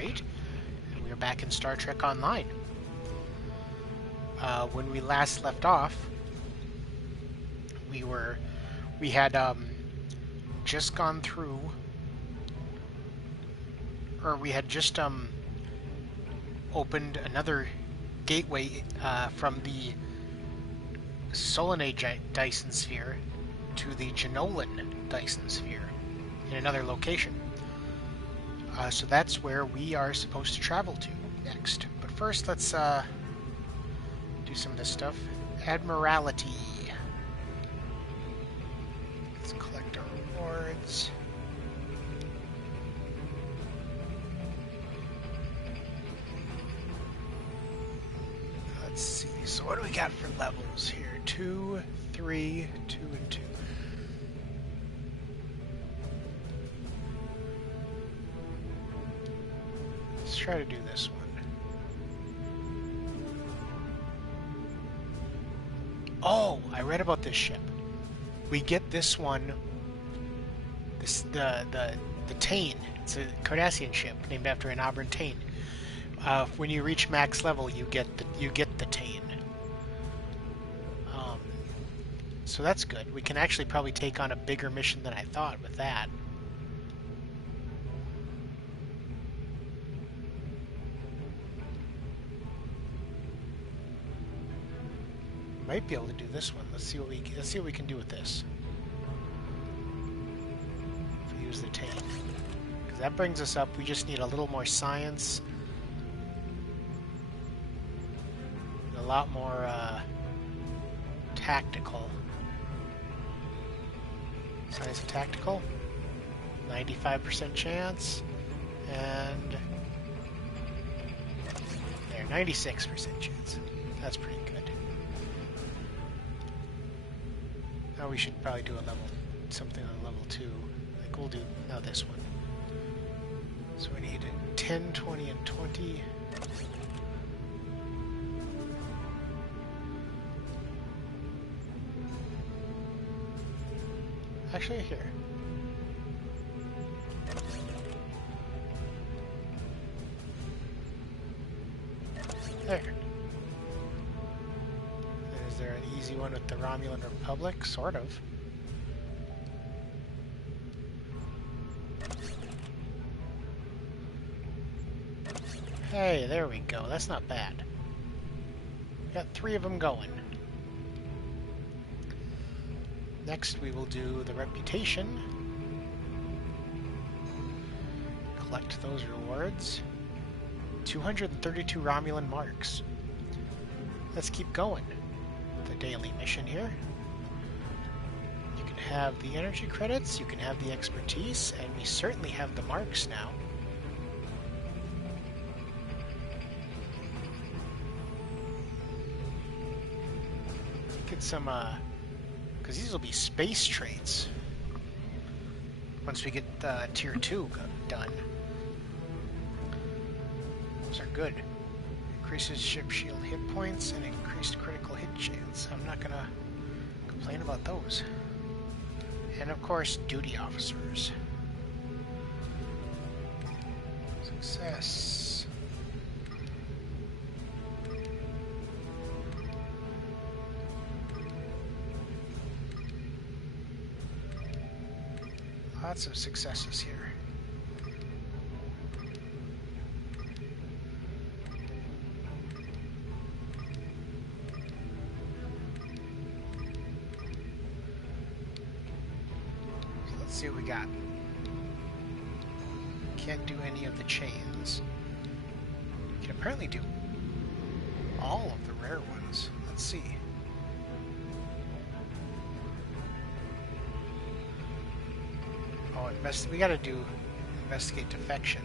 Crate, and we are back in Star Trek Online. When we last left off, we had just gone through, or we had just opened another gateway from the Solanae Dyson Sphere to the Jenolan Dyson Sphere in another location. So that's where we are supposed to travel to next. But first, let's do some of this stuff. Admiralty. Let's collect our rewards. Let's see. So what do we got for levels here? 2, 3, 2, and 2. Let's try to do this one. Oh, I read about this ship. We get this one. The Tane. It's a Cardassian ship named after an Auburn Tane. When you reach max level, you get the Tane. So that's good. We can actually probably take on a bigger mission than I thought with that. Might be able to do this one. Let's see what we can do with this. If we use the Tane, because that brings us up. We just need a little more science, a lot more tactical. Science and tactical, 95% chance, and there, 96% chance. That's pretty good. Now we should probably do something on level 2. Like we'll do now this one. So we need 10, 20, and 20. Actually, here. There. Is there an easy one with the Romulan Republic? Sort of. Hey, there we go. That's not bad. Got 3 of them going. Next, we will do the reputation. Collect those rewards. 232 Romulan marks. Let's keep going. The daily mission here. You can have the energy credits, you can have the expertise, and we certainly have the marks now. Get some, because these will be space traits once we get tier 2 done. Those are good. Increases ship shield hit points and increased critical hit chance. I'm not gonna complain about those. And of course, duty officers. Success. Lots of successes here. So let's see what we got. Can't do any of the chains. You can apparently do all of the rare ones. Let's see. We gotta do investigate defection.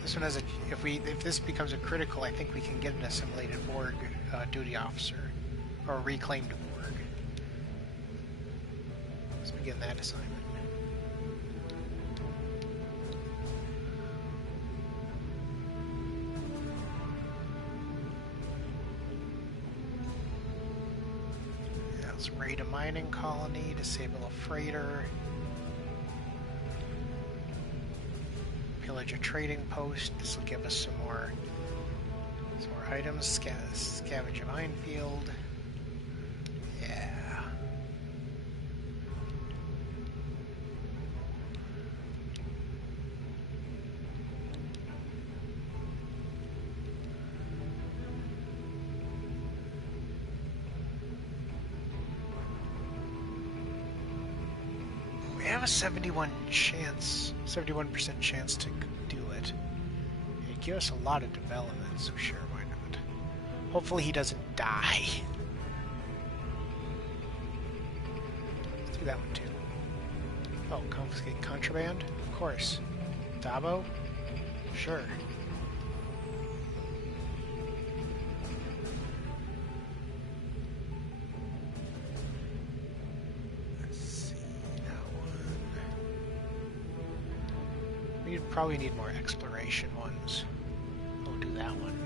This one has a. If this becomes a critical, I think we can get an assimilated Borg duty officer or a reclaimed Borg. So begin that assignment. Raid a mining colony, disable a freighter. pillage a trading post. This will give us some more items. Scavenge a minefield. Yeah. We have a 71% chance to do it. It'd give us a lot of development, so sure, why not? Hopefully he doesn't die. Let's do that one too. Oh, confiscate contraband? Of course. Dabo? Sure. We'd probably need more exploration ones. We'll do that one.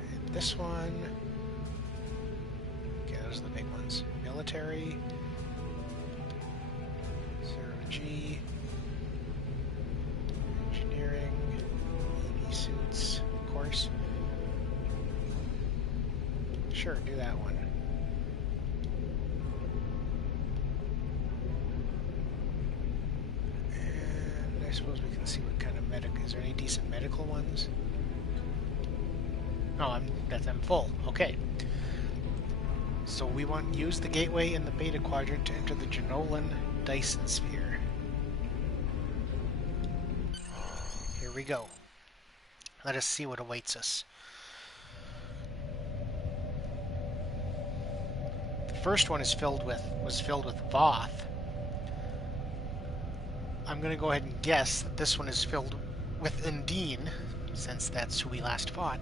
And this one. Okay, those are the big ones. Military. Zero-G. Engineering. EV suits, of course. Sure, do that one. I suppose we can see what kind of medical. Is there any decent medical ones? No, I'm full. Okay. So we want to use the gateway in the Beta Quadrant to enter the Jenolan Dyson Sphere. Here we go. Let us see what awaits us. The first one was filled with Voth. I'm going to go ahead and guess that this one is filled with Undine, since that's who we last fought.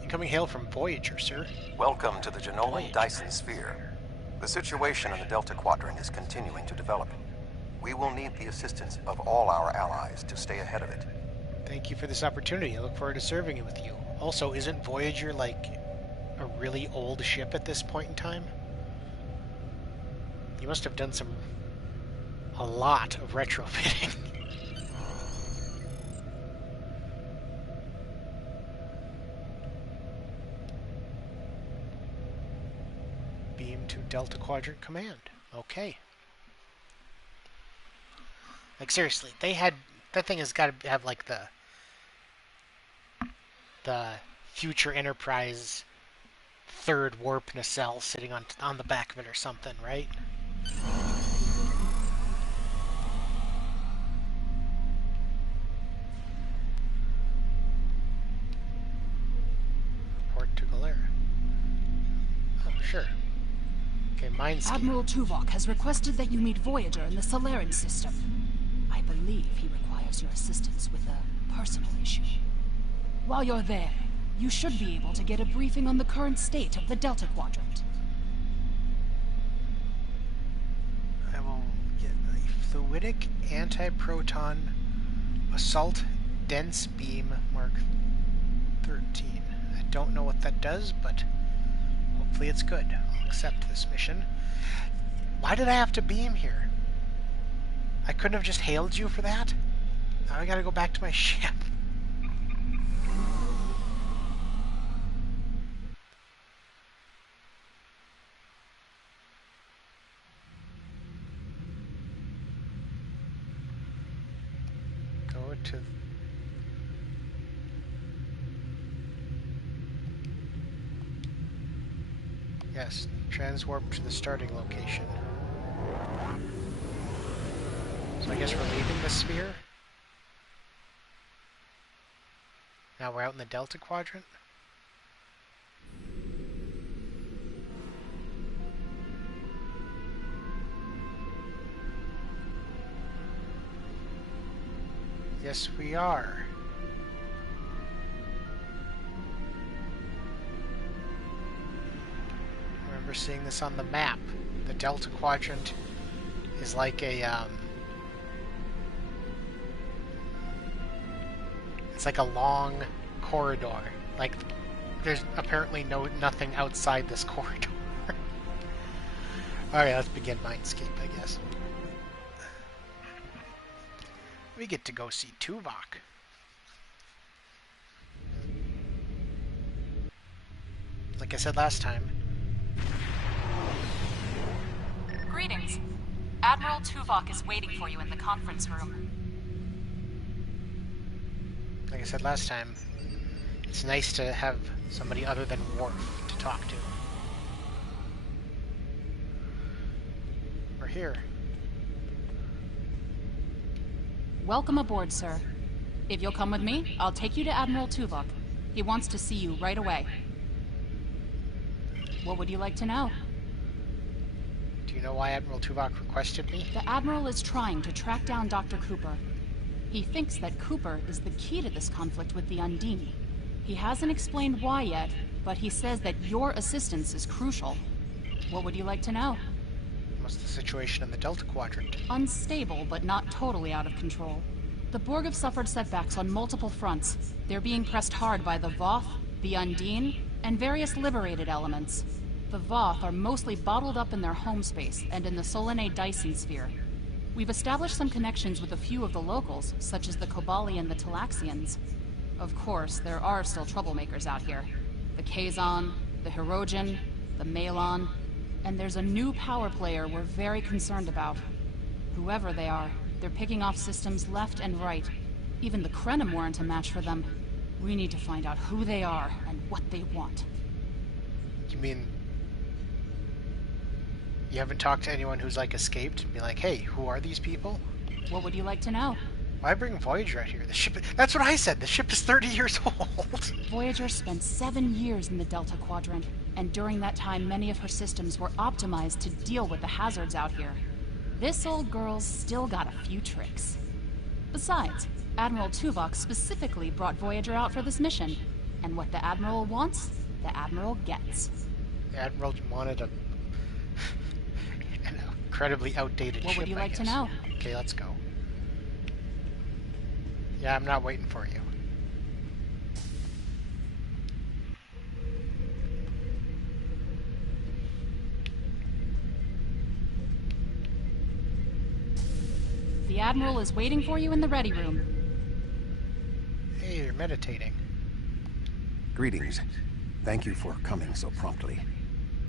Incoming hail from Voyager, sir. Welcome to the Jenolan Dyson Sphere. The situation in the Delta Quadrant is continuing to develop. We will need the assistance of all our allies to stay ahead of it. Thank you for this opportunity. I look forward to serving it with you. Also, isn't Voyager like a really old ship at this point in time? You must have done a lot of retrofitting. Beam to Delta Quadrant Command. Okay. Like seriously, that thing has got to have like the future Enterprise third warp nacelle sitting on the back of it or something, right? To Galera. Oh, sure. Okay, Mindscape. Admiral Tuvok has requested that you meet Voyager in the Solarian system. I believe he requires your assistance with a personal issue. While you're there, you should be able to get a briefing on the current state of the Delta Quadrant. I will get a fluidic anti-proton assault dense beam Mark 13. Don't know what that does, but hopefully it's good. I'll accept this mission. Why did I have to beam here? I couldn't have just hailed you for that? Now I gotta go back to my ship. Go to... Yes, transwarp to the starting location. So I guess we're leaving the sphere? Now we're out in the Delta Quadrant? Yes, we are. We're seeing this on the map. The Delta Quadrant is like a it's like a long corridor. Like there's apparently nothing outside this corridor. Alright, let's begin Mindscape, I guess. We get to go see Tuvok. Like I said last time. Greetings. Admiral Tuvok is waiting for you in the conference room. Like I said last time, it's nice to have somebody other than Worf to talk to. We're here. Welcome aboard, sir. If you'll come with me, I'll take you to Admiral Tuvok. He wants to see you right away. What would you like to know? Do you know why Admiral Tuvok requested me? The Admiral is trying to track down Dr. Cooper. He thinks that Cooper is the key to this conflict with the Undine. He hasn't explained why yet, but he says that your assistance is crucial. What would you like to know? What's the situation in the Delta Quadrant? Unstable, but not totally out of control. The Borg have suffered setbacks on multiple fronts. They're being pressed hard by the Voth, the Undine, and various liberated elements. The Voth are mostly bottled up in their home space and in the Solanae Dyson sphere. We've established some connections with a few of the locals, such as the Kobali and the Talaxians. Of course, there are still troublemakers out here. The Kazon, the Hirogen, the Malon, and there's a new power player we're very concerned about. Whoever they are, they're picking off systems left and right. Even the Krenim weren't a match for them. We need to find out who they are and what they want. You mean you haven't talked to anyone who's like escaped and be like, hey, who are these people? What would you like to know? Why bring Voyager out here? The ship, that's what I said, the ship is 30 years old. Voyager spent 7 years in the Delta Quadrant, and during that time many of her systems were optimized to deal with the hazards out here. This old girl's still got a few tricks. Besides, Admiral Tuvok specifically brought Voyager out for this mission, and what the Admiral wants, the Admiral gets. The Admiral wanted an incredibly outdated ship, What would you like to know? Okay, let's go. Yeah, I'm not waiting for you. The Admiral is waiting for you in the ready room. Hey, you're meditating. Greetings. Thank you for coming so promptly.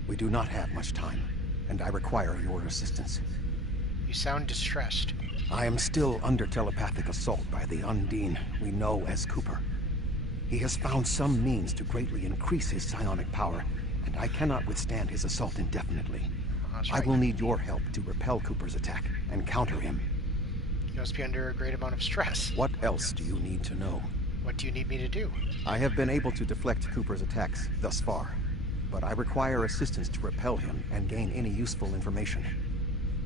We do not have much time, and I require your assistance. You sound distressed. I am still under telepathic assault by the Undine we know as Cooper. He has found some means to greatly increase his psionic power, and I cannot withstand his assault indefinitely. That's I right. will need your help to repel Cooper's attack and counter him. You must be under a great amount of stress. What else do you need to know? What do you need me to do? I have been able to deflect Cooper's attacks thus far, but I require assistance to repel him and gain any useful information.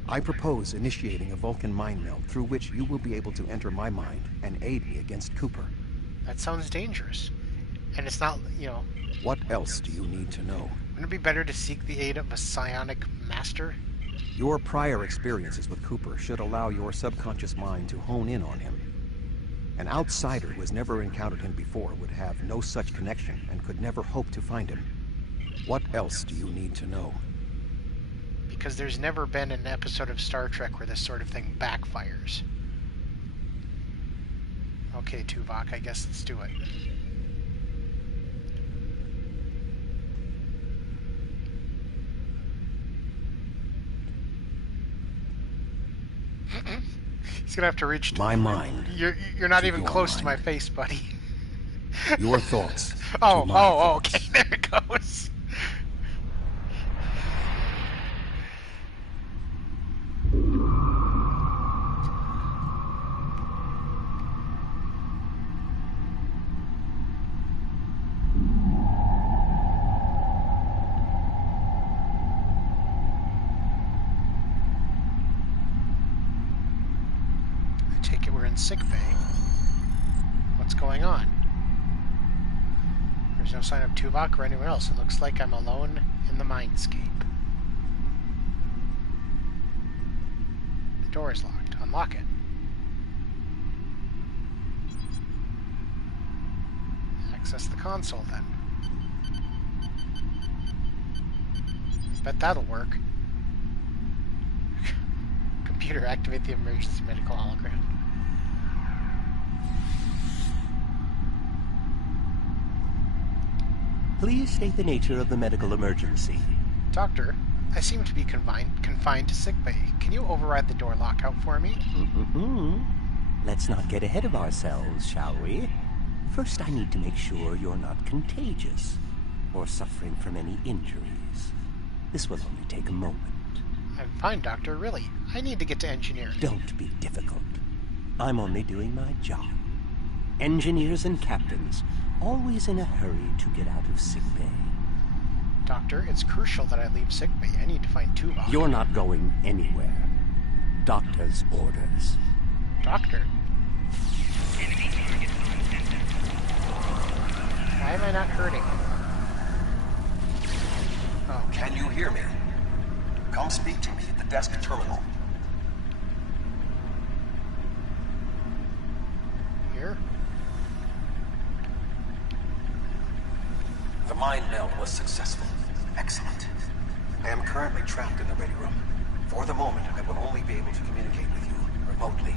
I propose initiating a Vulcan mind meld through which you will be able to enter my mind and aid me against Cooper. That sounds dangerous. And it's not, you know... What else do you need to know? Wouldn't it be better to seek the aid of a psionic master? Your prior experiences with Cooper should allow your subconscious mind to hone in on him. An outsider who has never encountered him before would have no such connection and could never hope to find him. What else do you need to know? Because there's never been an episode of Star Trek where this sort of thing backfires. Okay, Tuvok, I guess let's do it. He's gonna have to reach to My mind. You're not to even your close to mind. my face, buddy. Your thoughts. Oh, to my thoughts. okay, there it goes. I take it we're in sickbay. What's going on? There's no sign of Tuvok or anyone else. It looks like I'm alone in the mindscape. The door is locked. Unlock it. Access the console then. Bet that'll work. Computer, activate the emergency medical hologram. Please state the nature of the medical emergency. Doctor, I seem to be confined to sickbay. Can you override the door lockout for me? Let's not get ahead of ourselves, shall we? First, I need to make sure you're not contagious or suffering from any injuries. This will only take a moment. I'm fine, Doctor, really. I need to get to engineering. Don't be difficult. I'm only doing my job. Engineers and captains, always in a hurry to get out of sickbay. Doctor, it's crucial that I leave sickbay. I need to find Tuvok. You're not going anywhere. Doctor's orders. Doctor? Why am I not hurting? Oh. Can you hear me? Come speak to me at the desk terminal. Here? The mind meld was successful. Excellent. I am currently trapped in the ready room. For the moment, I will only be able to communicate with you remotely.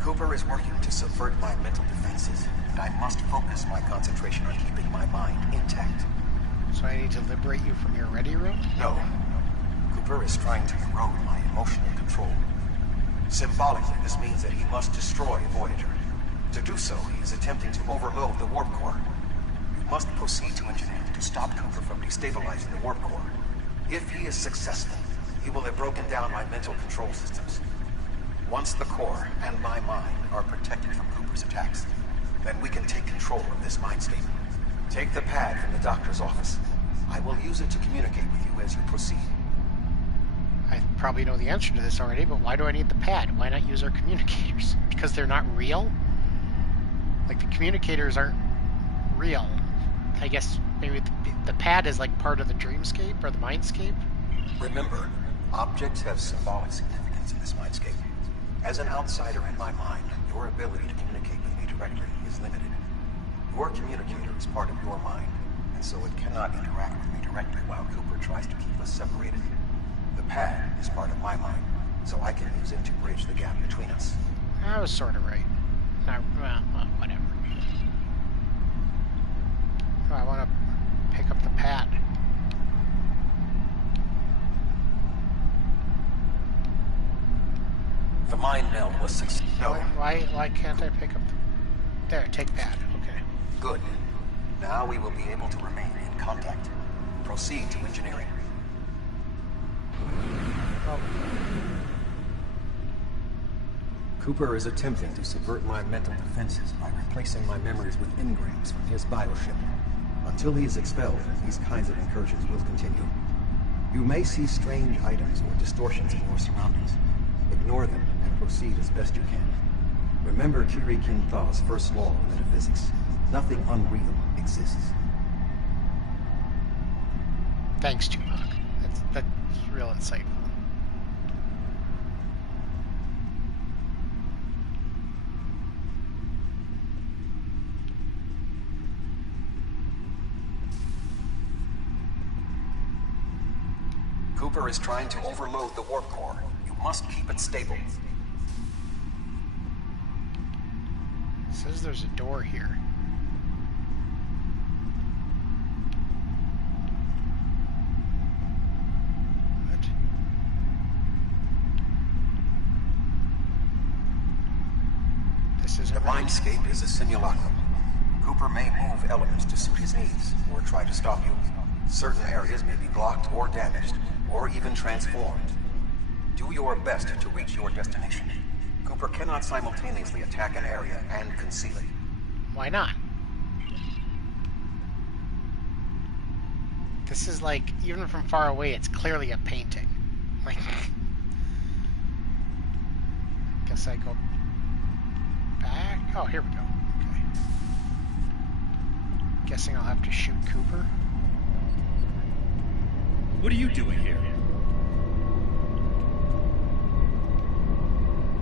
Cooper is working to subvert my mental defenses, and I must focus my concentration on keeping my mind intact. So I need to liberate you from your ready room? No. Cooper is trying to erode my emotional control. Symbolically, this means that he must destroy Voyager. To do so, he is attempting to overload the warp core. You must proceed to engineering to stop Cooper from destabilizing the warp core. If he is successful, he will have broken down my mental control systems. Once the core and my mind are protected from Cooper's attacks, then we can take control of this mindscape. Take the pad from the doctor's office. I will use it to communicate with you as you proceed. I probably know the answer to this already, but why do I need the pad? Why not use our communicators? Because they're not real? Like, the communicators aren't real. I guess maybe the pad is like part of the dreamscape or the mindscape? Remember, objects have symbolic significance in this mindscape. As an outsider in my mind, your ability to communicate with me directly is limited. Your communicator is part of your mind, and so it cannot interact with me directly while Cooper tries to keep us separated. The pad is part of my mind, so I can use it to bridge the gap between us. I was sort of right. Not, well, whatever. Oh, I want to pick up the pad. The mind meld was successful. No. Why can't I pick up the... There, take pad. Okay. Good. Now we will be able to remain in contact. Proceed to engineering. Oh. Cooper is attempting to subvert my mental defenses by replacing my memories with engrams from his bioship. Until he is expelled, these kinds of incursions will continue. You may see strange items or distortions in your surroundings. Ignore them and proceed as best you can. Remember Curie Kin Thaw's first law of metaphysics. Nothing unreal exists. Thanks, Tuvok. That's real insightful. Cooper is trying to overload the warp core. You must keep it stable. It says there's a door here. What? This isn't The right. mindscape is a simulacrum. Cooper may move elements to suit his needs, or try to stop you. Certain areas may be blocked or damaged, or even transformed. Do your best to reach your destination. Cooper cannot simultaneously attack an area and conceal it. Why not? This is like, even from far away, it's clearly a painting. Like, guess I go back. Oh, here we go. Okay. Guessing I'll have to shoot Cooper. What are you doing here?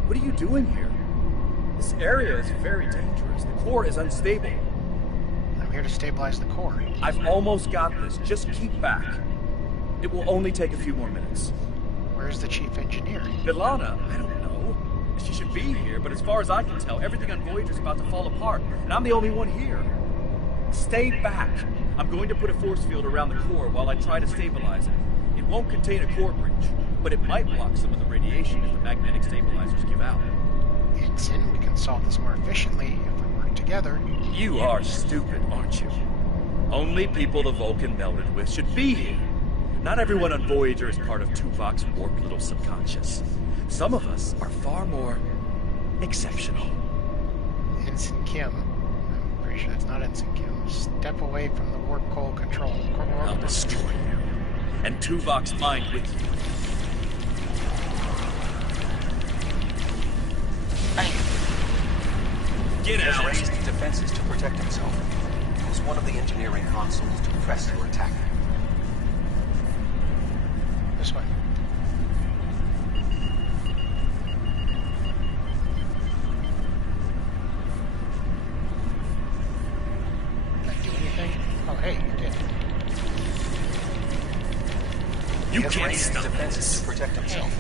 What are you doing here? This area is very dangerous. The core is unstable. I'm here to stabilize the core. I've almost got this. Just keep back. It will only take a few more minutes. Where's the chief engineer? B'Elanna, I don't know. She should be here, but as far as I can tell, everything on Voyager's about to fall apart, and I'm the only one here. Stay back. I'm going to put a force field around the core while I try to stabilize it. It won't contain a core breach, but it might block some of the radiation if the magnetic stabilizers give out. Ensign, we can solve this more efficiently if we work together. You are stupid, aren't you? Only people the Vulcan melded with should be here. Not everyone on Voyager is part of Tuvok's warped little subconscious. Some of us are far more exceptional. Ensign Kim. I'm pretty sure that's not Ensign Kim. Step away from the warp core control. I'll destroy you. And Tuvok's mind with you. Get He has out! raised the defenses to protect himself. Use one of the engineering consoles to press your attack. This way. Did I do anything? Oh, hey, you did. You He has can't raised stop his defenses this. to protect himself.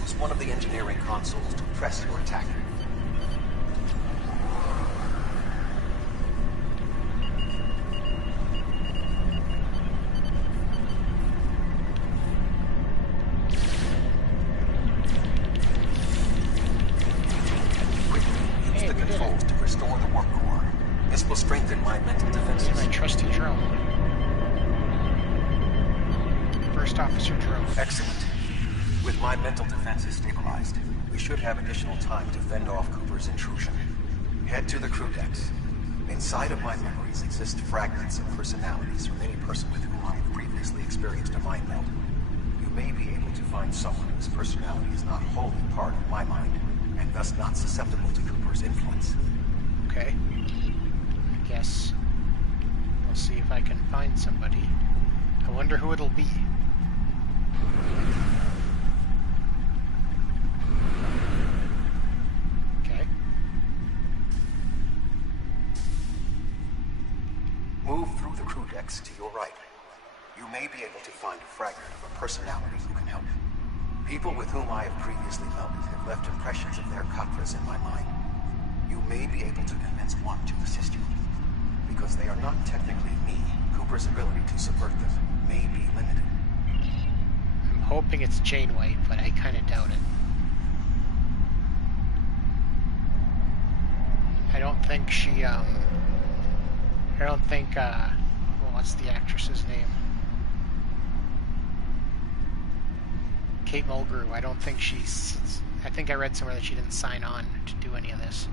Use one of the engineering consoles to press your attack. Quickly, use Hey, the we did it. controls to restore the warp core. This will strengthen my mental defenses. This is my trusty drone. First Officer drone. Excellent. With my mental defenses stabilized, we should have additional time to fend off Cooper's intrusion. Head to the crew decks. Inside of my memories exist fragments of personalities from any person with whom I have previously experienced a mind meld. You may be able to find someone whose personality is not wholly part of my mind, and thus not susceptible to Cooper's influence. Okay. I guess I'll see if I can find somebody. I wonder who it'll be. Okay. Move through the crew decks to your right. You may be able to find a fragment of a personality who can help. People with whom I have previously melded have left impressions of their Katras in my mind. You may be able to convince one to assist you. Because they are not technically me, Cooper's ability to subvert them may be limited. I'm hoping it's Janeway, but I kind of doubt it. I don't think she, well, what's the actress's name? Kate Mulgrew. I don't think I think I read somewhere that she didn't sign on to do any of this.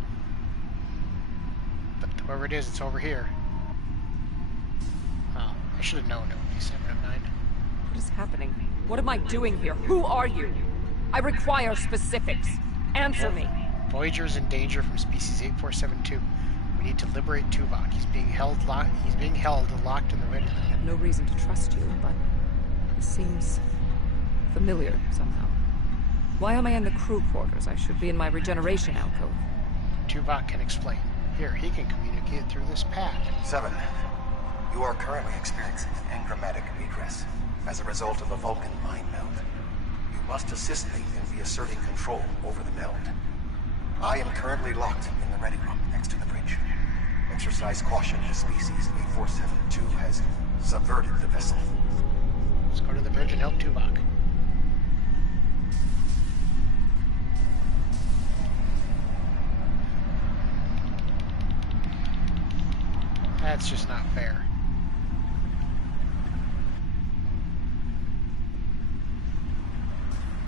But whoever it is, it's over here. Oh, I should have known it would be 7 of 9. What is happening? What am I doing here? Who are you? I require specifics. Answer me. Voyager is in danger from species 8472. We need to liberate Tuvok. He's being held and locked in the Red. I have no reason to trust you, but this seems familiar somehow. Why am I in the crew quarters? I should be in my regeneration alcove. Tuvok can explain. Here, he can communicate through this pad. 7. You are currently experiencing engrammatic regress as a result of a Vulcan mind meld. You must assist me in reasserting control over the meld. I am currently locked in the ready room next to the bridge. Exercise caution as species 8472 has subverted the vessel. Let's go to the bridge and help Tuvok. That's just not fair.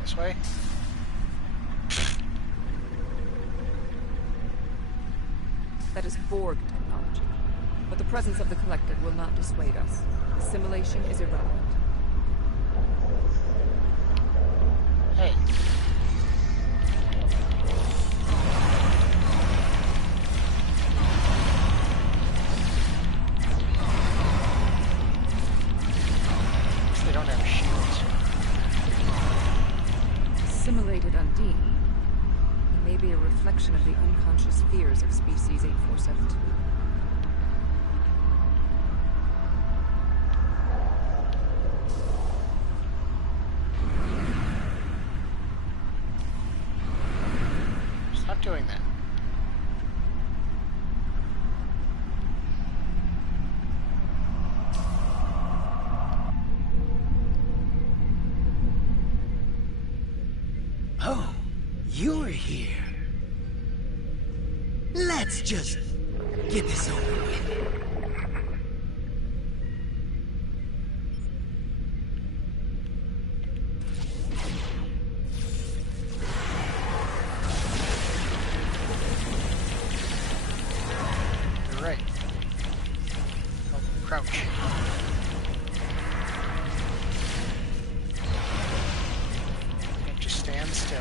This way? That is Borg technology. But the presence of the Collected will not dissuade us. Assimilation is irrelevant. Hey. They don't have shields. Assimilated Undine may be a reflection of the unconscious fears of species 8472. Stop doing that. You're here. Let's just get this over with. You're right. Oh, crouch. And just stand still.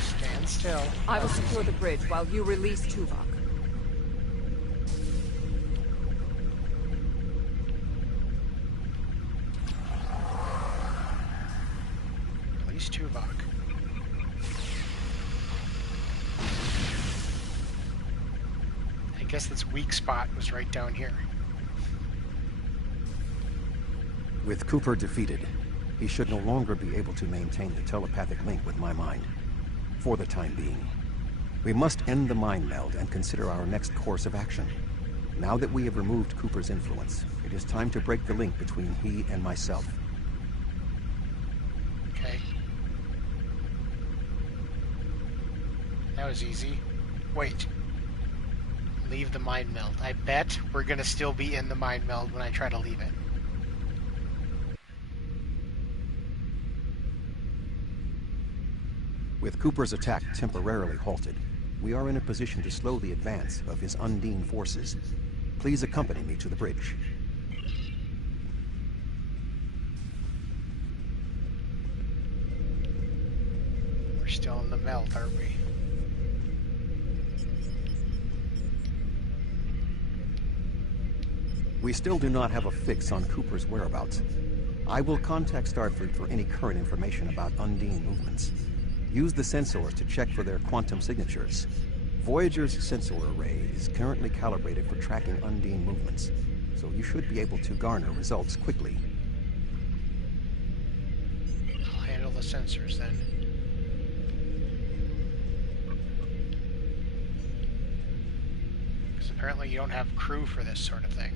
Stand still. I will secure the bridge while you release Tuvok. Release Tuvok. I guess this weak spot was right down here. With Cooper defeated, he should no longer be able to maintain the telepathic link with my mind. For the time being. We must end the mind meld and consider our next course of action. Now that we have removed Cooper's influence, it is time to break the link between he and myself. Okay. That was easy. Wait. Leave the mind meld. I bet we're gonna still be in the mind meld when I try to leave it. With Cooper's attack temporarily halted, we are in a position to slow the advance of his Undine forces. Please accompany me to the bridge. We're still in the meld, aren't we? We still do not have a fix on Cooper's whereabouts. I will contact Starfleet for any current information about Undine movements. Use the sensors to check for their quantum signatures. Voyager's sensor array is currently calibrated for tracking Undine movements, so you should be able to garner results quickly. I'll handle the sensors then. Because apparently you don't have crew for this sort of thing.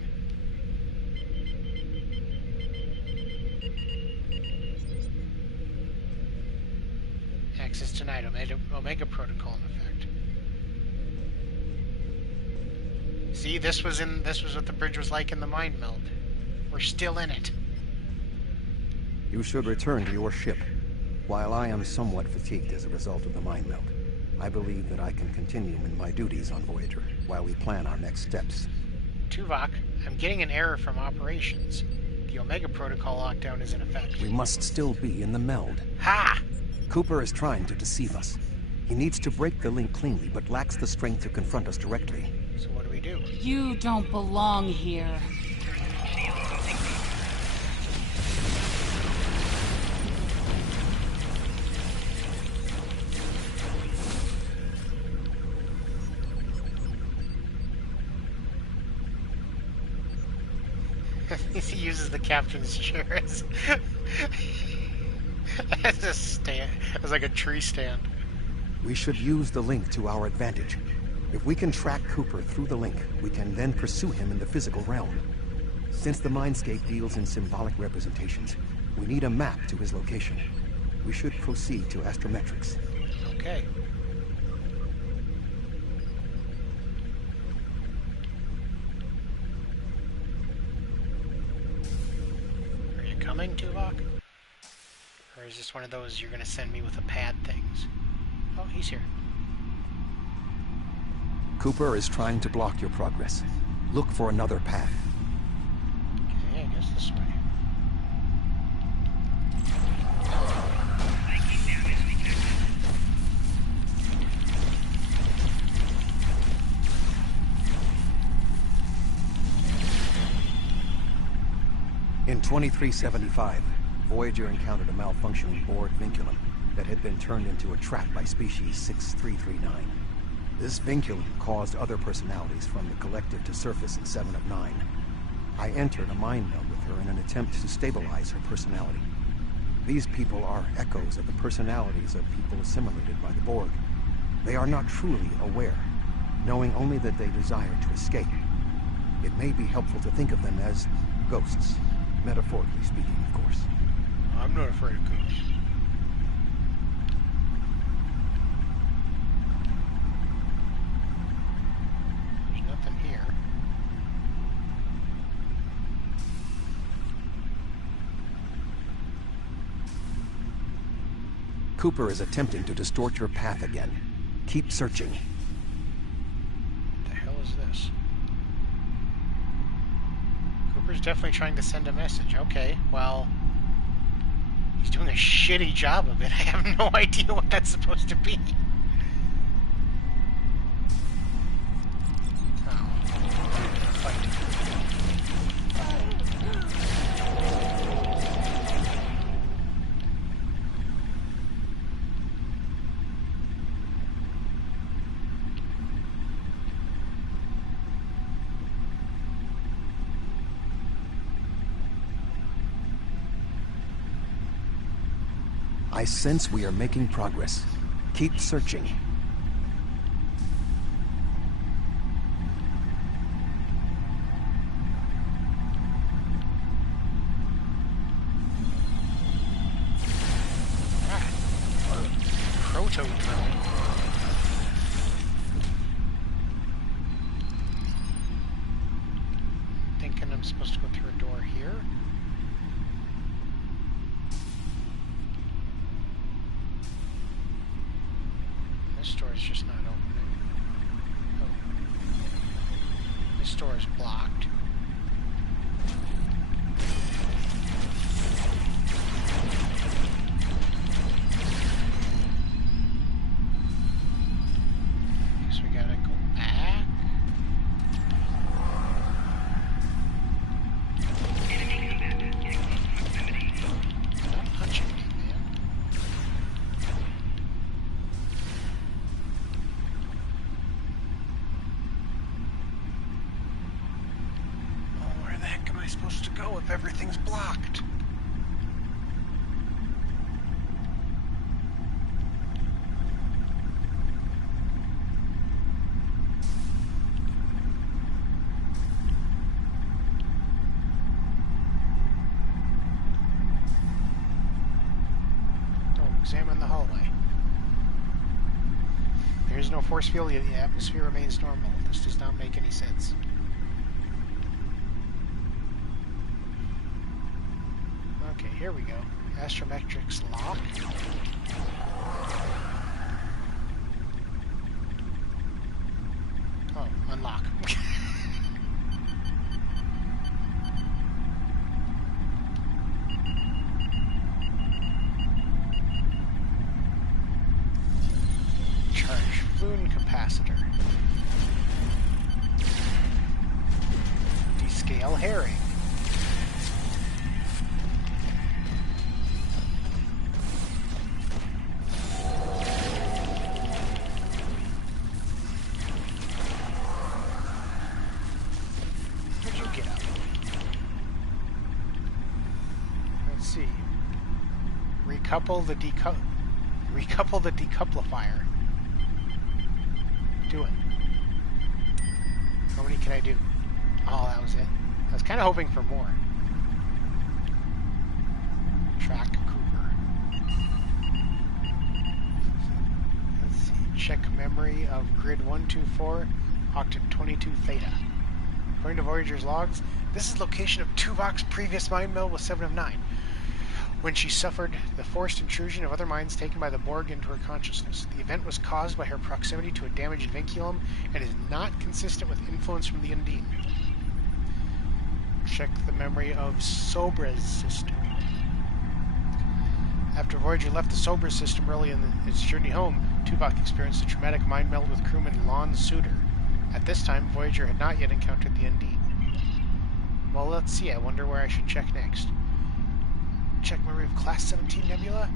Access denied. Omega protocol in effect. See, this was what the bridge was like in the mind meld. We're still in it. You should return to your ship. While I am somewhat fatigued as a result of the mind meld, I believe that I can continue in my duties on Voyager while we plan our next steps. Tuvok, I'm getting an error from operations. The Omega protocol lockdown is in effect. We must still be in the meld. Ha! Cooper is trying to deceive us. He needs to break the link cleanly, but lacks the strength to confront us directly. So what do we do? You don't belong here. He uses the captain's chair as a stand, as like a tree stand. We should use the link to our advantage. If we can track Cooper through the link, we can then pursue him in the physical realm. Since the Mindscape deals in symbolic representations, we need a map to his location. We should proceed to astrometrics. Okay. Are you coming, Tuvok? Or is this one of those you're gonna send me with a pad things? Oh, he's here. Cooper is trying to block your progress. Look for another path. Okay, I guess this way. In 2375, Voyager encountered a malfunctioning Borg vinculum that had been turned into a trap by species 6339. This vinculum caused other personalities from the Collective to surface in 7 of 9. I entered a mind meld with her in an attempt to stabilize her personality. These people are echoes of the personalities of people assimilated by the Borg. They are not truly aware, knowing only that they desire to escape. It may be helpful to think of them as ghosts, metaphorically speaking, of course. I'm not afraid of ghosts. There's nothing here. Cooper is attempting to distort your path again. Keep searching. What the hell is this? Cooper's definitely trying to send a message. Okay, well, he's doing a shitty job of it. I have no idea what that's supposed to be. Oh. Fight. I sense we are making progress. Keep searching. Proto-drone. Thinking I'm supposed to go through a door here. This door is just not opening. Oh. This door is blocked. Guess we gotta go back. Stop punching me, man. Oh, where the heck am I supposed to go if everything's blocked? Examine the hallway. There is no force field, yet the atmosphere remains normal. This does not make any sense. Okay, here we go. Astrometrics lock. Oh, unlock. Boon capacitor. Descale herring. Where'd you get up? Let's see. Recouple the decouplifier. Do it. How many can I do? Oh, that was it. I was kind of hoping for more. Track Cooper. Let's see. Check memory of grid 124, octet 22 theta. According to Voyager's logs, this is location of Tuvok's previous mind meld with 7 of 9, when she suffered the forced intrusion of other minds taken by the Borg into her consciousness. The event was caused by her proximity to a damaged vinculum and is not consistent with influence from the Undine. Check the memory of Sobra's system. After Voyager left the Sobra system early in its journey home, Tuvok experienced a traumatic mind meld with crewman Lon Suter. At this time, Voyager had not yet encountered the Undine. Well, let's see. I wonder where I should check next. Check memory of Class 17 Nebula.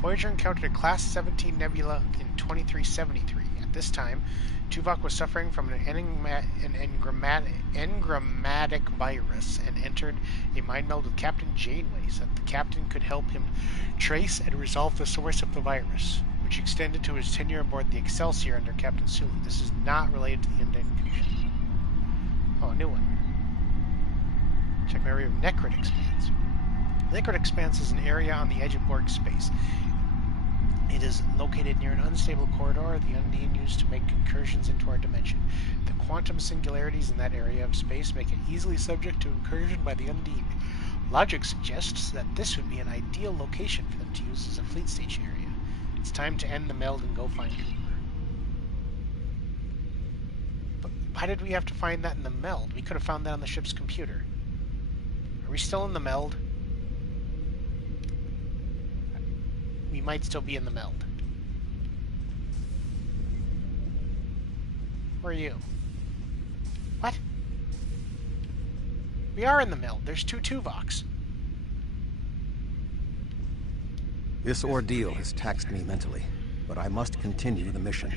Voyager encountered a Class 17 Nebula in 2373. At this time, Tuvok was suffering from an engrammatic virus and entered a mind meld with Captain Janeway so that the captain could help him trace and resolve the source of the virus, which extended to his tenure aboard the Excelsior under Captain Sulu. This is not related to the Undine Commission. Oh, a new one. Check my review of Necrid Expanse. Necrid Expanse is an area on the edge of Borg space. It is located near an unstable corridor the Undine used to make incursions into our dimension. The quantum singularities in that area of space make it easily subject to incursion by the Undine. Logic suggests that this would be an ideal location for them to use as a fleet station area. It's time to end the meld and go find Cooper. But why did we have to find that in the meld? We could have found that on the ship's computer. Are we still in the meld? We might still be in the meld. Where are you? What? We are in the meld. There's 2 Tuvoks. This ordeal has taxed me mentally, but I must continue the mission.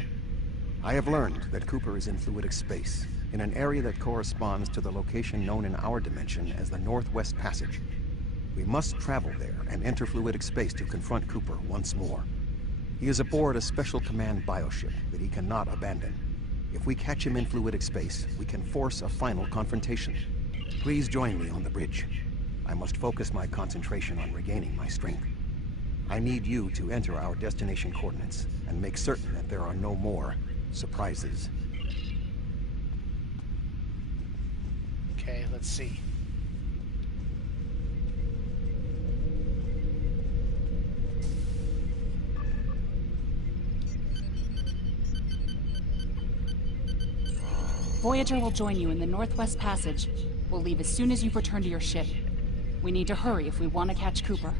I have learned that Cooper is in fluidic space, in an area that corresponds to the location known in our dimension as the Northwest Passage. We must travel there and enter fluidic space to confront Cooper once more. He is aboard a special command bioship that he cannot abandon. If we catch him in fluidic space, we can force a final confrontation. Please join me on the bridge. I must focus my concentration on regaining my strength. I need you to enter our destination coordinates and make certain that there are no more surprises. Okay, let's see. Voyager will join you in the Northwest Passage. We'll leave as soon as you've returned to your ship. We need to hurry if we want to catch Cooper.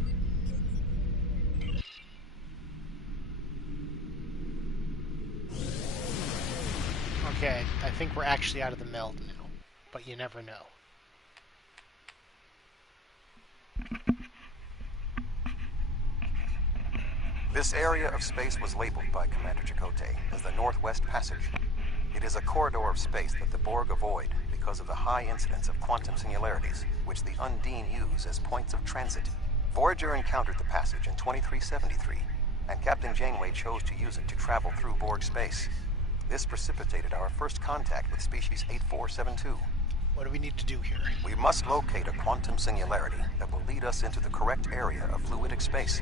Okay, I think we're actually out of the meld now, but you never know. This area of space was labeled by Commander Chakotay as the Northwest Passage. It is a corridor of space that the Borg avoid because of the high incidence of quantum singularities, which the Undine use as points of transit. Voyager encountered the passage in 2373, and Captain Janeway chose to use it to travel through Borg space. This precipitated our first contact with species 8472. What do we need to do here? We must locate a quantum singularity that will lead us into the correct area of fluidic space.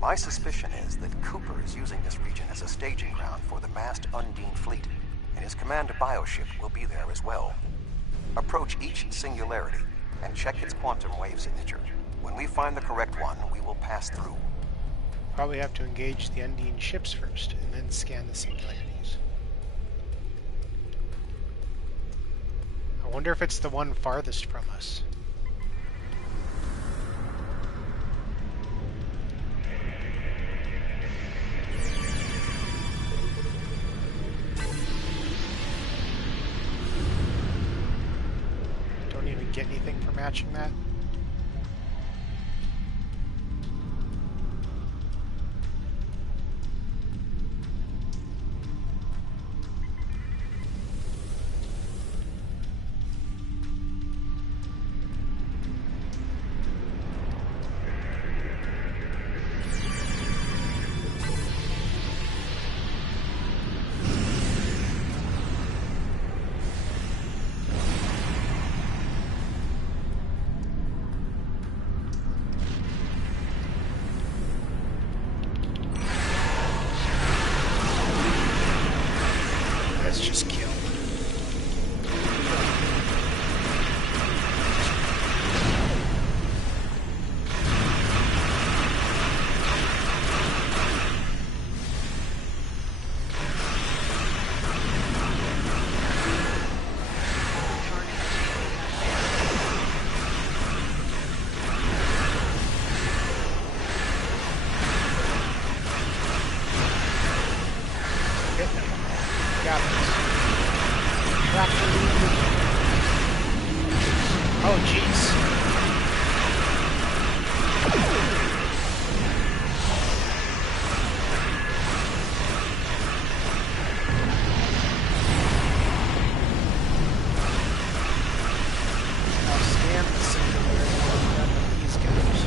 My suspicion is that Cooper is using this region as a staging ground for the massed Undine fleet, and his command bioship will be there as well. Approach each singularity and check its quantum wave signature. When we find the correct one, we will pass through. Probably have to engage the Undine ships first, and then scan the singularities. I wonder if it's the one farthest from us. Don't even get anything for matching that. Let's just kill. Hit them. Got this. Oh, jeez. I'll scan the singularity of these guys.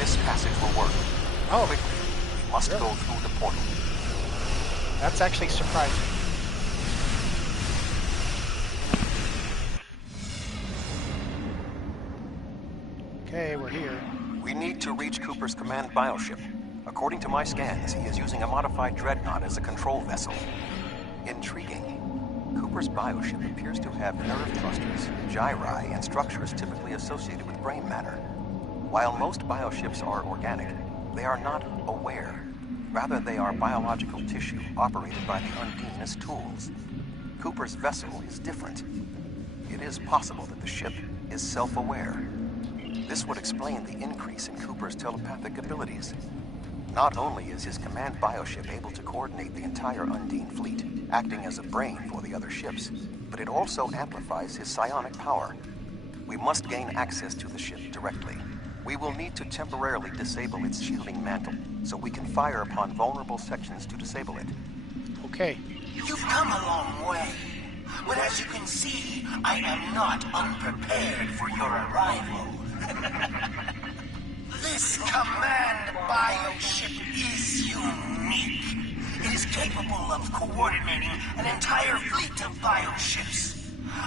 This passage will work. Oh. Quickly, we must Really? go through the portal. That's actually surprising. Okay, we're here. We need to reach Cooper's command bioship. According to my scans, he is using a modified dreadnought as a control vessel. Intriguing. Cooper's bioship appears to have nerve clusters, gyri, and structures typically associated with brain matter. While most bioships are organic, they are not aware. Rather, they are biological tissue operated by the Undine as tools. Cooper's vessel is different. It is possible that the ship is self-aware. This would explain the increase in Cooper's telepathic abilities. Not only is his command bioship able to coordinate the entire Undine fleet, acting as a brain for the other ships, but it also amplifies his psionic power. We must gain access to the ship directly. We will need to temporarily disable its shielding mantle, so we can fire upon vulnerable sections to disable it. Okay. You've come a long way. But as you can see, I am not unprepared for your arrival. This command bioship is unique. It is capable of coordinating an entire fleet of bioships.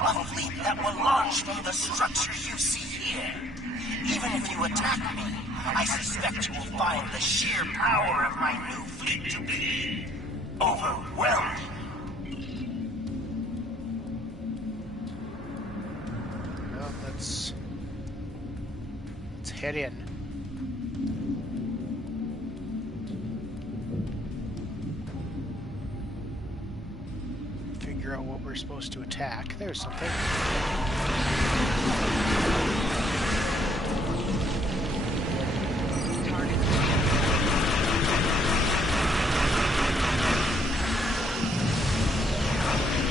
A fleet that will launch from the structure you see here. Even if you attack me, I suspect you will find the sheer power of my new fleet to be overwhelming. Well, let's head in. Figure out what we're supposed to attack. There's something.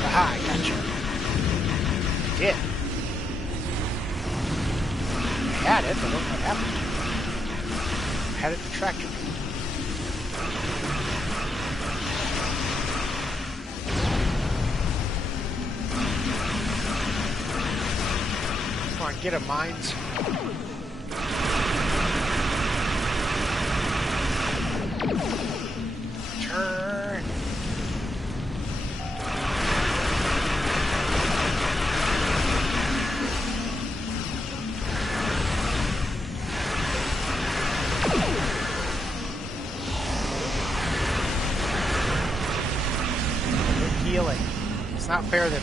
Aha, I gotcha. I did. I had it, but look what happened. I had it distracted me. Come on, get him, mines. Turn. Healing. It's not fair that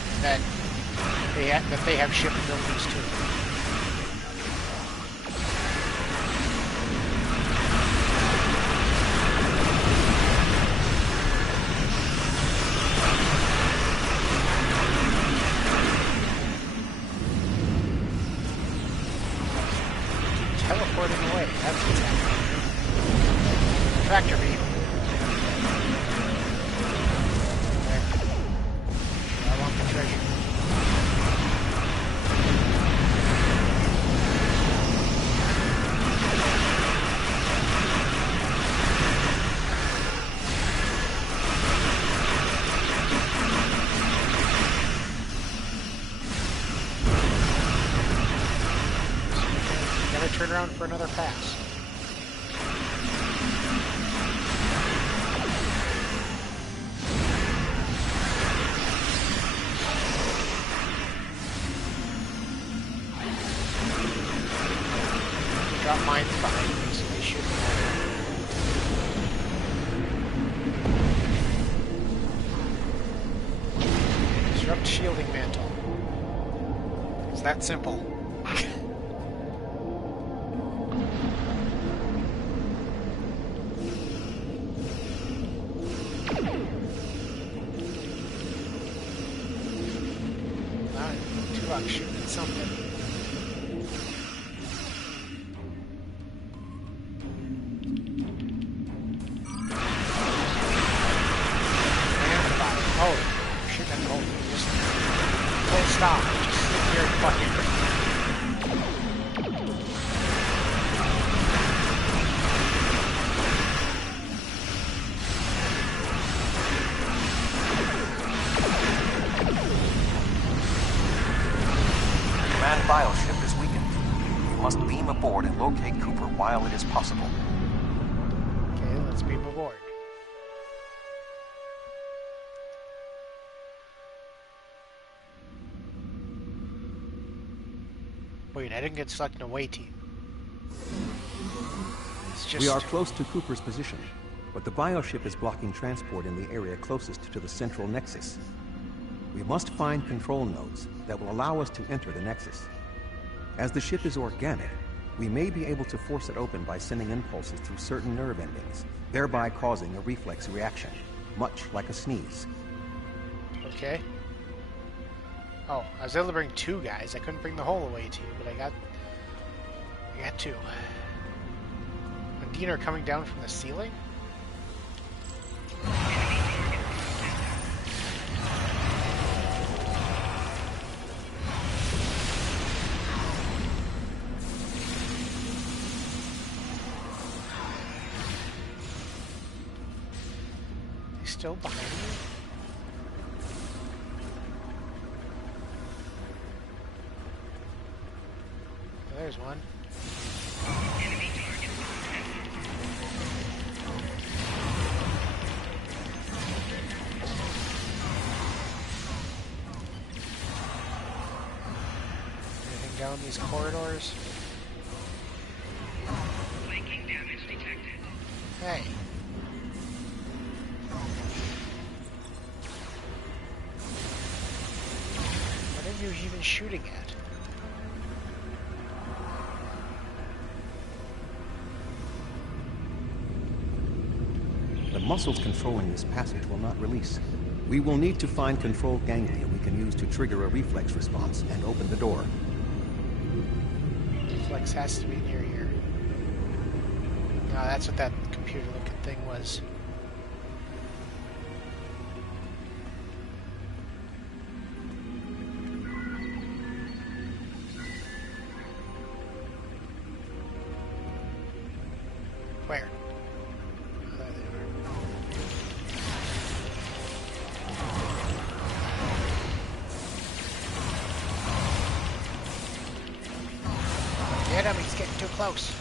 they have ship abilities too. Teleporting away. That's what's happening. Tractor beam. I want the treasure. Gotta turn around for another pass. Got mines behind me, so they should disrupt shielding mantle. It's that simple. Tuvok shooting at something. Oh, shit, that's old. Just don't stop. Just sit here and fucking. Command locate Cooper while it is possible. Okay, let's beam aboard. Wait, I didn't get stuck in a away team. It's just... We are close to Cooper's position, but the bioship is blocking transport in the area closest to the central nexus. We must find control nodes that will allow us to enter the nexus. As the ship is organic, we may be able to force it open by sending impulses through certain nerve endings, thereby causing a reflex reaction, much like a sneeze. Okay. Oh, I was able to bring 2 guys. I couldn't bring the whole away team, but I got 2. Undine are coming down from the ceiling? He's still behind me? There's one. Anything down these corridors? Flanking damage detected. Hey. What are you even shooting at? The muscles controlling this passage will not release. We will need to find controlled ganglia we can use to trigger a reflex response and open the door. Reflex has to be near here. No, that's what that computer-looking thing was. Where? Oh, there they are. Get him, he's getting too close.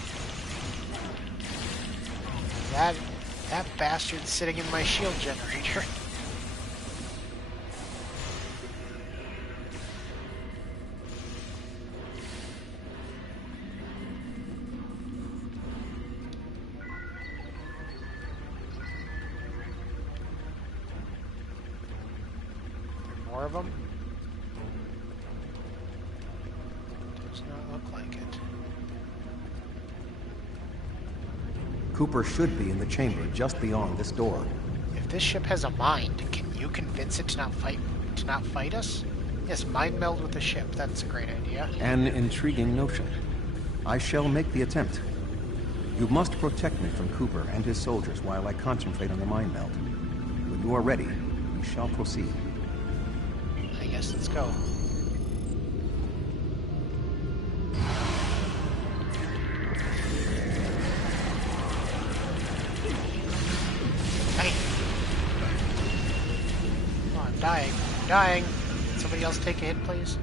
That bastard's sitting in my shield generator. More of them? Does not look like it. Cooper should be in the chamber just beyond this door. If this ship has a mind, can you convince it to not fight us? Yes, mind meld with the ship. That's a great idea. An intriguing notion. I shall make the attempt. You must protect me from Cooper and his soldiers while I concentrate on the mind meld. When you are ready, we shall proceed. I guess let's go. Hey! Oh, I'm dying. I'm dying. Can somebody else take a hit, please?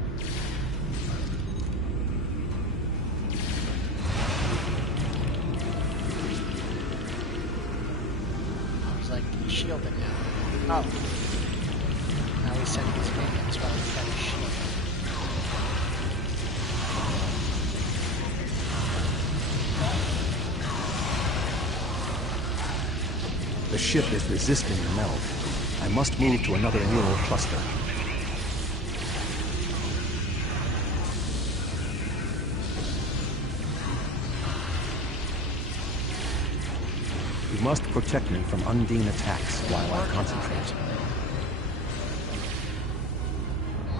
Oh, he's like shielded now. Oh. Now he's sending his minions while he's got his shield. The ship is resisting the meld. I must move to another neural cluster. You must protect me from Undine attacks while I concentrate.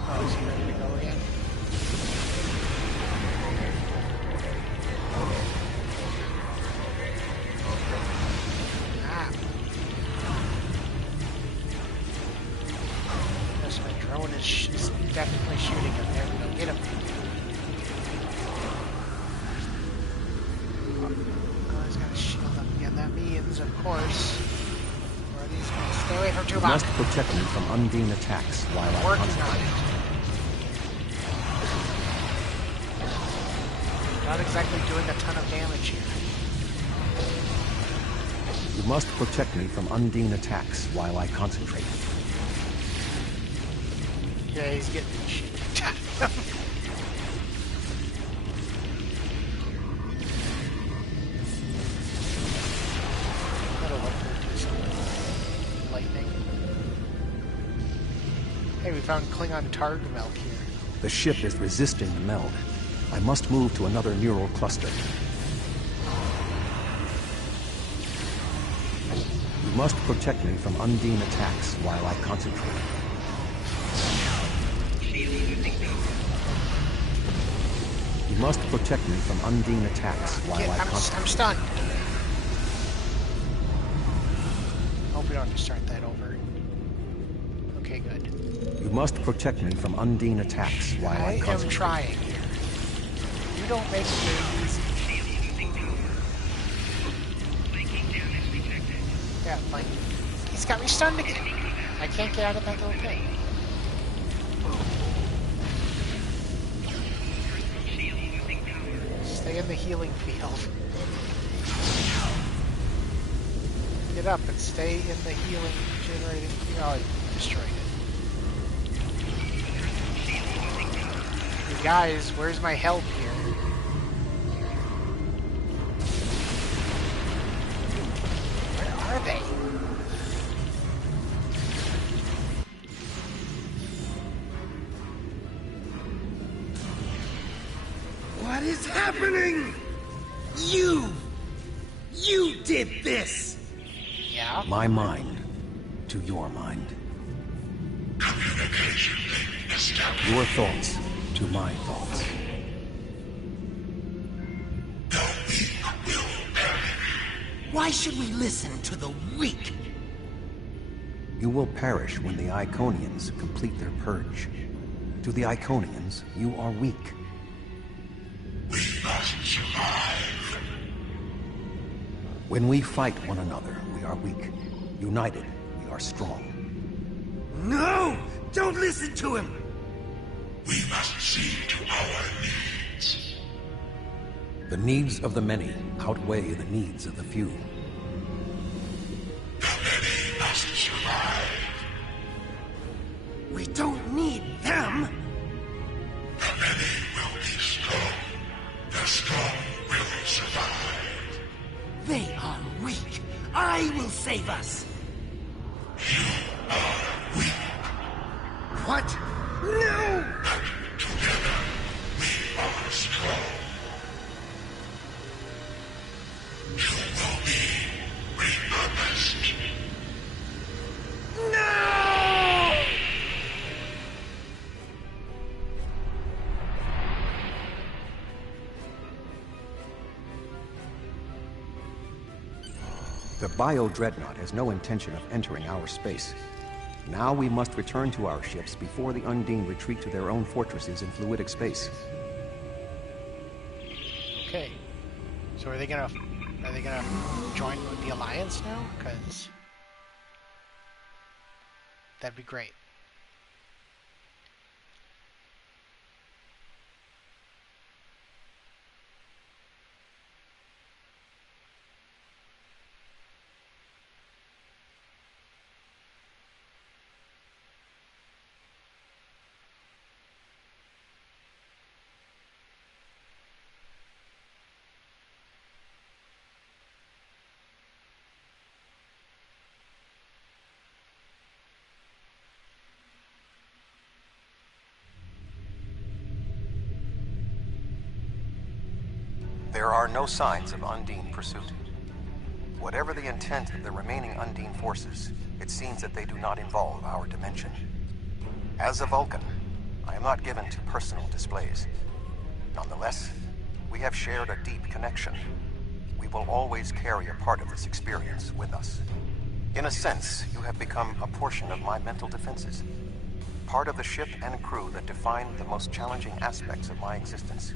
Oh, is he ready to go again? Ah. Yes, my drone is definitely shooting him. There we go. Get him. Oh, he's got his shield up again. That means, of course, where are these guys? Stay away from You Tuvok. must protect me from Undine attacks while I Working on concentrate. it. Not exactly doing a ton of damage here. You must protect me from Undine attacks while I concentrate. Yeah, he's getting shit. That'll hopefully do some lightning. Hey, we found Klingon Targ milk here. The ship is resisting the meld. I must move to another neural cluster. You must protect me from Undine attacks while I concentrate. You must protect me from Undine attacks while I concentrate. I'm stunned. Hope we don't have to start that over. Okay, good. You must protect me from Undine attacks while I I am concentrate. trying here. You don't make it easy. Yeah, like, he's got me stunned again. I can't get out of that little thing. Stay in the healing field. Get up and stay in the healing generating field. Oh, I destroyed it. You guys, where's my help here? Where are they? What is happening? You did this! Yeah? My mind to your mind. Communication established. Your thoughts to my thoughts. The weak will perish. Why should we listen to the weak? You will perish when the Iconians complete their purge. To the Iconians, you are weak. We must survive. When we fight one another, we are weak. United, we are strong. No! Don't listen to him! We must see to our needs. The needs of the many outweigh the needs of the few. The many must survive. We don't need them! The many will be strong. The strong will survive. They are weak. I will save us. You are weak. What? No! But together, we are strong. You will be repurposed. No! The Bio-Dreadnought has no intention of entering our space. Now we must return to our ships before the Undine retreat to their own fortresses in fluidic space. Okay. So are they gonna join with the Alliance now? Because that'd be great. There are no signs of Undine pursuit. Whatever the intent of the remaining Undine forces, it seems that they do not involve our dimension. As a Vulcan, I am not given to personal displays. Nonetheless, we have shared a deep connection. We will always carry a part of this experience with us. In a sense, you have become a portion of my mental defenses. Part of the ship and crew that define the most challenging aspects of my existence.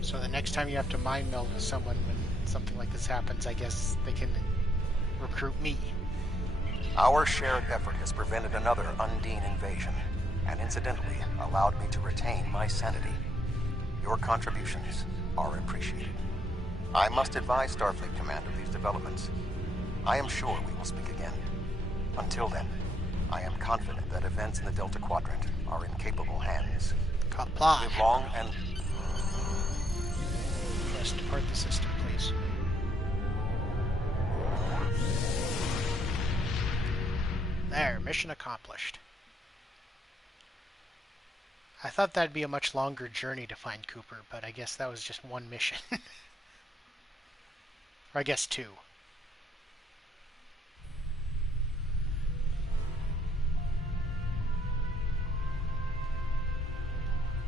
So the next time you have to mind meld with someone when something like this happens, I guess they can recruit me. Our shared effort has prevented another Undine invasion, and incidentally allowed me to retain my sanity. Your contributions are appreciated. I must advise Starfleet Command of these developments. I am sure we will speak again. Until then, I am confident that events in the Delta Quadrant are in capable hands. Comply. Live long and... Yes, depart the system, please. There, mission accomplished. I thought that'd be a much longer journey to find Cooper, but I guess that was just one mission. Or I guess two.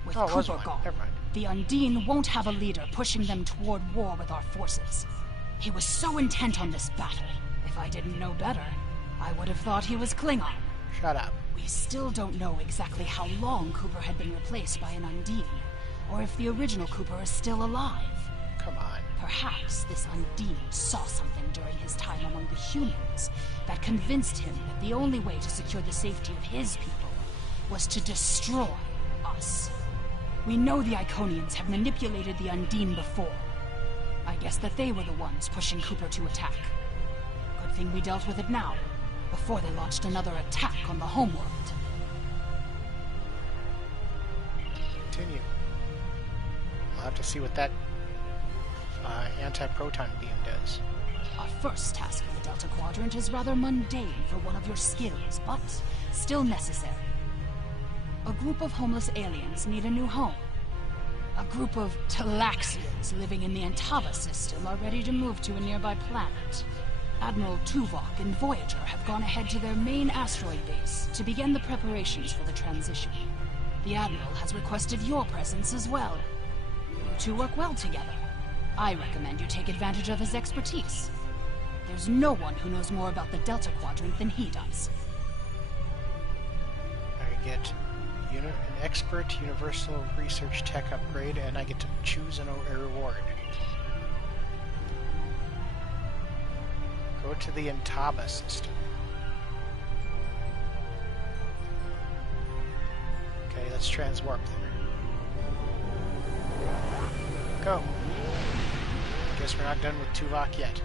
With Oh, it was Cooper one. gone, Never mind. the Undine won't have a leader pushing them toward war with our forces. He was so intent on this battle. If I didn't know better, I would have thought he was Klingon. Shut up. We still don't know exactly how long Cooper had been replaced by an Undine, or if the original Cooper is still alive. Come on. Perhaps this Undine saw something during his time among the humans that convinced him that the only way to secure the safety of his people was to destroy us. We know the Iconians have manipulated the Undine before. I guess that they were the ones pushing Cooper to attack. Good thing we dealt with it now, before they launched another attack on the homeworld. Continue. I'll have to see what that anti-proton beam does. Our first task in the Delta Quadrant is rather mundane for one of your skills, but still necessary. A group of homeless aliens need a new home. A group of Talaxians living in the Antava system are ready to move to a nearby planet. Admiral Tuvok and Voyager have gone ahead to their main asteroid base to begin the preparations for the transition. The Admiral has requested your presence as well. You two work well together. I recommend you take advantage of his expertise. There's no one who knows more about the Delta Quadrant than he does. I get an expert universal research tech upgrade, and I get to choose a reward. Go to the Antava system. Okay, let's transwarp there. Go. Guess we're not done with Tuvok yet.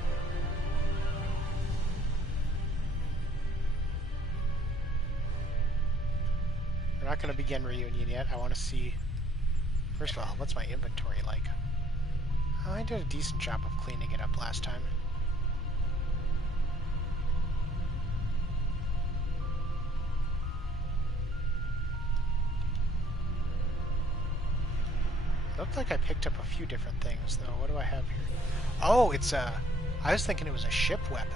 We're not going to begin reunion yet. I want to see... First of all, what's my inventory like? I did a decent job of cleaning it up last time. Looked like I picked up a few different things, though. What do I have here? Oh, it's a... I was thinking it was a ship weapon.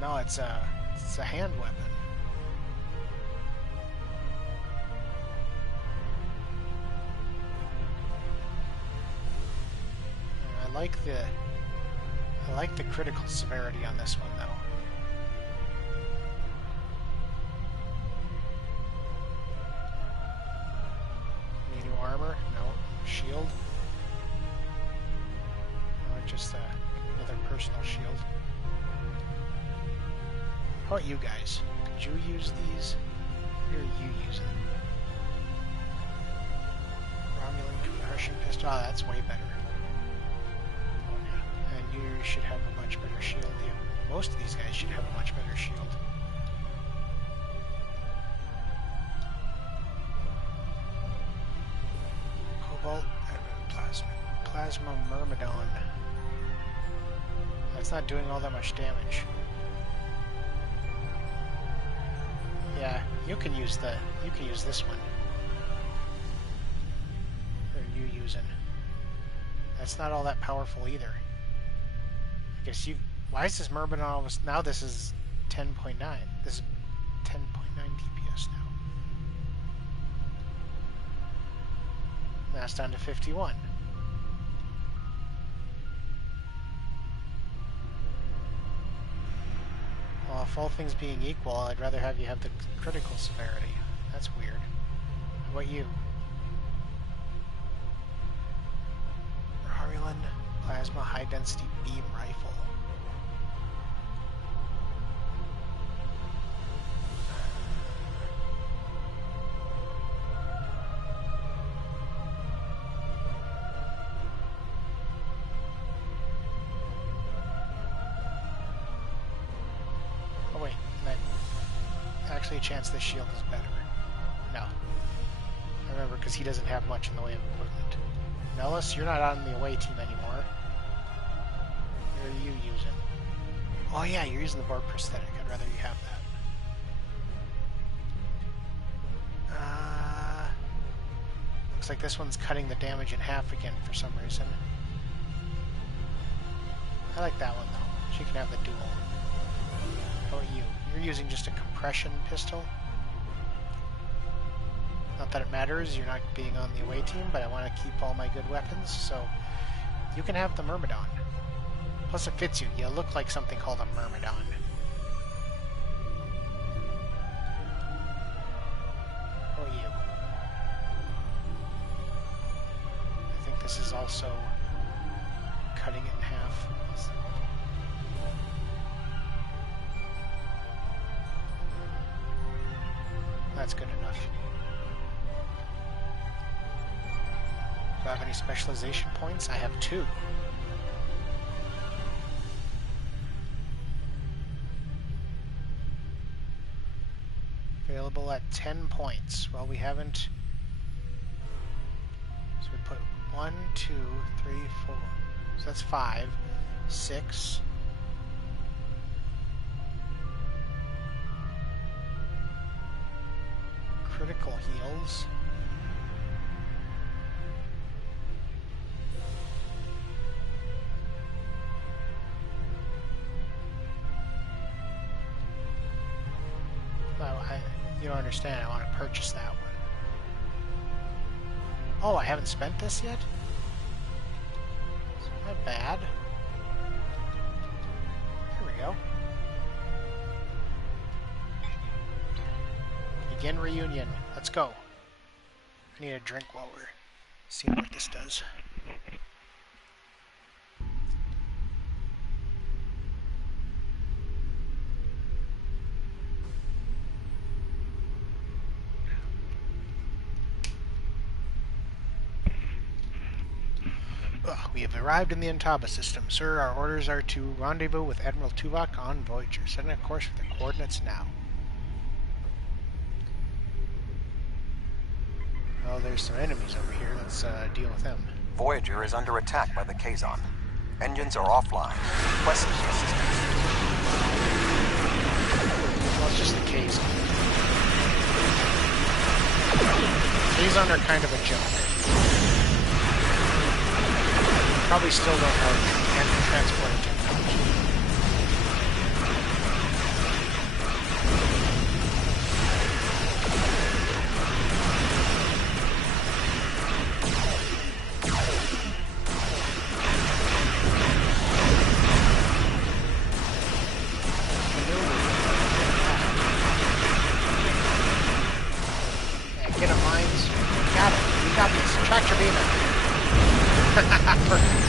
No, it's a hand weapon. I like the critical severity on this one, though. Any new armor? No. Shield? No, just another personal shield. How about you guys? Could you use these? Or are you using them? Romulan compression pistol. Ah, that's way better. You should have a much better shield. Yeah, most of these guys should have a much better shield. Cobalt, plasma myrmidon. That's not doing all that much damage. Yeah, you can use this one. Or you using. That's not all that powerful either. I guess why is this Myrmidon almost... Now this is 10.9. This is 10.9 DPS now. Now it's down to 51. Well, if all things being equal, I'd rather have you have the critical severity. That's weird. How about you? Romulan plasma high-density beam rifle. actually a chance this shield is better. No. I remember, because he doesn't have much in the way of equipment. Nellis, you're not on the away team anymore. What are you using? Oh yeah, you're using the Borg prosthetic. I'd rather you have that. Looks like this one's cutting the damage in half again for some reason. I like that one though. She can have the dual. How about you? You're using just a compression pistol. Not that it matters, you're not being on the away team, but I want to keep all my good weapons, so you can have the Myrmidon. Plus it fits you. You look like something called a Myrmidon. How about you? I think this is also cutting it in half. That's good enough. Do I have any specialization points? I have 2. Available at 10 points. Well, we haven't... So we put 1, 2, 3, 4. So that's 5, 6... Critical heals. Well, you don't understand. I want to purchase that one. Oh, I haven't spent this yet? It's not bad. Here we go. Begin reunion. Let's go. I need a drink while we're seeing what this does. We have arrived in the Intaba system. Sir, our orders are to rendezvous with Admiral Tuvok on Voyager. Setting a course for the coordinates now. Oh, there's some enemies over here. Let's deal with them. Voyager is under attack by the Kazon. Engines are offline. Request assistance. Well, it's just the Kazon. Kazon are kind of a joke. Probably still don't have transporting technology. Yeah, get him, mines. Got it. We got this. Tractor beamer. Perfect.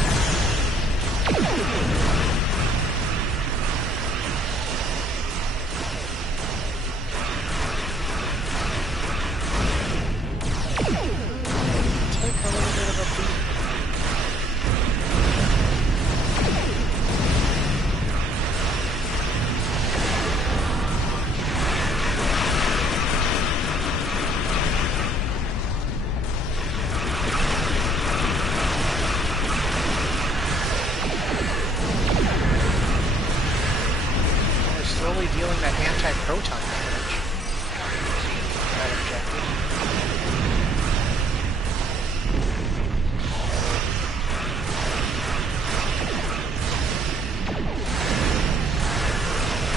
Dealing that anti-proton damage. That objective.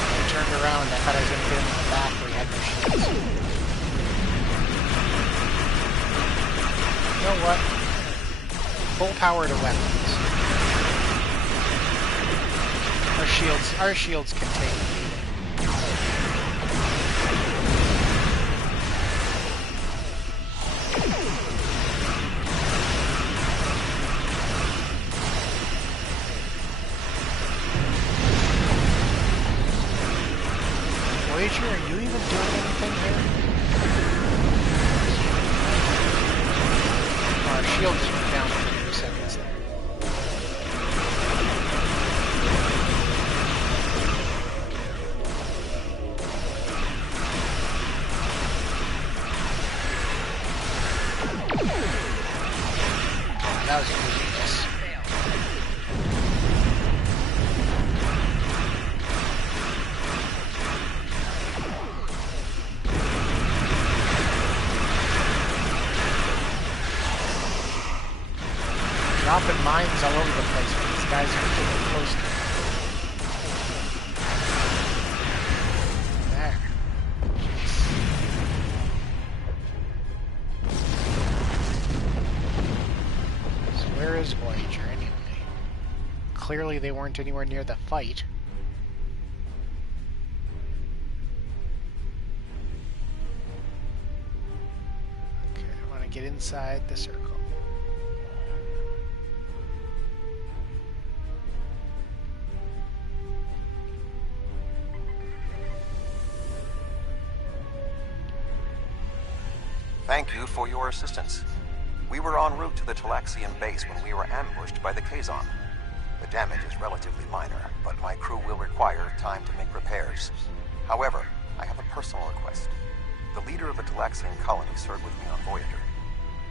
I turned around, I thought I was going to get him in the back where he had no shields. You know what? Full power to weapons. Our shields can take it. Voyager, are you even doing anything here? Our shields went down for a few seconds there. mines all over the place, but these guys are getting close to it. There. So where is Voyager anyway? Clearly they weren't anywhere near the fight. Okay, I want to get inside the circle. Thank you for your assistance. We were en route to the Talaxian base when we were ambushed by the Kazon. The damage is relatively minor, but my crew will require time to make repairs. However, I have a personal request. The leader of the Talaxian colony served with me on Voyager.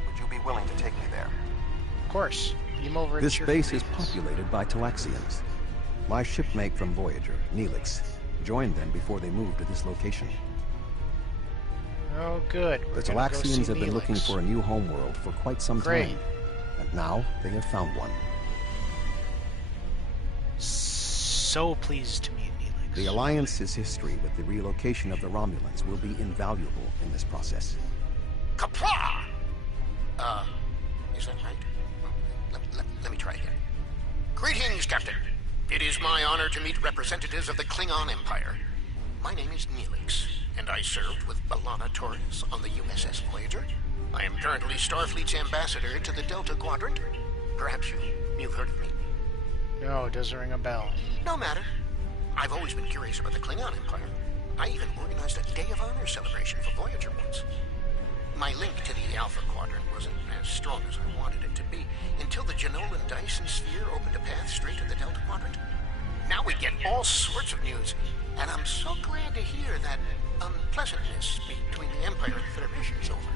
Would you be willing to take me there? Of course. Beam over This into your base is convenience. populated by Talaxians. My shipmate from Voyager, Neelix, joined them before they moved to this location. Oh, good. We're The gonna go see Talaxians have been looking Neelix. for a new homeworld for quite some Great. time. And now they have found one. So pleased to meet Neelix. The Alliance's history with the relocation of the Romulans will be invaluable in this process. Kapla! Is that right? Let me try again. Greetings, Captain. It is my honor to meet representatives of the Klingon Empire. My name is Neelix, and I served with B'Elanna Torres on the USS Voyager. I am currently Starfleet's ambassador to the Delta Quadrant. Perhaps you've heard of me. No, it doesn't ring a bell. No matter. I've always been curious about the Klingon Empire. I even organized a Day of Honor celebration for Voyager once. My link to the Alpha Quadrant wasn't as strong as I wanted it to be until the Jenolan Dyson Sphere opened a path straight to the Delta Quadrant. Now we get all sorts of news, and I'm so glad to hear that unpleasantness between the Empire and the Federation is over.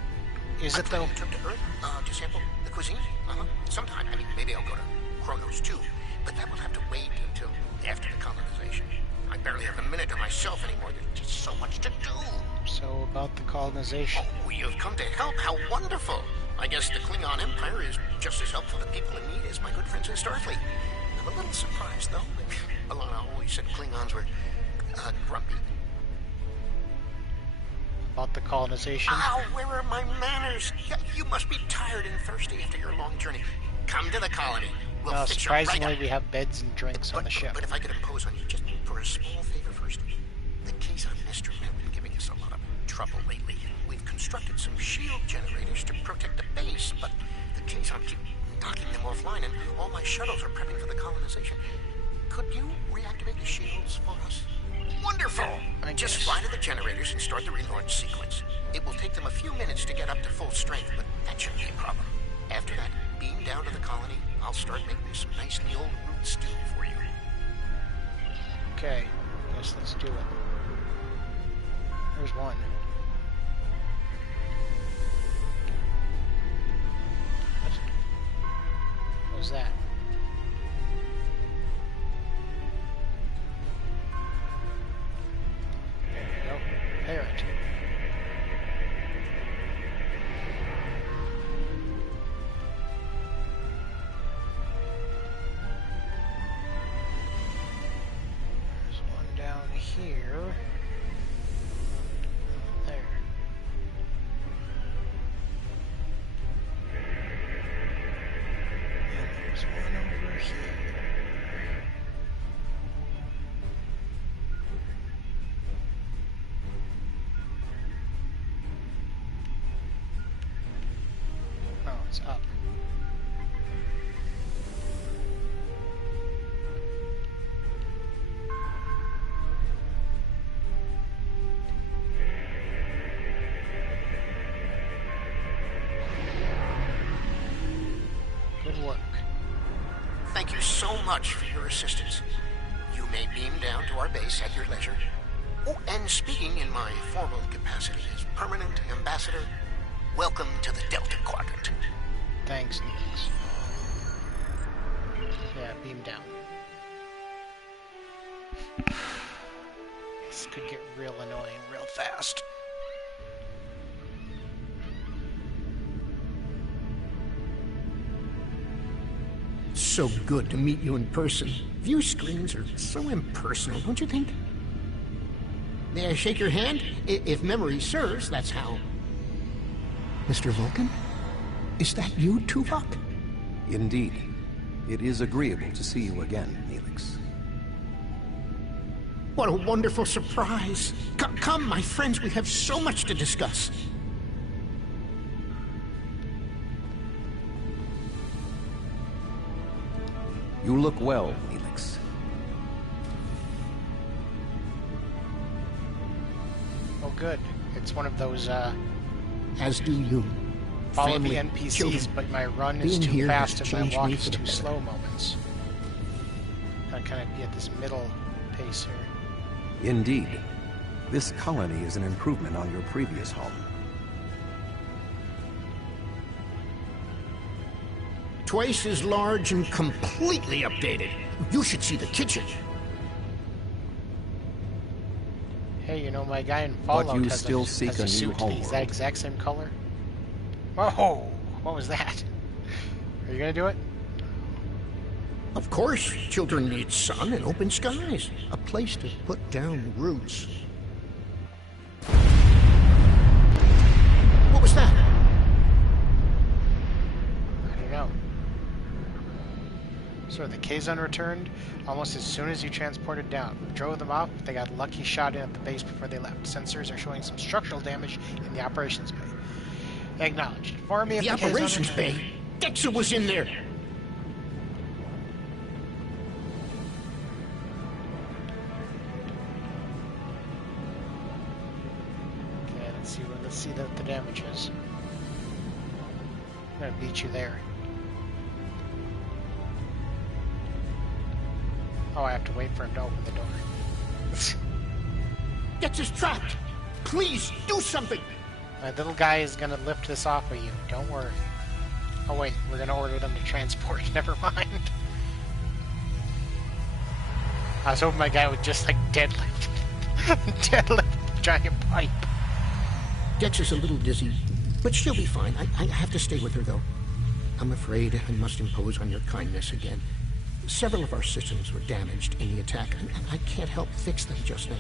Is it though? I'm planning a trip to Earth to sample the cuisine. Sometime. I mean, maybe I'll go to Kronos too, but that will have to wait until after the colonization. I barely have a minute to myself anymore. There's just so much to do. So about the colonization. Oh, you've come to help. How wonderful. I guess the Klingon Empire is just as helpful to people in need as my good friends in Starfleet. I'm a little surprised, though. B'Elanna always said Klingons were grumpy. About the colonization. Ow, where are my manners? You must be tired and thirsty after your long journey. Come to the colony. We'll No, fix you right surprisingly, up. we have beds and drinks on the ship. But if I could impose on you just for a small favor first. The Kazon Ministry have been giving us a lot of trouble lately. We've constructed some shield generators to protect the base, but the Kazon keep knocking them offline, and all my shuttles are prepping for the colonization. Could you reactivate the shields for us? Wonderful! I Just guess. fly to the generators and start the relaunch sequence. It will take them a few minutes to get up to full strength, but that shouldn't be a problem. After that, beam down to the colony. I'll start making some nicely old root stew for you. Okay, guess let's do it. There's one. What was that? There we go. Parrot. There's one down here. There. And there's one over here. Oh, it's up. Good work. Thank you so much for your assistance. You may beam down to our base at your leisure. Oh, and speaking in my formal capacity as permanent ambassador, welcome to the Delta Quadrant. Thanks, Neelix. Yeah, beam down. This could get real annoying real fast. so good to meet you in person. View screens are so impersonal, don't you think? May I shake your hand? If memory serves, that's how. Mr. Vulcan? Is that you, Tuvok? Indeed. It is agreeable to see you again, Neelix. What a wonderful surprise. Come, my friends, we have so much to discuss. You look well, Neelix. Oh, good. It's one of those, As do you. follow Family, the NPCs, children. but my run is Being too here fast has and my changed walk me is for the too better. slow moments. I kind of be at this middle pace here. Indeed. This colony is an improvement on your previous home. Twice as large and completely updated. You should see the kitchen. Hey, you know, my guy in Fallout you has still a, seek has a a new suit the homeworld. exact same color. Whoa! What was that? Are you gonna do it? Of course, children need sun and open skies. A place to put down roots. What was that? I don't know. So the Kazon returned almost as soon as you transported down. We drove them off. They got a lucky shot in at the base before they left. Sensors are showing some structural damage in the operations bay. Acknowledged. Inform me if The the Kazon operations returned. bay. Dexa was in there. Okay, let's see what the damage is. I'm gonna beat you there. Oh, I have to wait for him to open the door. Dexa's trapped. Please, do something. My little guy is gonna lift this off of you. Don't worry. Oh wait, we're gonna order them to transport. Never mind. I was hoping my guy would just like deadlift, deadlift the giant pipe. Dexa's a little dizzy, but she'll be fine. I have to stay with her, though. I'm afraid I must impose on your kindness again. Several of our systems were damaged in the attack, and I can't help fix them just now.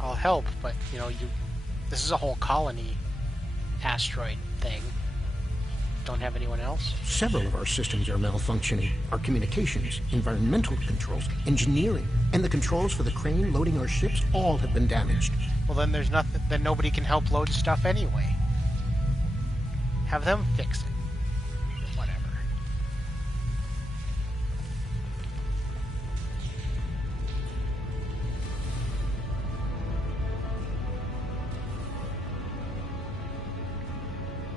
I'll help, but you know, this is a whole colony asteroid thing. Don't have anyone else? Several of our systems are malfunctioning. Our communications, environmental controls, engineering, and the controls for the crane loading our ships all have been damaged. Well, then there's nothing. Then nobody can help load stuff anyway. Have them fix it. Whatever.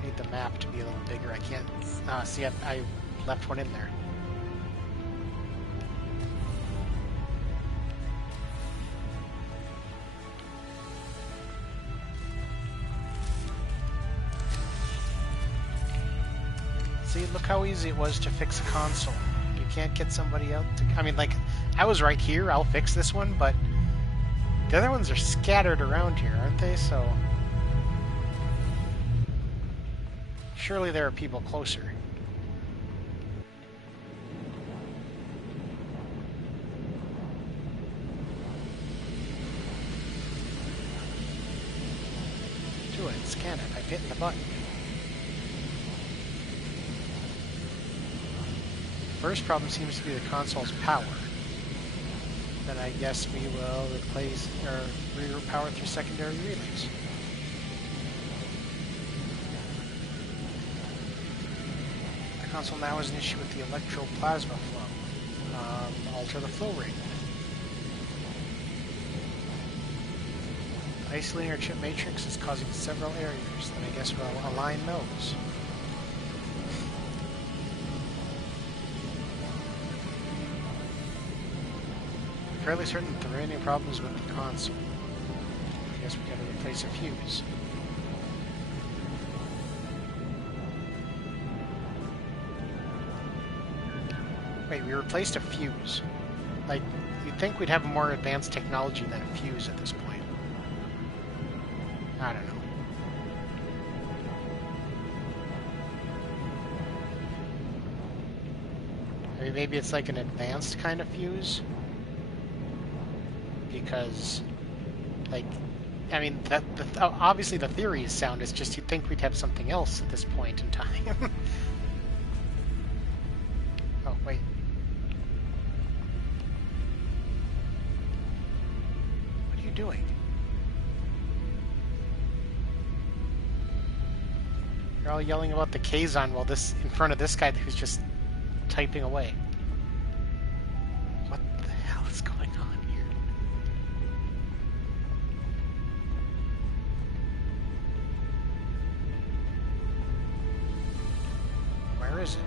Need the map to be a little bigger. I can't. See, I left one in there. See, look how easy it was to fix a console. You can't get somebody else to... I mean, like, I was right here, I'll fix this one, but the other ones are scattered around here, aren't they? So surely there are people closer. Do it, scan it by hitting the button. First problem seems to be the console's power. Then I guess we will replace or reroute power through secondary relays. The console now has an issue with the electroplasma flow. Alter the flow rate. Isolating our chip matrix is causing several errors. Then I guess we'll align those. Fairly certain that there are any problems with the console. I guess we gotta replace a fuse. Wait, we replaced a fuse. Like, you'd think we'd have more advanced technology than a fuse at this point. I don't know. mean, maybe it's like an advanced kind of fuse. Because, like, I mean, obviously the theory is sound. It's just you'd think we'd have something else at this point in time. Oh, wait. What are you doing? You're all yelling about the Kazon while in front of this guy who's just typing away. What the hell is going on here? Where is it?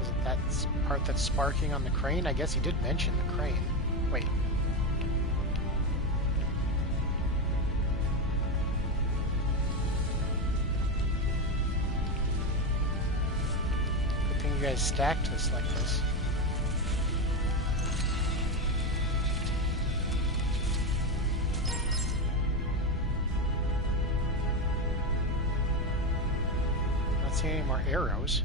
Is it that part that's sparking on the crane? I guess he did mention the crane. Wait. Good thing you guys stacked this like this. Not seeing any more arrows.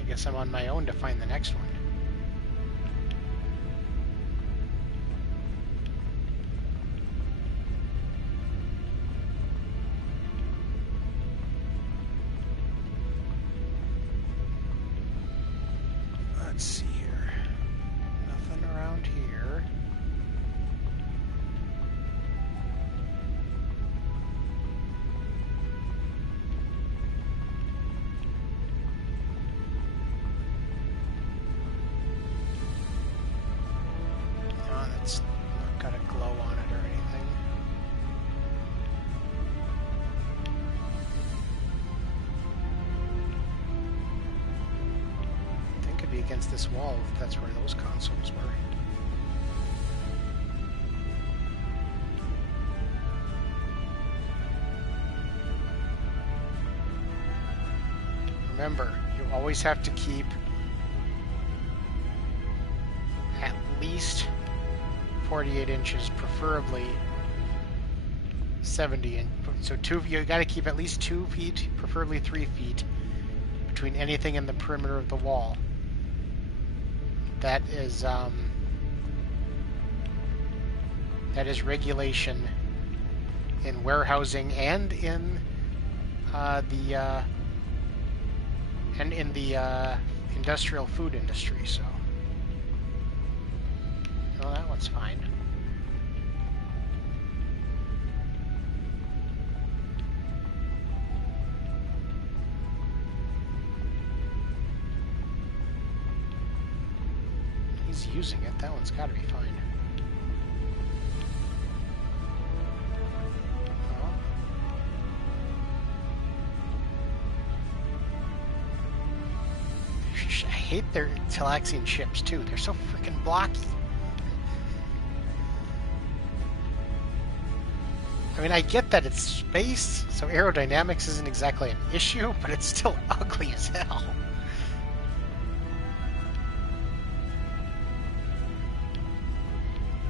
I guess I'm on my own to find the next one. Let's see here. Nothing around here. No, that's not got a glow on it or anything. I think it'd be against this wall if that's where those consoles were. Remember, you always have to keep at least 48 inches, preferably 70 inches. So you got to keep at least 2 feet, preferably 3 feet, between anything in the perimeter of the wall. That is regulation in warehousing and in the industrial food industry. So, well, that one's fine. He's using it. That one's got to be fine. Well, I hate their Talaxian ships too. They're so freaking blocky. I mean, I get that it's space, so aerodynamics isn't exactly an issue, but it's still ugly as hell.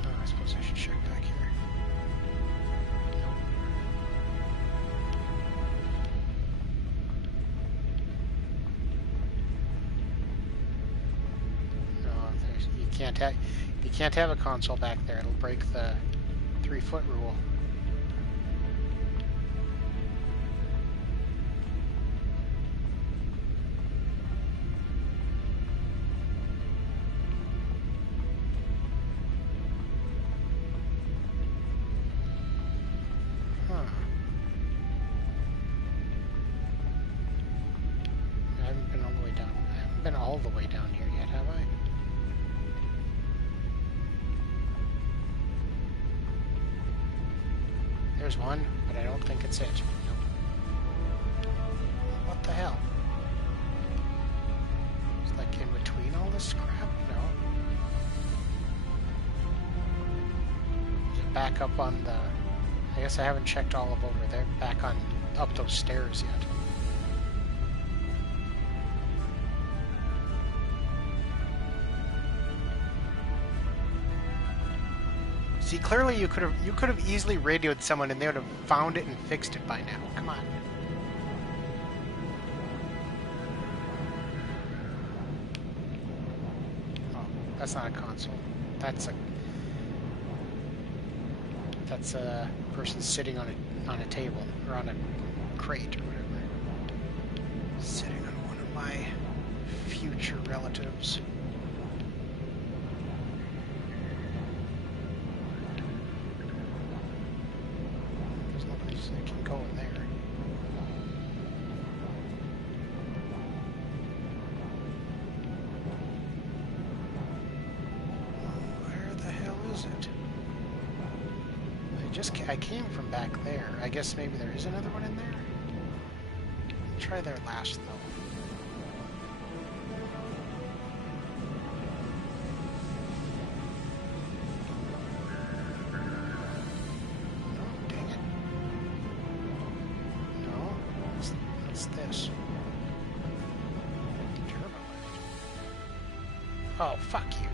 Oh, I suppose I should check back here. Nope. No, you can't have a console back there. It'll break the 3-foot rule. All the way down here yet, have I? There's one, but I don't think it's it. Nope. What the hell? It's like in between all this crap? No. Is it back up on the... I guess I haven't checked all of over there. Back on up those stairs yet. See, clearly you could have easily radioed someone and they would have found it and fixed it by now. Come on. Oh, that's not a console. That's a person sitting on a table or on a crate or whatever. Sitting on one of my future relatives. There's no place I can go in there. Where the hell is it? I came from back there. I guess maybe there is another one in there? Try there last, though. Oh, dang it. No? What's this? Turbo lift. Oh, fuck you.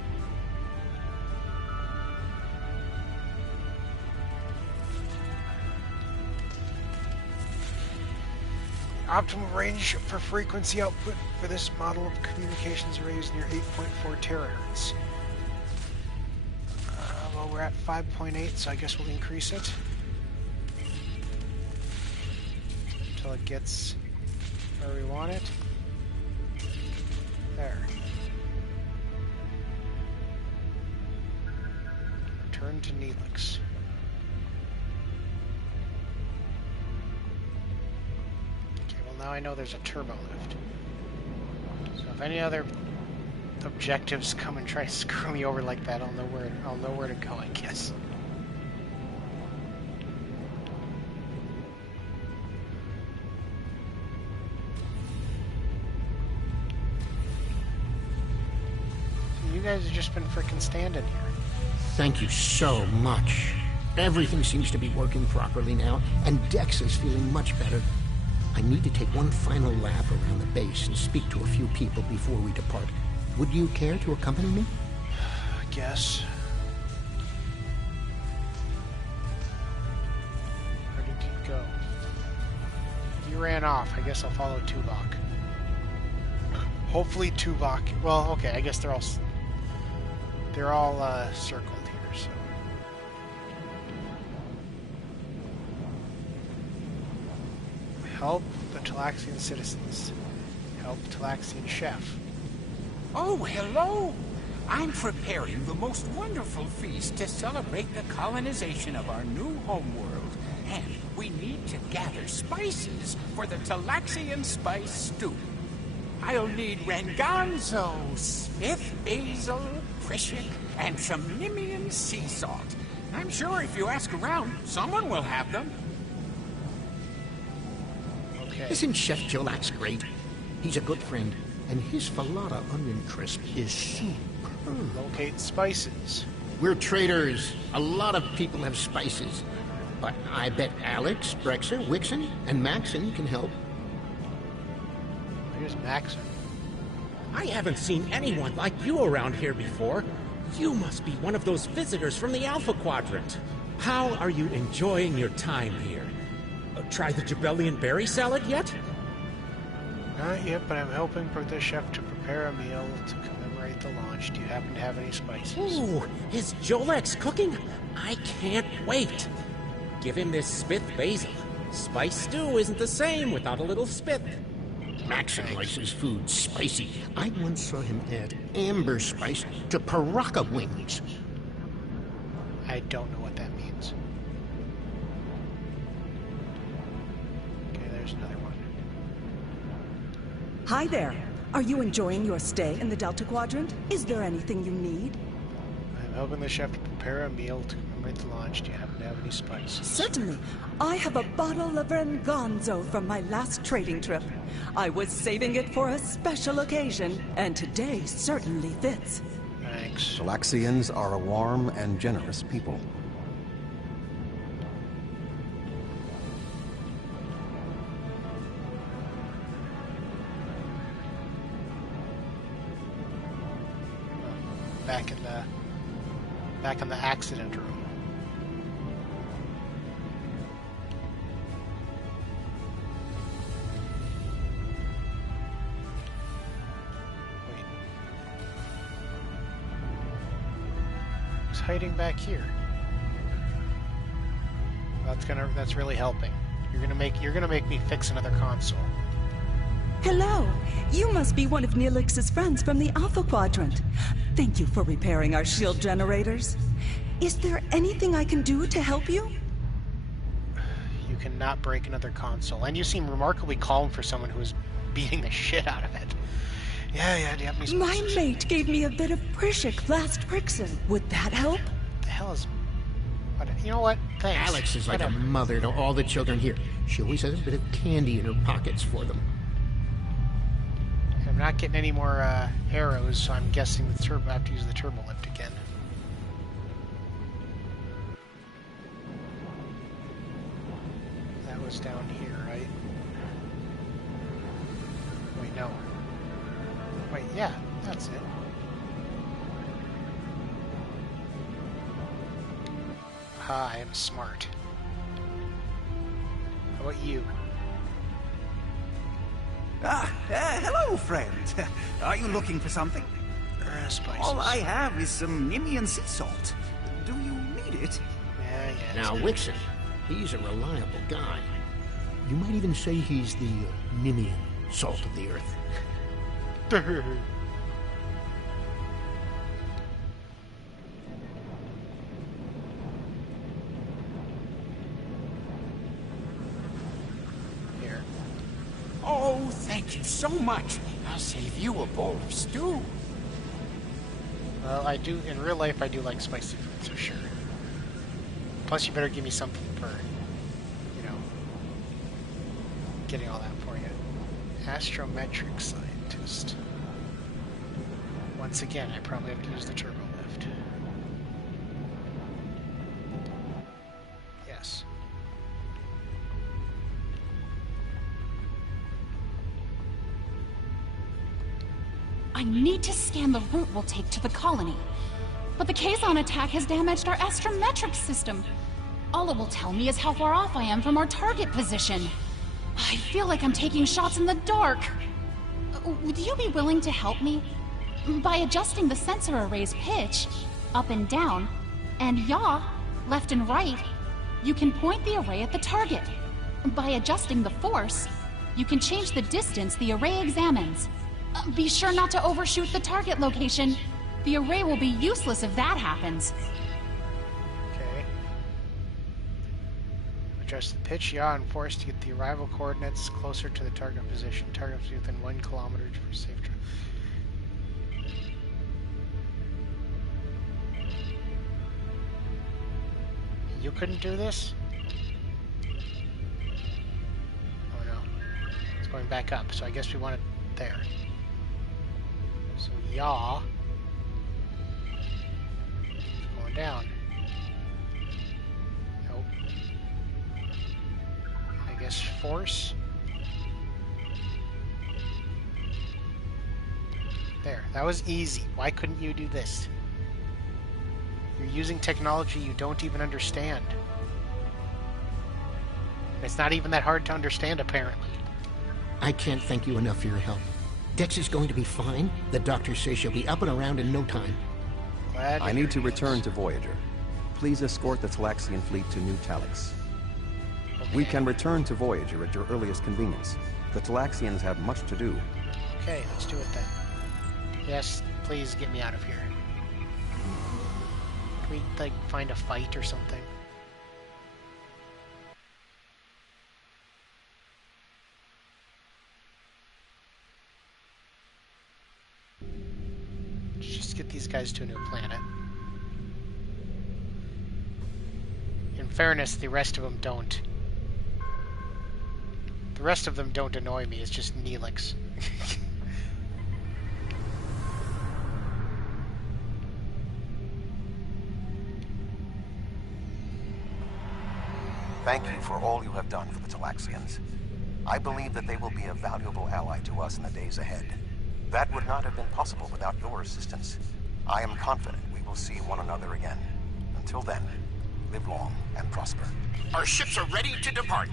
Optimal range for frequency output for this model of communications arrays near 8.4 terahertz. Well, we're at 5.8, so I guess we'll increase it until it gets where we want it. There. Return to Neelix. Now I know there's a turbo lift. So if any other objectives come and try to screw me over like that, I'll know where to go, I guess. You guys have just been frickin' standing here. Thank you so much. Everything seems to be working properly now, and Dex is feeling much better. I need to take one final lap around the base and speak to a few people before we depart. Would you care to accompany me? I guess. Where did he go? He ran off. I guess I'll follow Tuvok. Hopefully Tuvok... Well, okay, I guess they're all circled here, so... Help the Talaxian citizens. Help Talaxian chef. Oh, hello! I'm preparing the most wonderful feast to celebrate the colonization of our new homeworld. And we need to gather spices for the Talaxian spice stew. I'll need Renganzo, Smith basil, Prishik, and some Nimian sea salt. I'm sure if you ask around, someone will have them. Isn't Chef Jolax great? He's a good friend, and his Falada onion crisp is superb. Locate spices. We're traders. A lot of people have spices. But I bet Alex, Brexer, Wixon, and Maxon can help. Here's Maxon. I haven't seen anyone like you around here before. You must be one of those visitors from the Alpha Quadrant. How are you enjoying your time here? Try the Jabellian berry salad yet? Not yet, but I'm helping the chef to prepare a meal to commemorate the launch. Do you happen to have any spices? Ooh, is Jolax cooking? I can't wait. Give him this Smith basil. Spice stew isn't the same without a little Smith. Maxon likes his food spicy. I once saw him add amber spice to Paraka wings. I don't know what that means. Okay, there's another one. Hi there. Are you enjoying your stay in the Delta Quadrant? Is there anything you need? I'm helping the chef to prepare a meal to commemorate the launch. Do you happen to have any spices? Certainly. I have a bottle of Renganzo from my last trading trip. I was saving it for a special occasion, and today certainly fits. Thanks. Talaxians are a warm and generous people. Back in the accident room. Who's hiding back here? That's really helping. You're gonna make me fix another console. Hello. You must be one of Neelix's friends from the Alpha Quadrant. Thank you for repairing our shield generators. Is there anything I can do to help you? You cannot break another console, and you seem remarkably calm for someone who is beating the shit out of it. Yeah, do you have any My sponsors? mate gave me a bit of Prishik last Brixen. Would that help? The hell is... What, you know what? Thanks. Alex is like Whatever. a mother to all the children here. She always has a bit of candy in her pockets for them. I'm not getting any more arrows, so I'm guessing the turbo. I have to use the turbo lift again. That was down here, right? Wait, no. Wait, yeah, that's it. Ah, I am smart. How about you? Hello, friend. Are you looking for something? Spices. All I have is some Nimian sea salt. Do you need it? Yeah. Now, Wixon, he's a reliable guy. You might even say he's the Nimian salt of the earth. Here. Oh, thank you so much. I'll save you a bowl of stew. Well, I do, in real life, I do like spicy food, so sure. Plus, you better give me something for, getting all that for you. Astrometric scientist. Once again, I probably have to use the turbo lift. Yes. I need to scan the route we'll take to the colony. But the Kazon attack has damaged our astrometric system. All it will tell me is how far off I am from our target position. I feel like I'm taking shots in the dark. Would you be willing to help me? By adjusting the sensor array's pitch, up and down, and yaw, left and right, you can point the array at the target. By adjusting the force, you can change the distance the array examines. Be sure not to overshoot the target location. The array will be useless if that happens. Okay. Adjust the pitch, yaw, and force to get the arrival coordinates closer to the target position. Target within 1 kilometer for safe travel. You couldn't do this? Oh no. It's going back up, so I guess we want it there. So yaw. Going down. Nope. I guess force. There. That was easy. Why couldn't you do this? You're using technology you don't even understand. It's not even that hard to understand, apparently. I can't thank you enough for your help. Dex is going to be fine. The doctors say she'll be up and around in no time. Glad I need to return to Voyager. Please escort the Talaxian fleet to New Talix. Okay. We can return to Voyager at your earliest convenience. The Talaxians have much to do. Okay, let's do it then. Yes, please get me out of here. Can we, like, find a fight or something? Just get these guys to a new planet. In fairness, the rest of them don't. The rest of them don't annoy me, it's just Neelix. Thank you for all you have done for the Talaxians. I believe that they will be a valuable ally to us in the days ahead. That would not have been possible without your assistance. I am confident we will see one another again. Until then, live long and prosper. Our ships are ready to depart.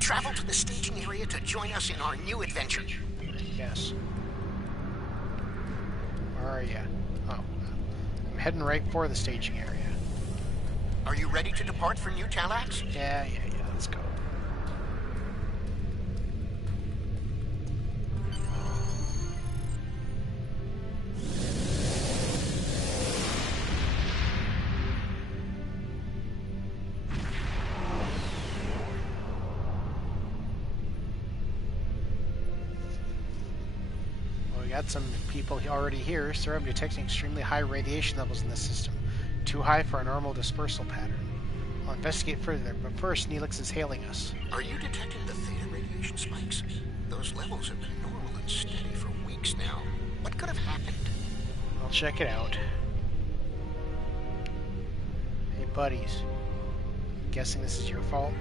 Travel to the staging area to join us in our new adventure. Yes. Where are you? Oh, I'm heading right for the staging area. Are you ready to depart for New Talax? Yeah, let's go. Well, we got some people already here. Sir, I'm detecting extremely high radiation levels in this system. Too high for a normal dispersal pattern. I'll investigate further, but first, Neelix is hailing us. Are you detecting the theta radiation spikes? Those levels have been normal and steady for weeks now. What could have happened? I'll check it out. Hey, buddies. Guessing this is your fault?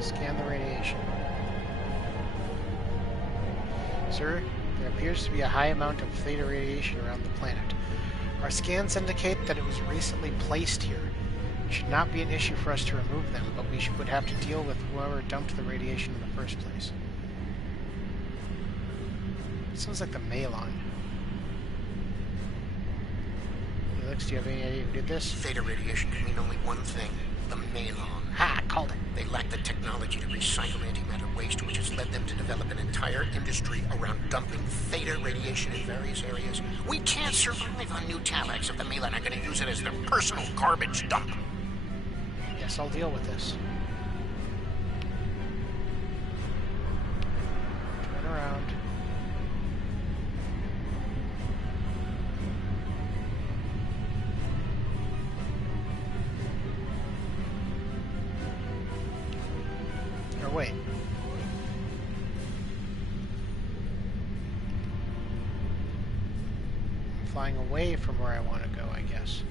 Scan the radiation. Sir, there appears to be a high amount of theta radiation around the planet. Our scans indicate that it was recently placed here. It should not be an issue for us to remove them, but we would have to deal with whoever dumped the radiation in the first place. Sounds like the Malon. Neelix, do you have any idea who did this? Theta radiation can mean only one thing. The Malon. Ha! Called it. They lack the technology to recycle antimatter waste, which has led them to develop an entire industry around dumping theta radiation in various areas. We can't survive on New Talax if the Malon are going to use it as their personal garbage dump. Yes, I'll deal with this. Turn around. Or wait. I'm flying away from where I want to go, I guess.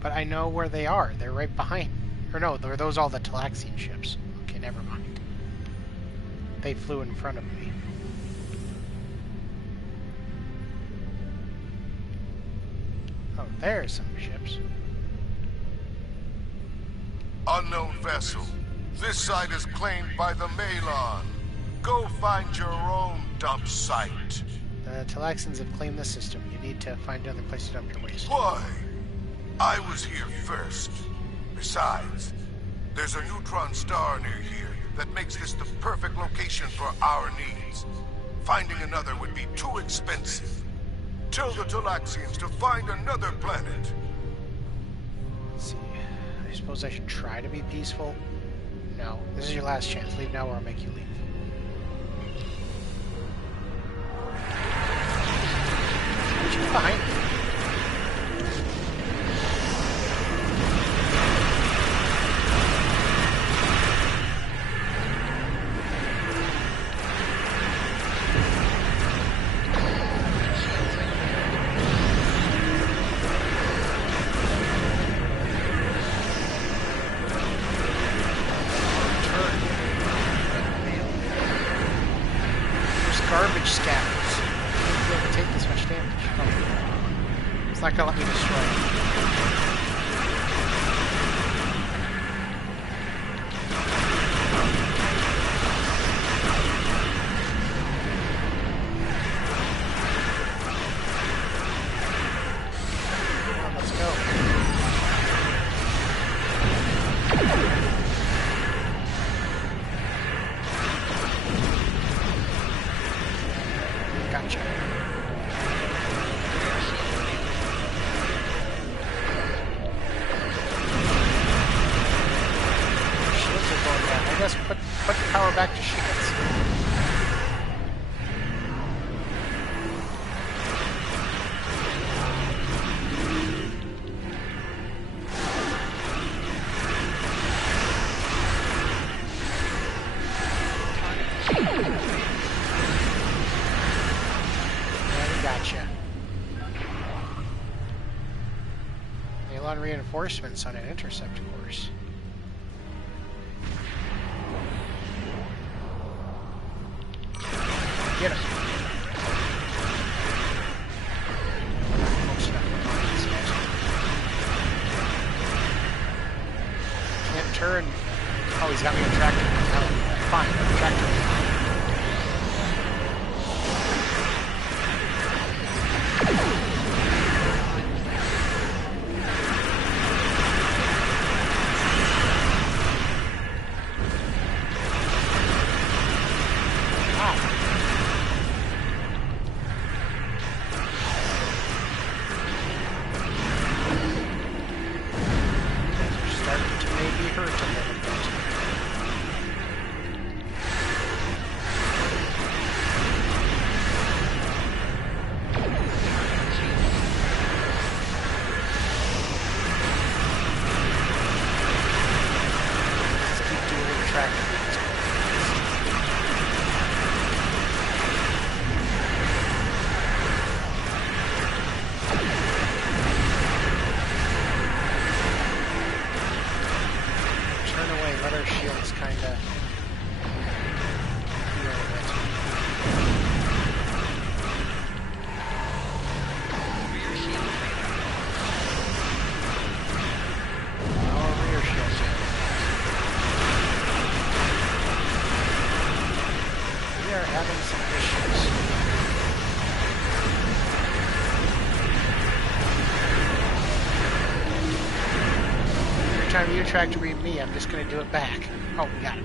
But I know where they are. They're right behind. Or no, are those all the Talaxian ships? Okay, never mind. They flew in front of me. Oh, there's some ships. Unknown vessel. This site is claimed by the Malon. Go find your own dump site. The Talaxians have claimed the system. You need to find another place to dump your waste. Why? I was here first. Besides, there's a neutron star near here that makes this the perfect location for our needs. Finding another would be too expensive. Tell the Talaxians to find another planet. Let's see. I suppose I should try to be peaceful. No. This is your last chance. Leave now or I'll make you leave. What's behind me? Garbage scatters. I don't take this much damage. Oh. It's not gonna let me destroy it. Let's go. Gotcha. Shields are going down. I guess put the power back to shields. Gotcha. Malon reinforcements on an intercept course. Get him. turn. Oh, he's got me attracted. Oh, fine, I'm attracted. Time you try to read me, I'm just going to do it back. Oh, we got it.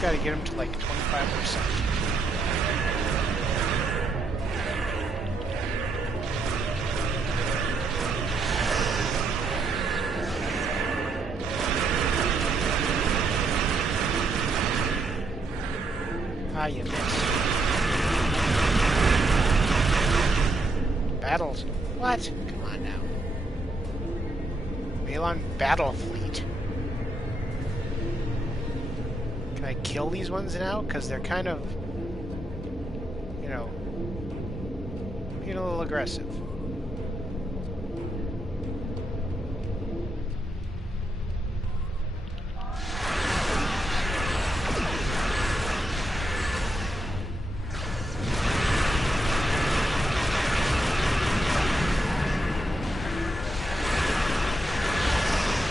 Got to get him to like 25%. Ah, you missed. Battles? What? Come on now. Malon Battle Fleet. Can I kill these ones now? Because they're kind of, you know, being a little aggressive.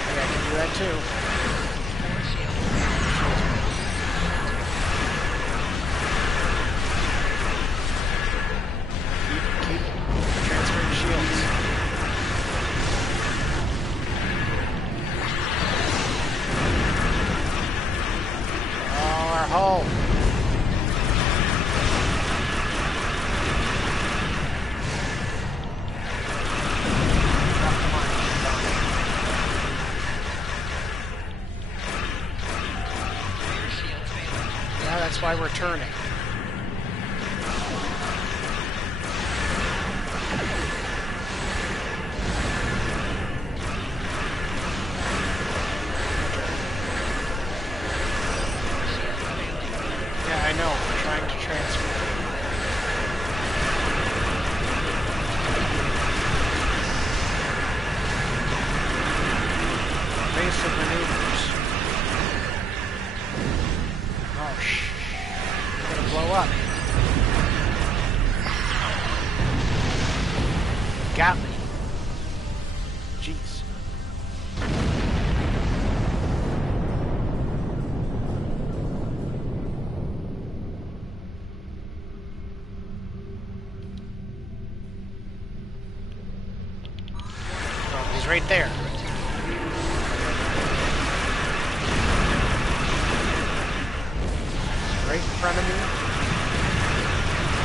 Yeah, I can do that too. That's why we're turning. Yeah, I know. We're trying to transfer. Basic maneuvers. Oh, shit. Blow up. Got me. Jeez. Oh, he's right there. Right in front of me.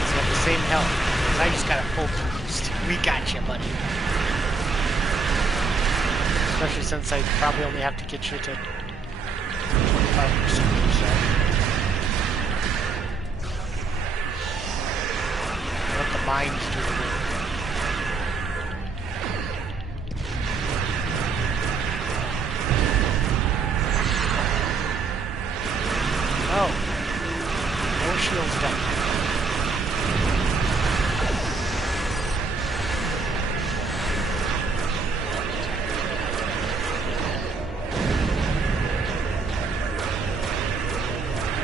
He's got the same health. I just got a full boost. We got you, buddy. Especially since I probably only have to get you to 25% or so. Let the mines do the work. go. No shields down.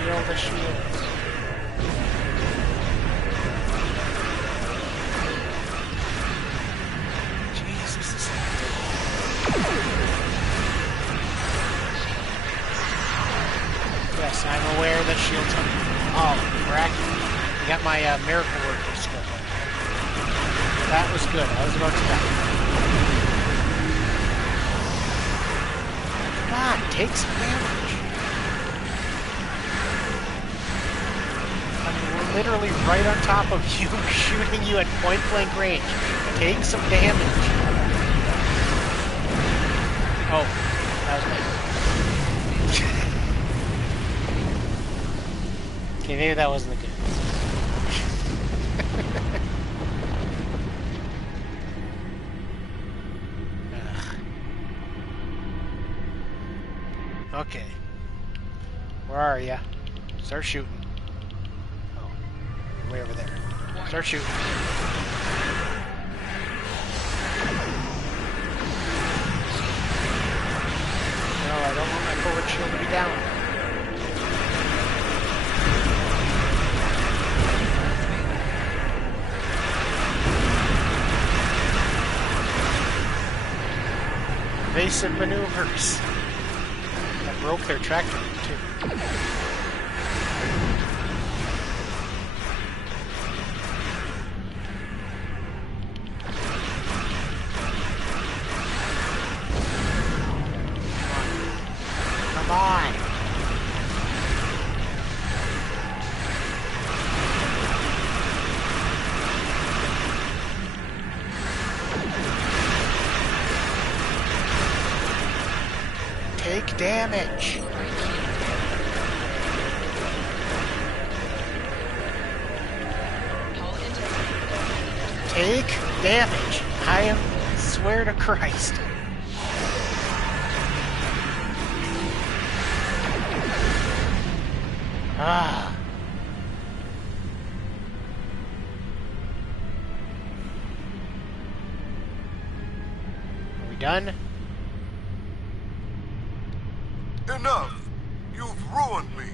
Heal the shields. Jesus, this Yes, I'm aware that shields are... Oh, crack. I got my miracle worker skill. That was good. I was about to die. Come on, take some damage. I'm literally right on top of you, shooting you at point blank range. Take some damage. Oh, that was me. Okay, maybe that wasn't a good. Okay. Where are ya? Start shooting. Oh, way over there. Start shooting. No, I don't want my forward shield to be down. Evasive maneuvers. That broke their tractor, too. Come on. Take damage. Take damage. I swear to Christ. Ah. Are we done? Enough! You've ruined me,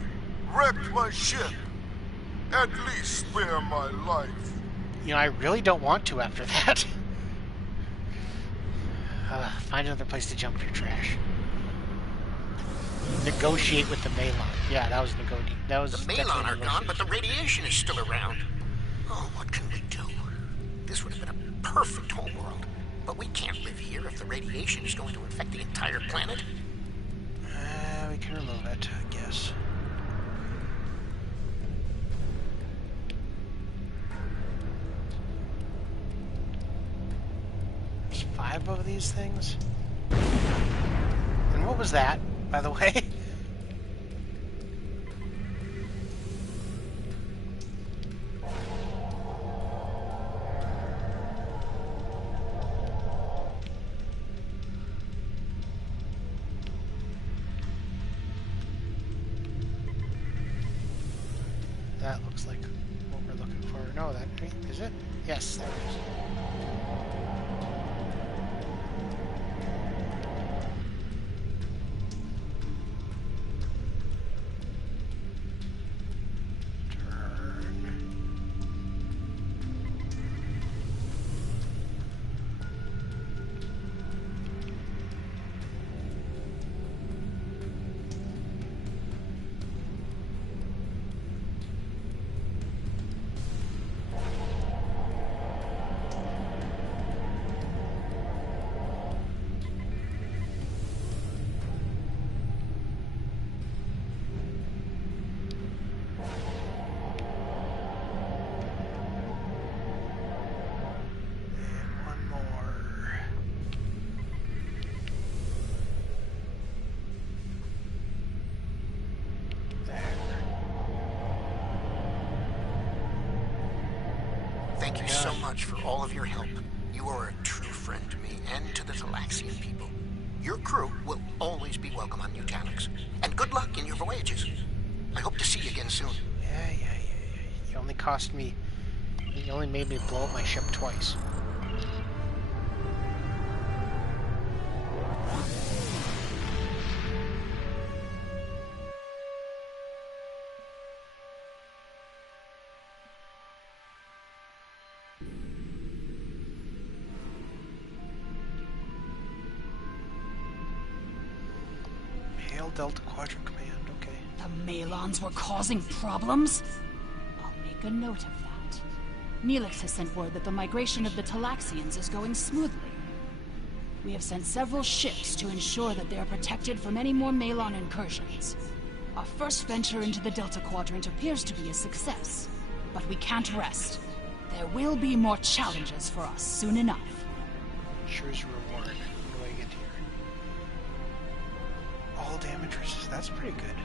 wrecked my ship. At least spare my life. You know, I really don't want to after that. Find another place to jump your trash. Negotiate with the Malon. Yeah, that was that was the Malon are gone, but the radiation is still around. Oh, what can we do? This would have been a perfect homeworld. But we can't live here if the radiation is going to infect the entire planet. We can remove it, I guess. There's 5 of these things. And what was that, by the way? That looks like what we're looking for. No, that is it? Yes, there it is. Thank you so much for all of your help. You are a true friend to me and to the Talaxian people. Your crew will always be welcome on Nutanix. And good luck in your voyages. I hope to see again soon. Yeah. You only cost me... You only made me blow up my ship twice. Hail Delta Quadrant Command, okay. The Malons were causing problems? I'll make a note of that. Neelix has sent word that the migration of the Talaxians is going smoothly. We have sent several ships to ensure that they are protected from any more Malon incursions. Our first venture into the Delta Quadrant appears to be a success, but we can't rest. There will be more challenges for us soon enough. Choose your reward. What do I get here? All damage resistance. That's pretty good.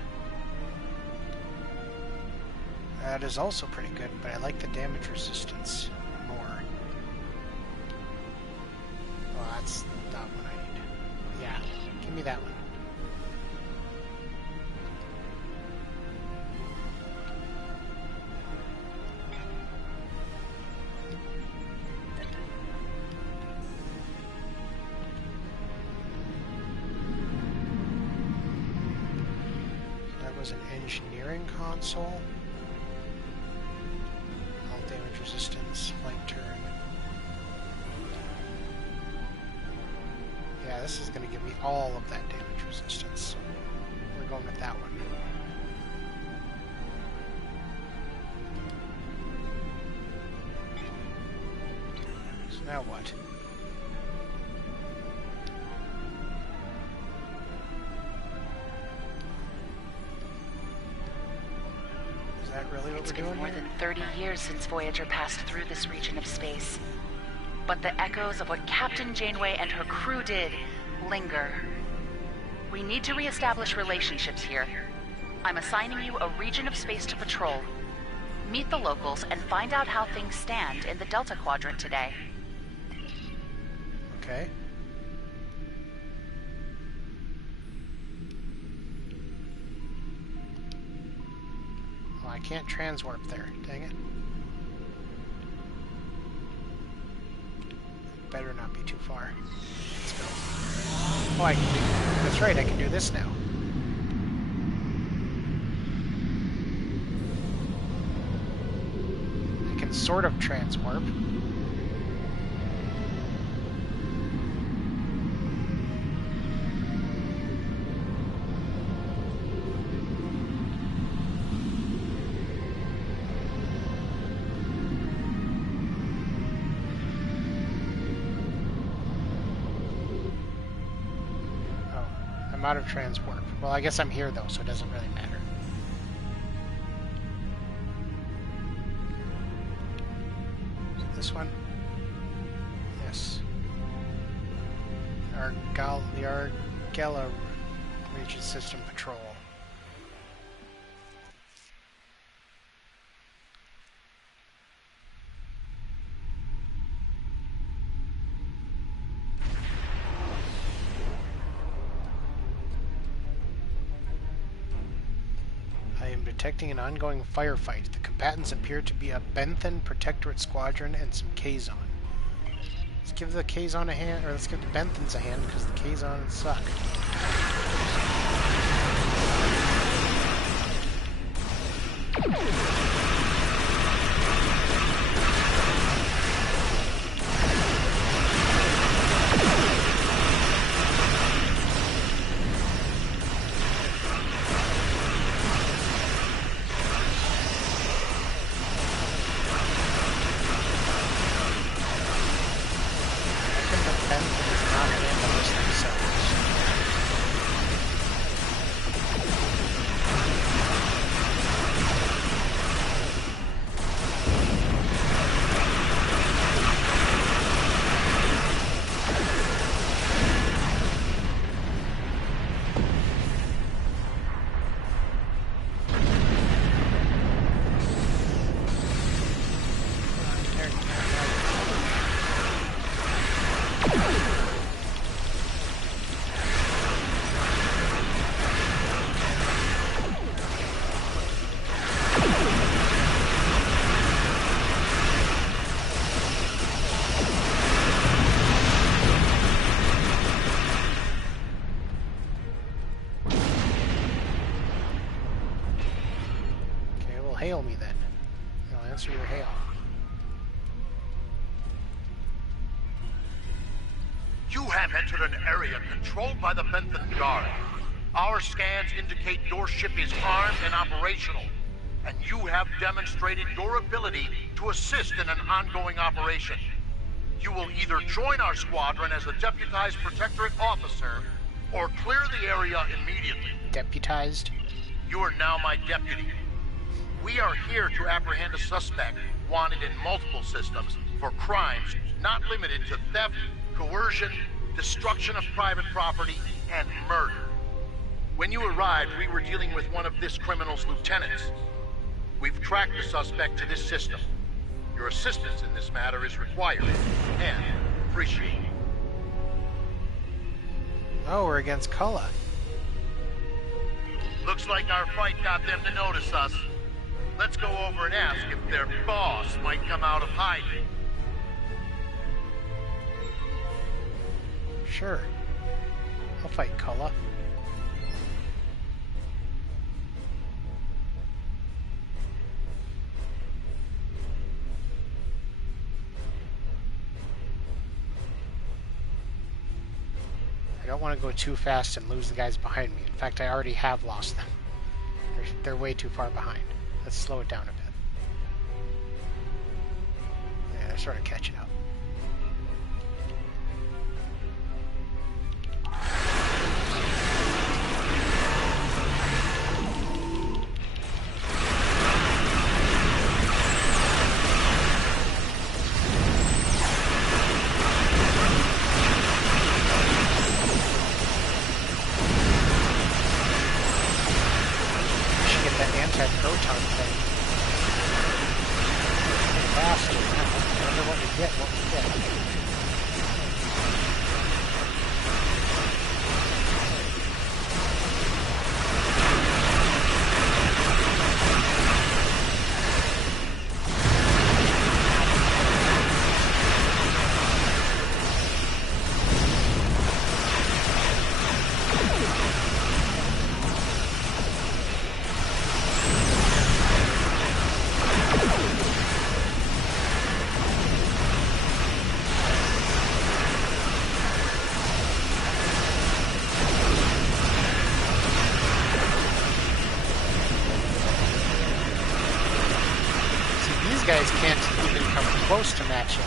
That is also pretty good, but I like the damage resistance more. Well, that's not what I need. Yeah, give me that one. That was an engineering console. Damage resistance, flank turn. Yeah, this is going to give me all of that damage resistance. We're going with that one. So now what? Is that really what It's we're been doing more here? than 30 years since Voyager passed through this region of space. But the echoes of what Captain Janeway and her crew did linger. We need to reestablish relationships here. I'm assigning you a region of space to patrol. Meet the locals and find out how things stand in the Delta Quadrant today. Okay. Well, I can't transwarp there. Dang it. Better not be too far. Let's go. Oh, I can do... That's right, I can do this now. I can sort of transwarp. I'm out of transwarp. Well, I guess I'm here though, so it doesn't really matter. Is it this one? Yes. The Argella Region System Patrol. Detecting an ongoing firefight. The combatants appear to be a Benthan Protectorate Squadron and some Kazon. Let's give the Kazon a hand, or let's give the Benthans a hand, because the Kazon suck. hail me then. I'll answer your hail. You have entered an area controlled by the Bentham Guard. Our scans indicate your ship is armed and operational, and you have demonstrated your ability to assist in an ongoing operation. You will either join our squadron as a deputized Protectorate officer, or clear the area immediately. Deputized? You are now my deputy. We are here to apprehend a suspect wanted in multiple systems for crimes not limited to theft, coercion, destruction of private property, and murder. When you arrived, we were dealing with one of this criminal's lieutenants. We've tracked the suspect to this system. Your assistance in this matter is required, and appreciated. Oh, we're against Cullah. Looks like our fight got them to notice us. Let's go over and ask if their boss might come out of hiding. Sure. I'll fight Cullah. I don't want to go too fast and lose the guys behind me. In fact, I already have lost them. They're way too far behind. Let's slow it down a bit. Yeah, they're sort of catching up. Proton thing. Faster now. I wonder what we get, guys can't even come close to matching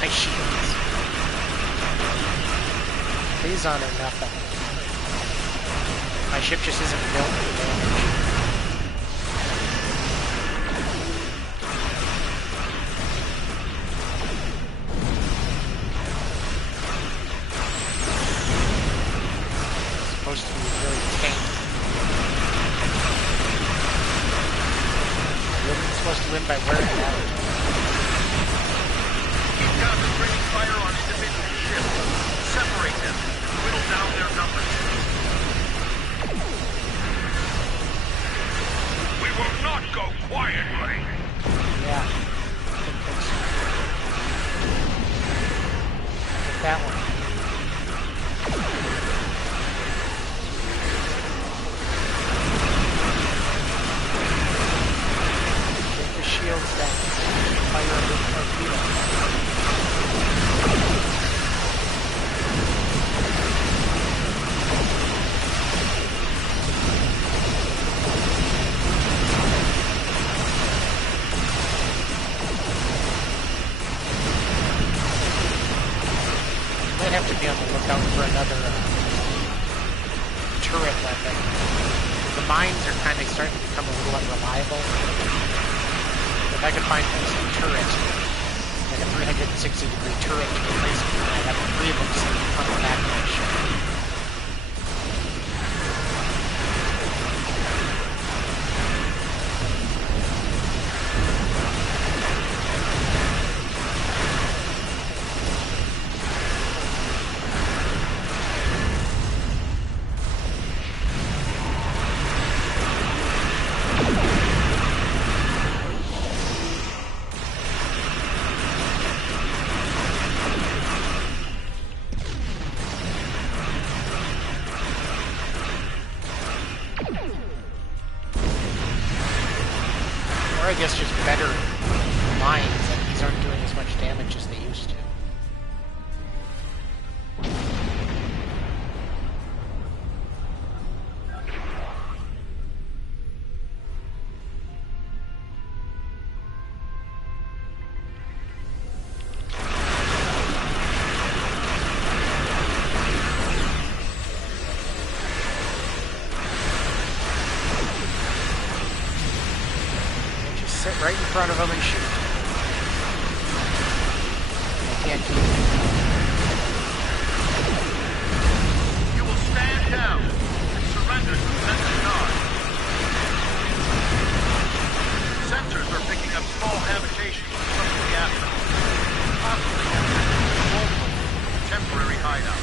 my shields. These on are nothing. My ship just isn't built for damage. It's supposed to be really tanky. Supposed to win by wearing it out. Keep concentrating fire on individual ships. Separate them. Whittle down their numbers. We will not go quietly. Yeah. I think so. Get that one. Shields down. Fire a big torpedo. Might have to be on the lookout for another turret weapon. The mines are kind of starting to become a little unreliable. If I could find some turret, like a 360-degree turret to replace it, I'd have 3 of them sitting on the back of my ship. I guess just better mines, and these aren't doing as much damage as they used to. Sit right in front of them and shoot. I can't keep it. You will stand down and surrender to Sensor Guard. Sensors are picking up small habitations from some of the astronauts. Possibly a temporary hideout.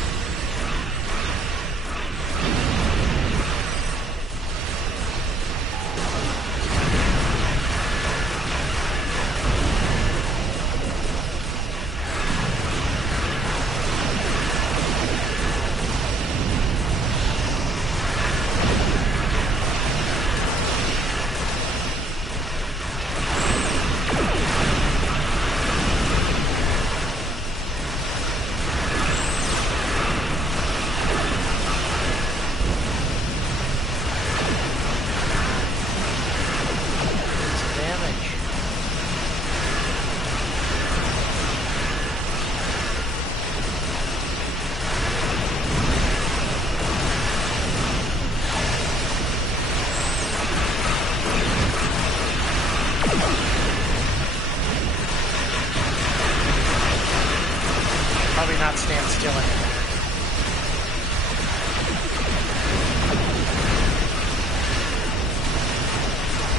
Probably not stand still anymore.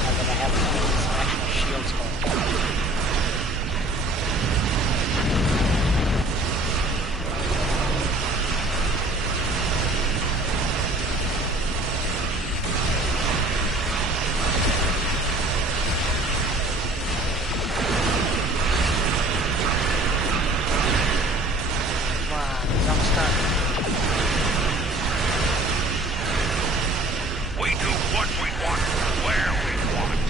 Now that I have some actual shields going down. We do what we want, where we want.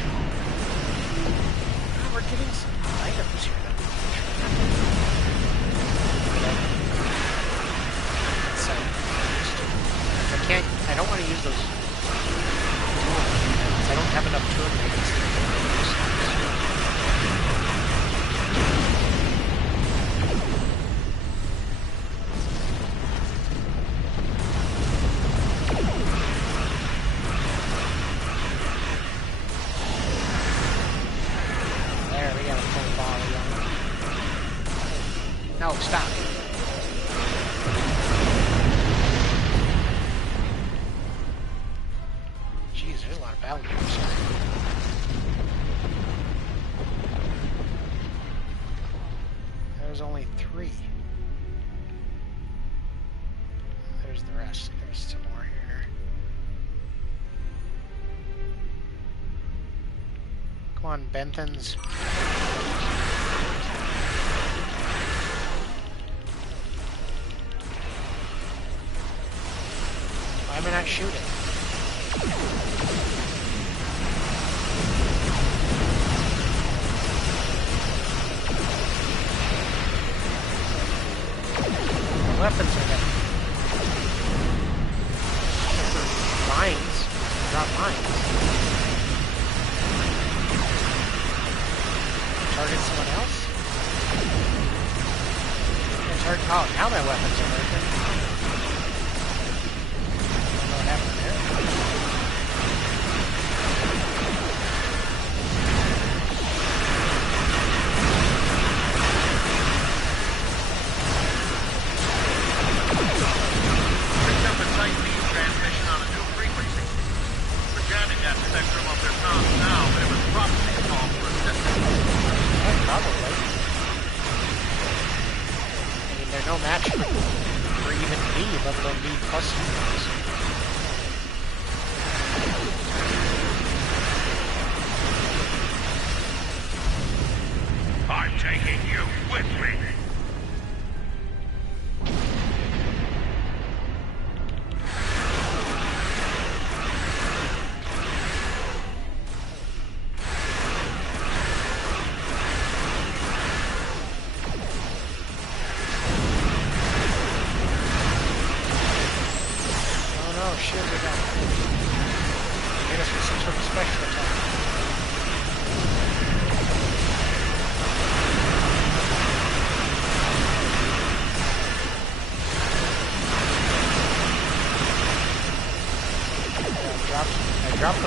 We're getting some items here that we can so, I don't want to use those tools. I don't have enough tool ratings to do those. No, stop. Jeez, there's a lot of battle groups here. There's only 3. There's the rest. There's some more here. Come on, Benthans. Why am I not shooting? The weapons are getting mines, not mines. Target someone else? Oh, now my weapons are working. What happened there? Picked up a tight beam transmission on a new frequency. We're jamming that spectrum of their comms now, but it was probably a call for assistance. Probably. I mean, they're no match for even B, let alone B plus units. I'm taking you with me.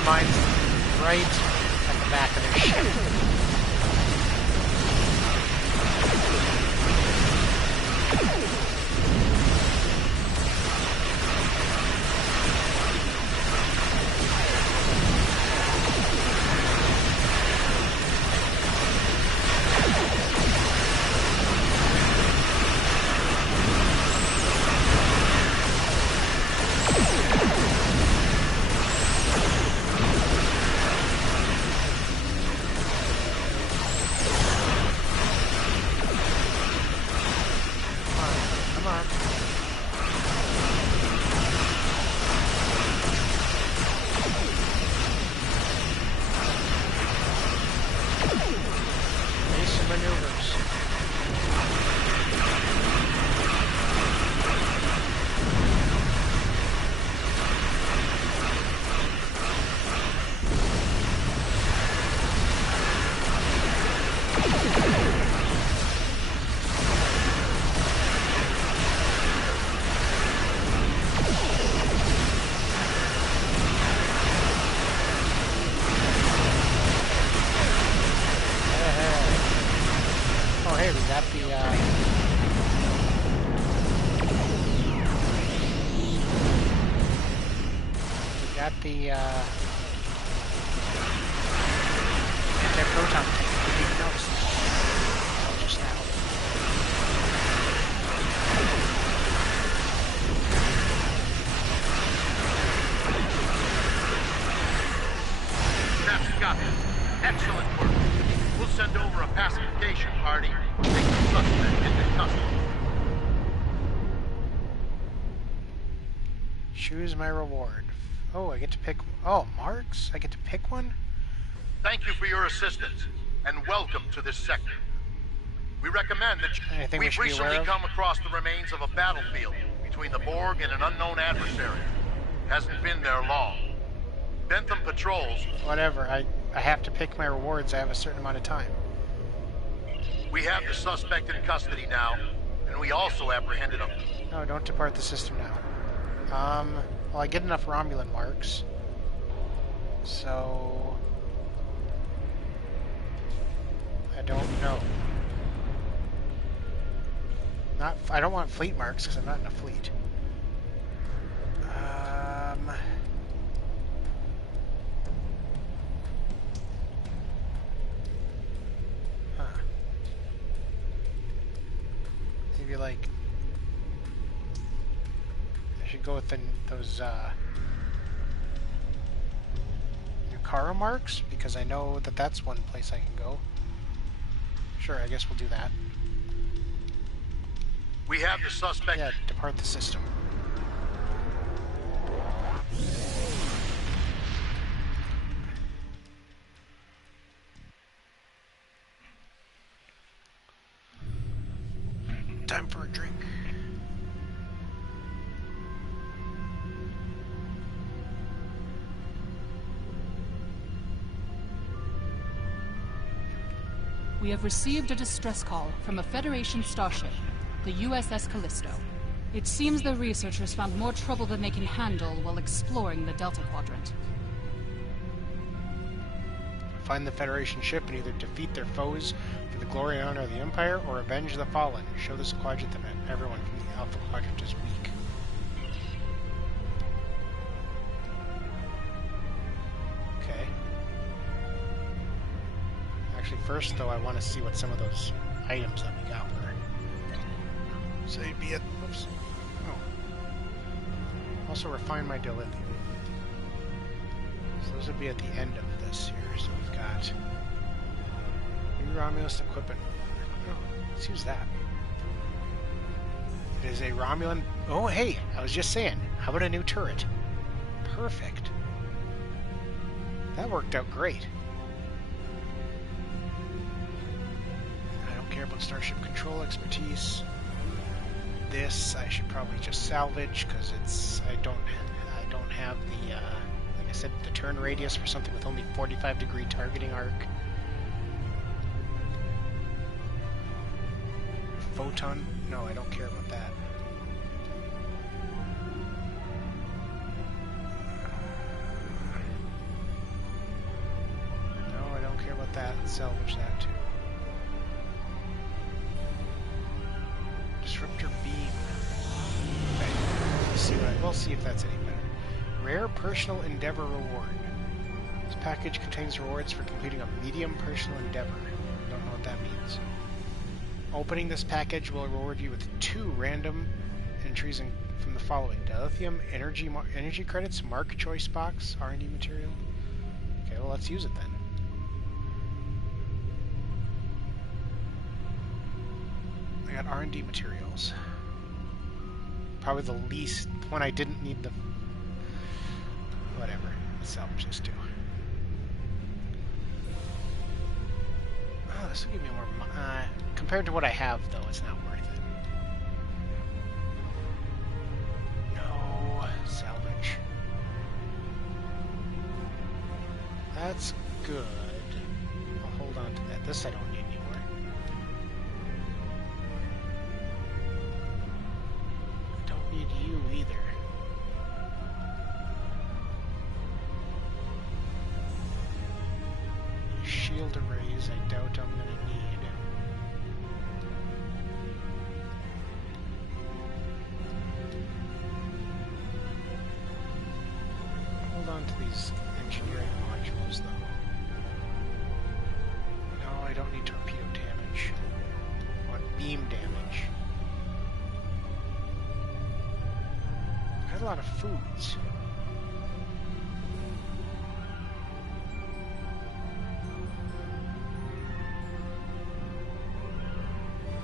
mines right at the back of their ship. The anti-proton tank. I didn't notice that until just now. That's got it. Excellent work. We'll send over a pacification party to take the suspect into custody. Choose my reward. Oh, I get to pick... Oh, marks? I get to pick one? Thank you for your assistance, and welcome to this sector. We recommend that we've recently come across the remains of a battlefield between the Borg and an unknown adversary. Hasn't been there long. Bentham patrols... Whatever, I have to pick my rewards. I have a certain amount of time. We have the suspect in custody now, and we also apprehended him. No, don't depart the system now. Well, I get enough Romulan marks, so I don't know. I don't want fleet marks because I'm not in a fleet. Maybe like. Go with those Yukara marks, because I know that that's one place I can go. Sure, I guess we'll do that. We have the suspect. Yeah, depart the system. Time for a drink. We have received a distress call from a Federation starship, the USS Callisto. It seems the researchers found more trouble than they can handle while exploring the Delta Quadrant. Find the Federation ship and either defeat their foes for the glory and honor of the Empire, or avenge the fallen. Show this quadrant that everyone from the Alpha Quadrant is weak. Okay. Actually, first, though, I want to see what some of those items that we got were. So you'd be at... Oops. Oh. Also, refine my dilithium. So those would be at the end of this here. So we've got... New Romulus equipment. Oh, let's use that. It is a Romulan... Oh, hey! I was just saying. How about a new turret? Perfect. That worked out great. Care about starship control expertise. This I should probably just salvage because it's I don't have the like I said, the turn radius for something with only 45-degree targeting arc. Photon? No, I don't care about that. that and salvage that too. Disruptor beam. Okay. We'll see if that's any better. Rare personal endeavor reward. This package contains rewards for completing a medium personal endeavor. Don't know what that means. Opening this package will reward you with 2 random entries from the following: dilithium, energy credits, mark choice box, R&D material. Okay, well let's use it then. I got R&D materials. Probably the least one I didn't need the. Whatever. Let's salvage this too. Oh, this will give me more. Compared to what I have, though, it's not worth it. No salvage. That's good. I'll hold on to that. This I don't need anymore. I don't need you either. Shield arrays, I doubt I'm going to need. Hold on to these engineering modules, though. No, I don't need torpedo damage. I want beam damage. I had a lot of foods.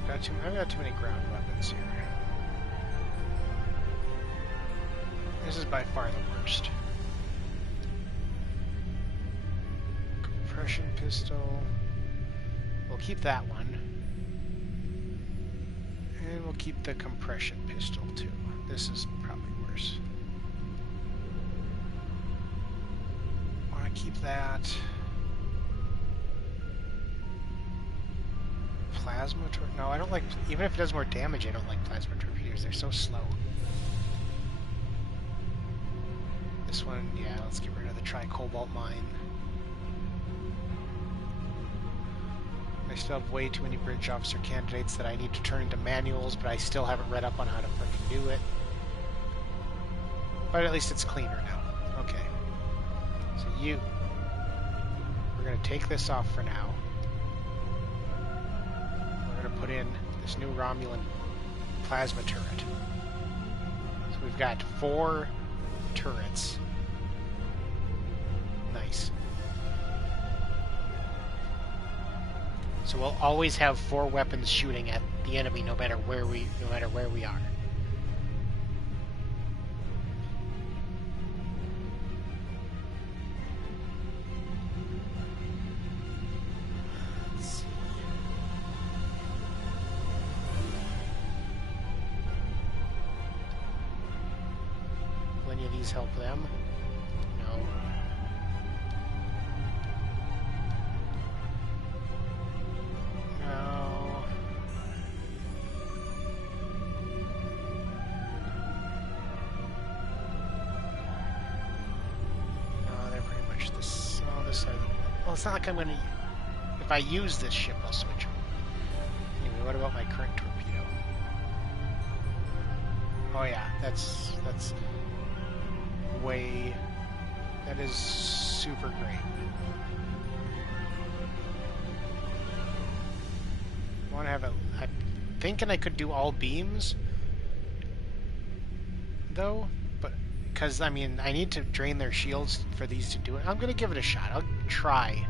I've got too many ground weapons here. This is by far the worst. Compression pistol. We'll keep that one. And we'll keep the compression pistol too. This is probably worse. Want to keep that. Plasma torpedoes? No, I don't like... Even if it does more damage, I don't like plasma torpedoes. They're so slow. This one, yeah, let's get rid of the Tri-Cobalt mine. I still have way too many bridge officer candidates that I need to turn into manuals, but I still haven't read up on how to freaking do it. But at least it's cleaner now. Okay. So you... We're going to take this off for now. Put in this new Romulan plasma turret. So we've got 4 turrets. Nice. So we'll always have 4 weapons shooting at the enemy no matter where we are. Help them? No. No. No, they're pretty much this. Oh, this side. Well, it's not like I'm going to. If I use this ship, I'll switch them. Anyway, what about my current torpedo? Oh yeah, that's way. That is super great. I want to have a. I'm thinking I could do all beams, though, but because I mean I need to drain their shields for these to do it. I'm gonna give it a shot. I'll try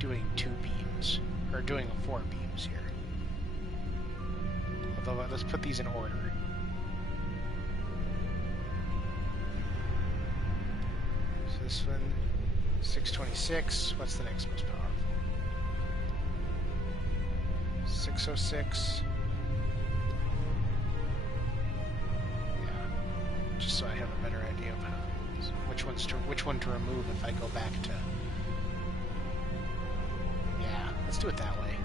doing 2 beams or doing 4 beams here. Although let's put these in order. This one, 626. What's the next most powerful? 606. Yeah, just so I have a better idea of which one to remove if I go back to. Yeah, let's do it that way.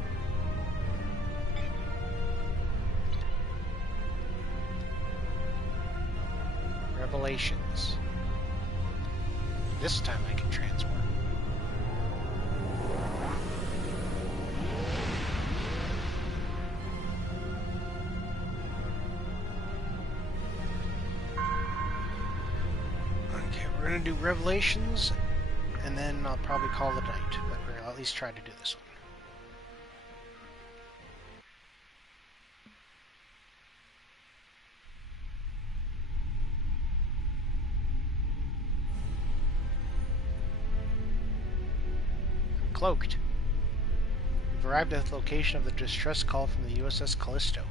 Revelations. This time I can transform. We're gonna do Revelations, and then I'll probably call it a night, but we're gonna at least try to do this one. I'm cloaked. We've arrived at the location of the distress call from the USS Callisto.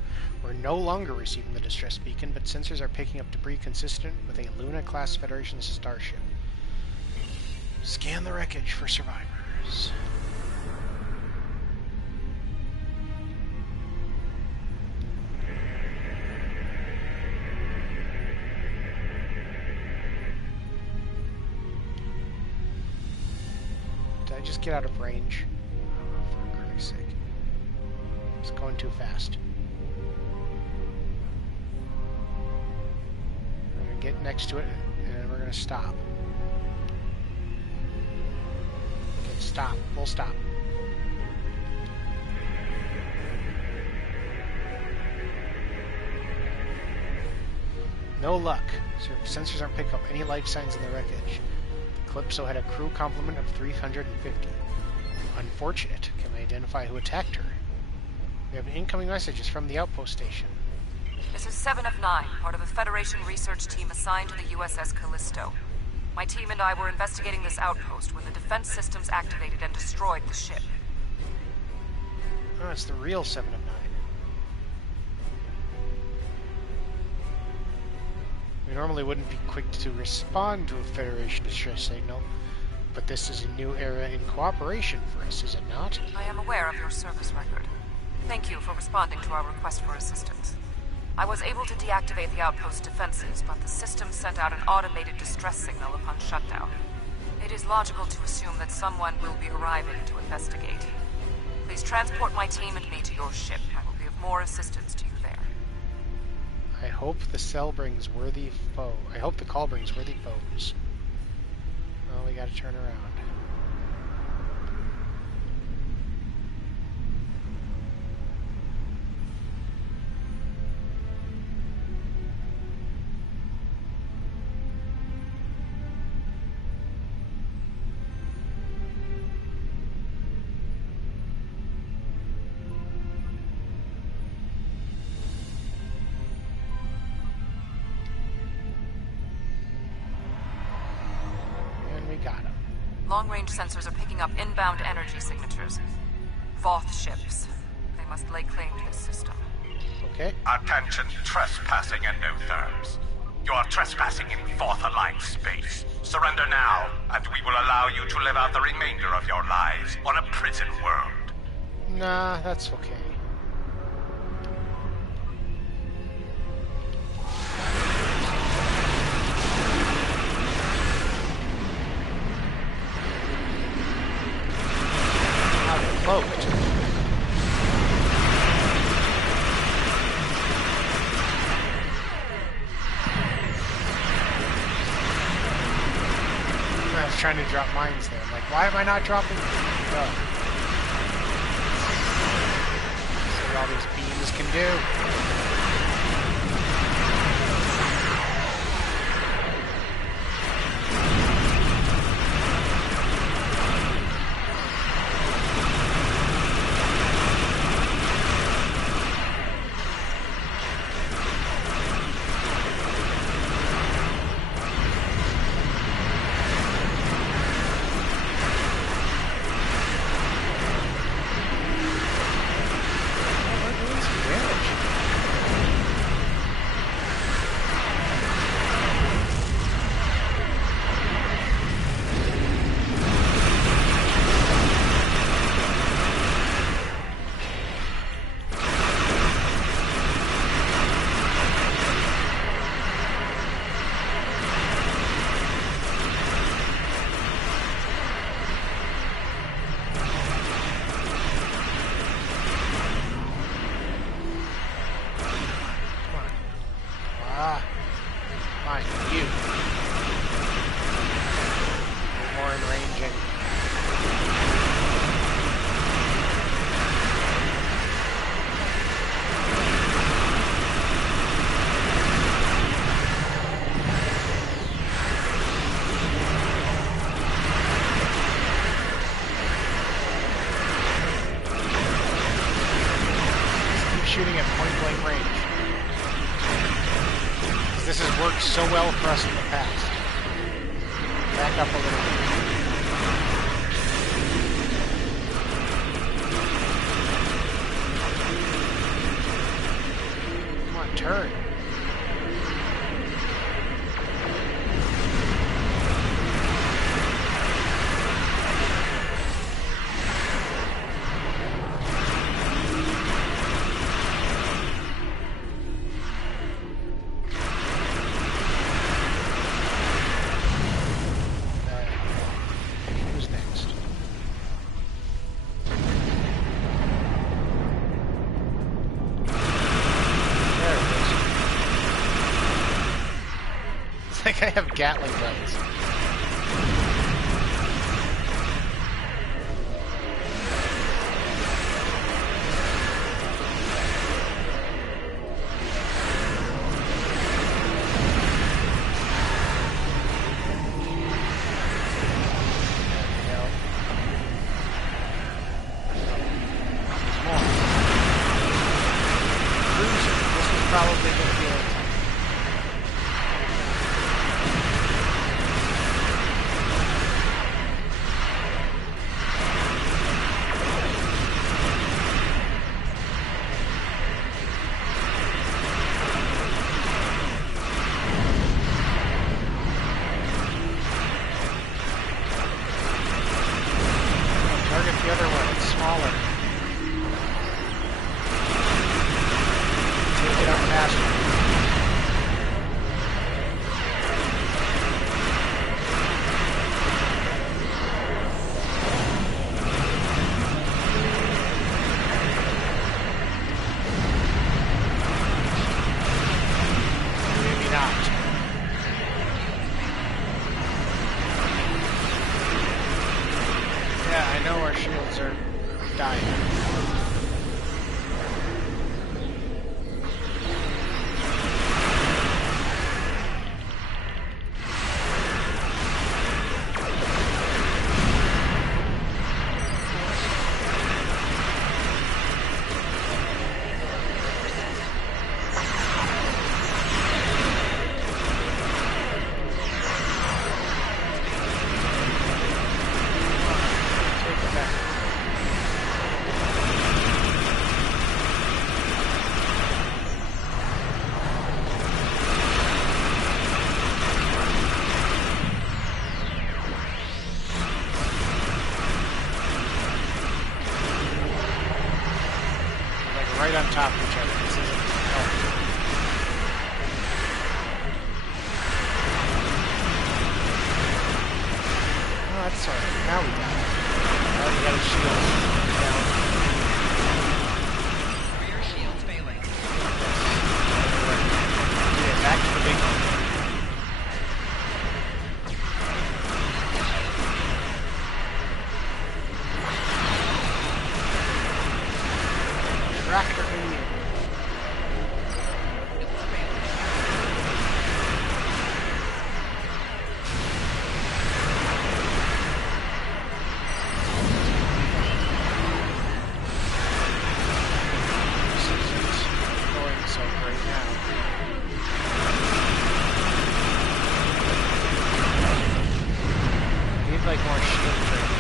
We're no longer receiving the distress beacon, but sensors are picking up debris consistent with a Luna-class Federation starship. Scan the wreckage for survivors. Did I just get out of range? Oh, for Christ's sake. It's going too fast. We're going to get next to it, and then we're going to stop. Okay, stop. Full stop. No luck. Sensors aren't picking up any life signs in the wreckage. The Calypso had a crew complement of 350. Unfortunate. Can we identify who attacked her? We have incoming messages from the outpost station. This is 7 of 9, part of a Federation research team assigned to the USS Callisto. My team and I were investigating this outpost when the defense systems activated and destroyed the ship. Oh, it's the real 7 of 9. We normally wouldn't be quick to respond to a Federation distress signal, but this is a new era in cooperation for us, is it not? I am aware of your service record. Thank you for responding to our request for assistance. I was able to deactivate the outpost defenses, but the system sent out an automated distress signal upon shutdown. It is logical to assume that someone will be arriving to investigate. Please transport my team and me to your ship. I will be of more assistance to you there. I hope the cell brings worthy foe. I hope the call brings worthy foes. Well, we gotta turn around. Long-range sensors are picking up inbound energy signatures. Voth ships. They must lay claim to this system. Okay. Attention trespassing endotherms. You are trespassing in Voth Alliance space. Surrender now, and we will allow you to live out the remainder of your lives on a prison world. Nah, that's okay. Cloaked. I was trying to drop mines there. I'm like, why am I not dropping? Oh. See what all these beams can do. shooting at point-blank range. This has worked so well for us in the past. Back up a little bit. Come on, turn. I have Gatling guns. Cruiser. This is probably going to be a right on top of each other. This isn't helpful. Oh, that's alright. Now we got it. Now we got a shield down. Rear shield's failing. Yeah, back to the big one. Tractor medium. This isn't going so great now. Need like more shield training.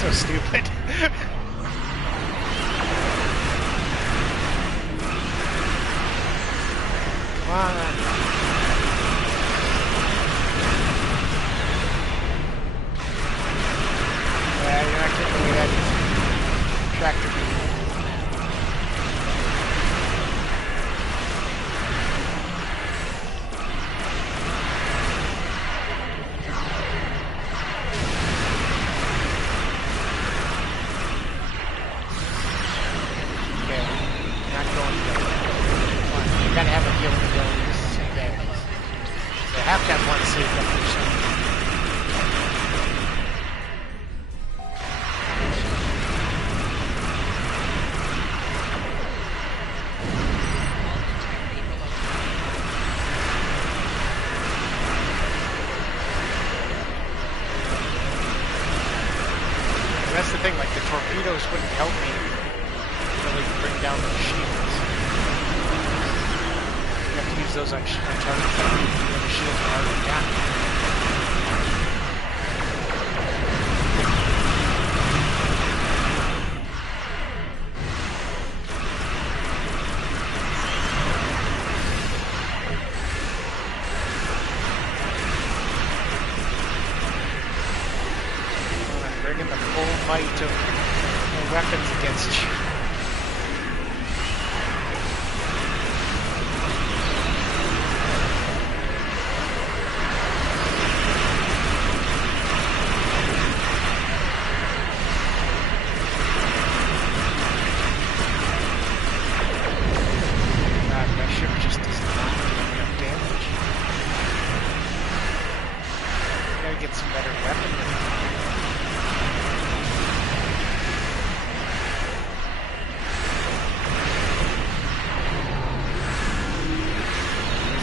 So stupid. Come on. Yeah, you're not getting away that easy. Tractor beam. That's the thing, like, the torpedoes wouldn't help me really bring down those shields. You have to use those on targets when the shields are already down. Might of weapons against you. God, my ship just does not do enough damage. Gotta get some better weaponry.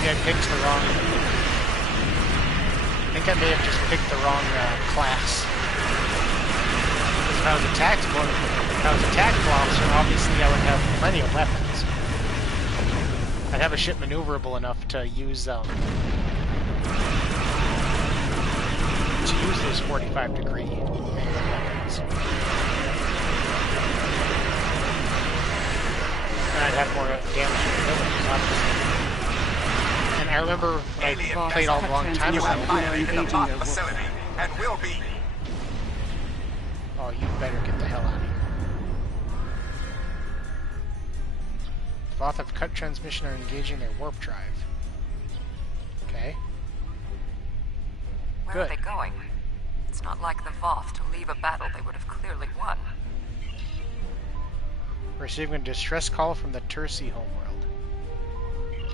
I picked the wrong... I think I may have just picked the wrong class. Because if I was a tactical officer, obviously I would have plenty of weapons. I'd have a ship maneuverable enough to use those 45-degree weapons. And I'd have more damage abilities, obviously. I remember when I played all a long time ago. And will be. Oh, you better get the hell out of here. The Voth have cut transmission and are engaging their warp drive. Okay. Where are they going? It's not like the Voth to leave a battle they would have clearly won. Receiving a distress call from the Tursi homeworld.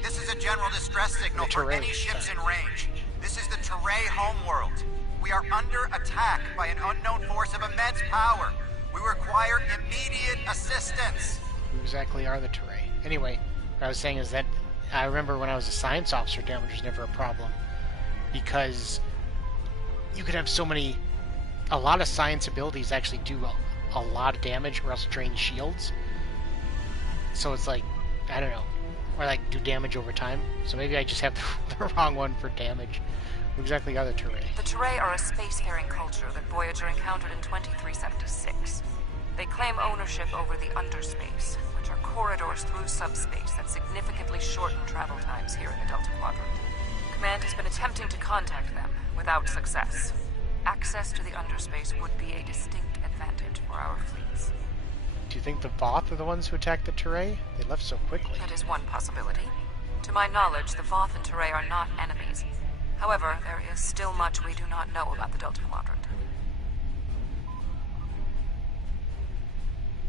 This is a general distress signal for any ships in range. This is the Teray homeworld. We are under attack by an unknown force of immense power. We require immediate assistance. Who exactly are the Teray? Anyway, what I was saying is that I remember when I was a science officer, damage was never a problem. Because you could have so many... A lot of science abilities actually do a lot of damage or else drain shields. So it's like, I don't know. Or like do damage over time. So maybe I just have the wrong one for damage. Who exactly are the Teray? The Teray are a spacefaring culture that Voyager encountered in 2376. They claim ownership over the underspace, which are corridors through subspace that significantly shorten travel times here in the Delta Quadrant. Command has been attempting to contact them, without success. Access to the underspace would be a distinct advantage for our fleets. Do you think the Voth are the ones who attacked the Teray? They left so quickly. That is one possibility. To my knowledge, the Voth and Teray are not enemies. However, there is still much we do not know about the Delta Quadrant.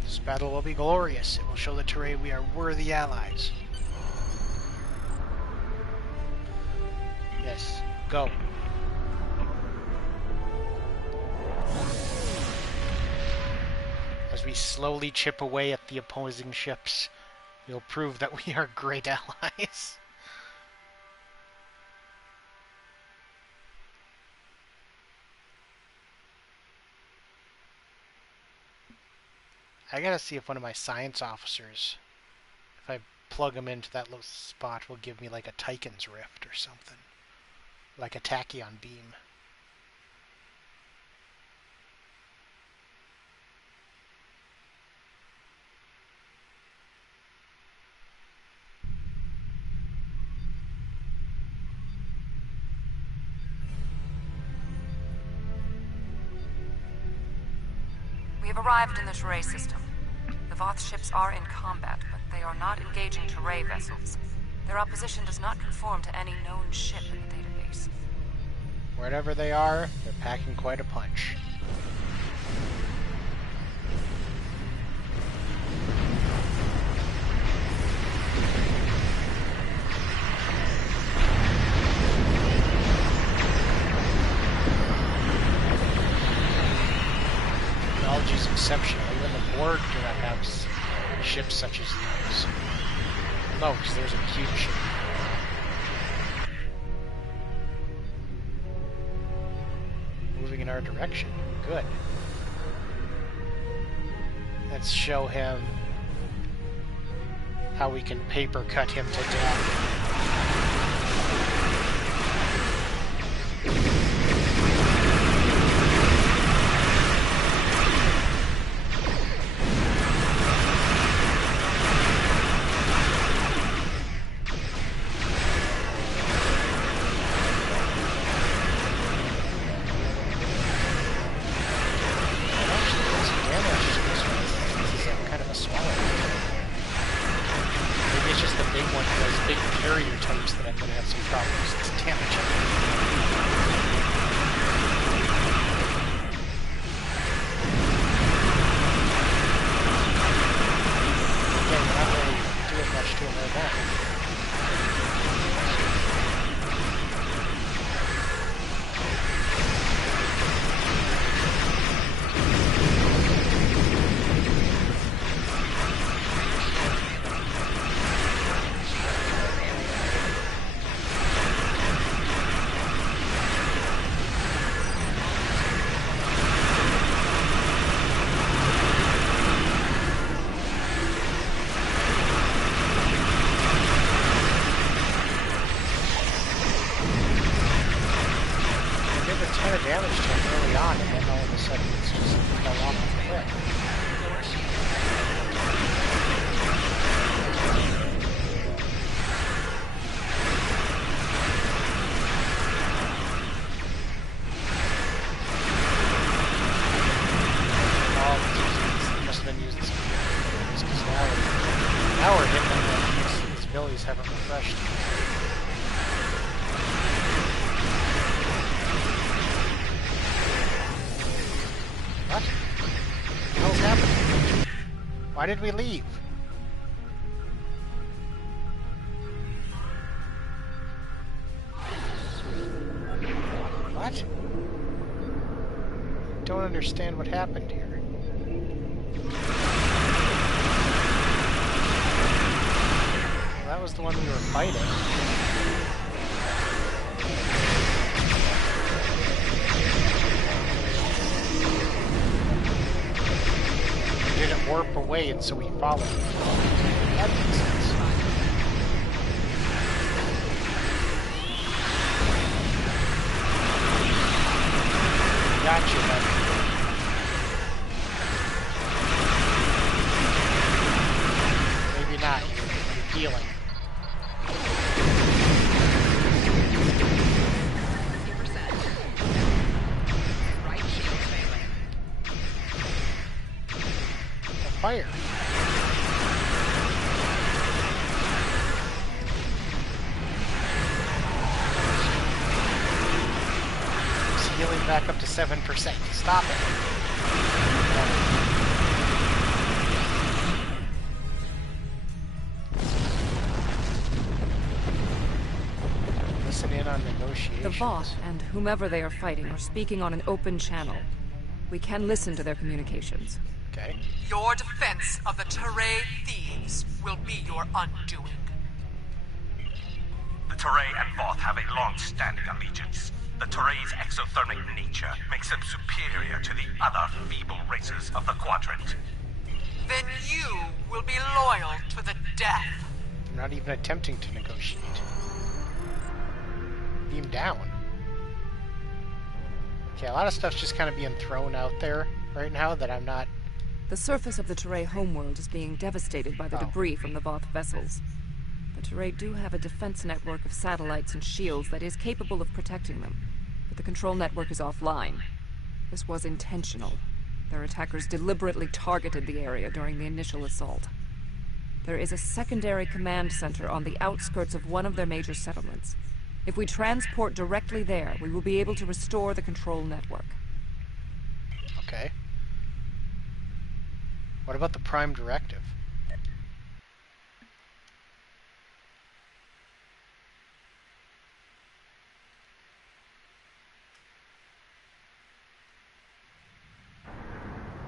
This battle will be glorious. It will show the Teray we are worthy allies. Yes, go. As we slowly chip away at the opposing ships, we'll prove that we are great allies. I gotta see if one of my science officers, if I plug him into that little spot, will give me like a Tychon's Rift or something. Like a tachyon beam. We have arrived in the Teray system. The Voth ships are in combat, but they are not engaging Teray vessels. Their opposition does not conform to any known ship in the database. Wherever they are, they're packing quite a punch. Technology is exceptional. Even the Borg do not have ships such as these. No, because there's a cube ship. Moving in our direction. Good. Let's show him how we can paper cut him to death. Why did we leave? What? Don't understand what happened here. Well, that was the one we were fighting. Didn't warp away, and so we followed. That makes sense. Gotcha, buddy. Maybe not. You're healing. Fire. It's healing back up to 7%. Stop it. Listen in on negotiations. The Voth and whomever they are fighting are speaking on an open channel. We can listen to their communications. Okay. Your defense of the Teray thieves will be your undoing. The Teray and Voth have a long-standing allegiance. The Teray's exothermic nature makes them superior to the other feeble races of the Quadrant. Then you will be loyal to the death. I'm not even attempting to negotiate. Beam down. Okay, a lot of stuff's just kind of being thrown out there right now that I'm not... The surface of the Teray homeworld is being devastated by the debris from the Voth vessels. The Teray do have a defense network of satellites and shields that is capable of protecting them, but the control network is offline. This was intentional. Their attackers deliberately targeted the area during the initial assault. There is a secondary command center on the outskirts of one of their major settlements. If we transport directly there, we will be able to restore the control network. Okay. What about the Prime Directive?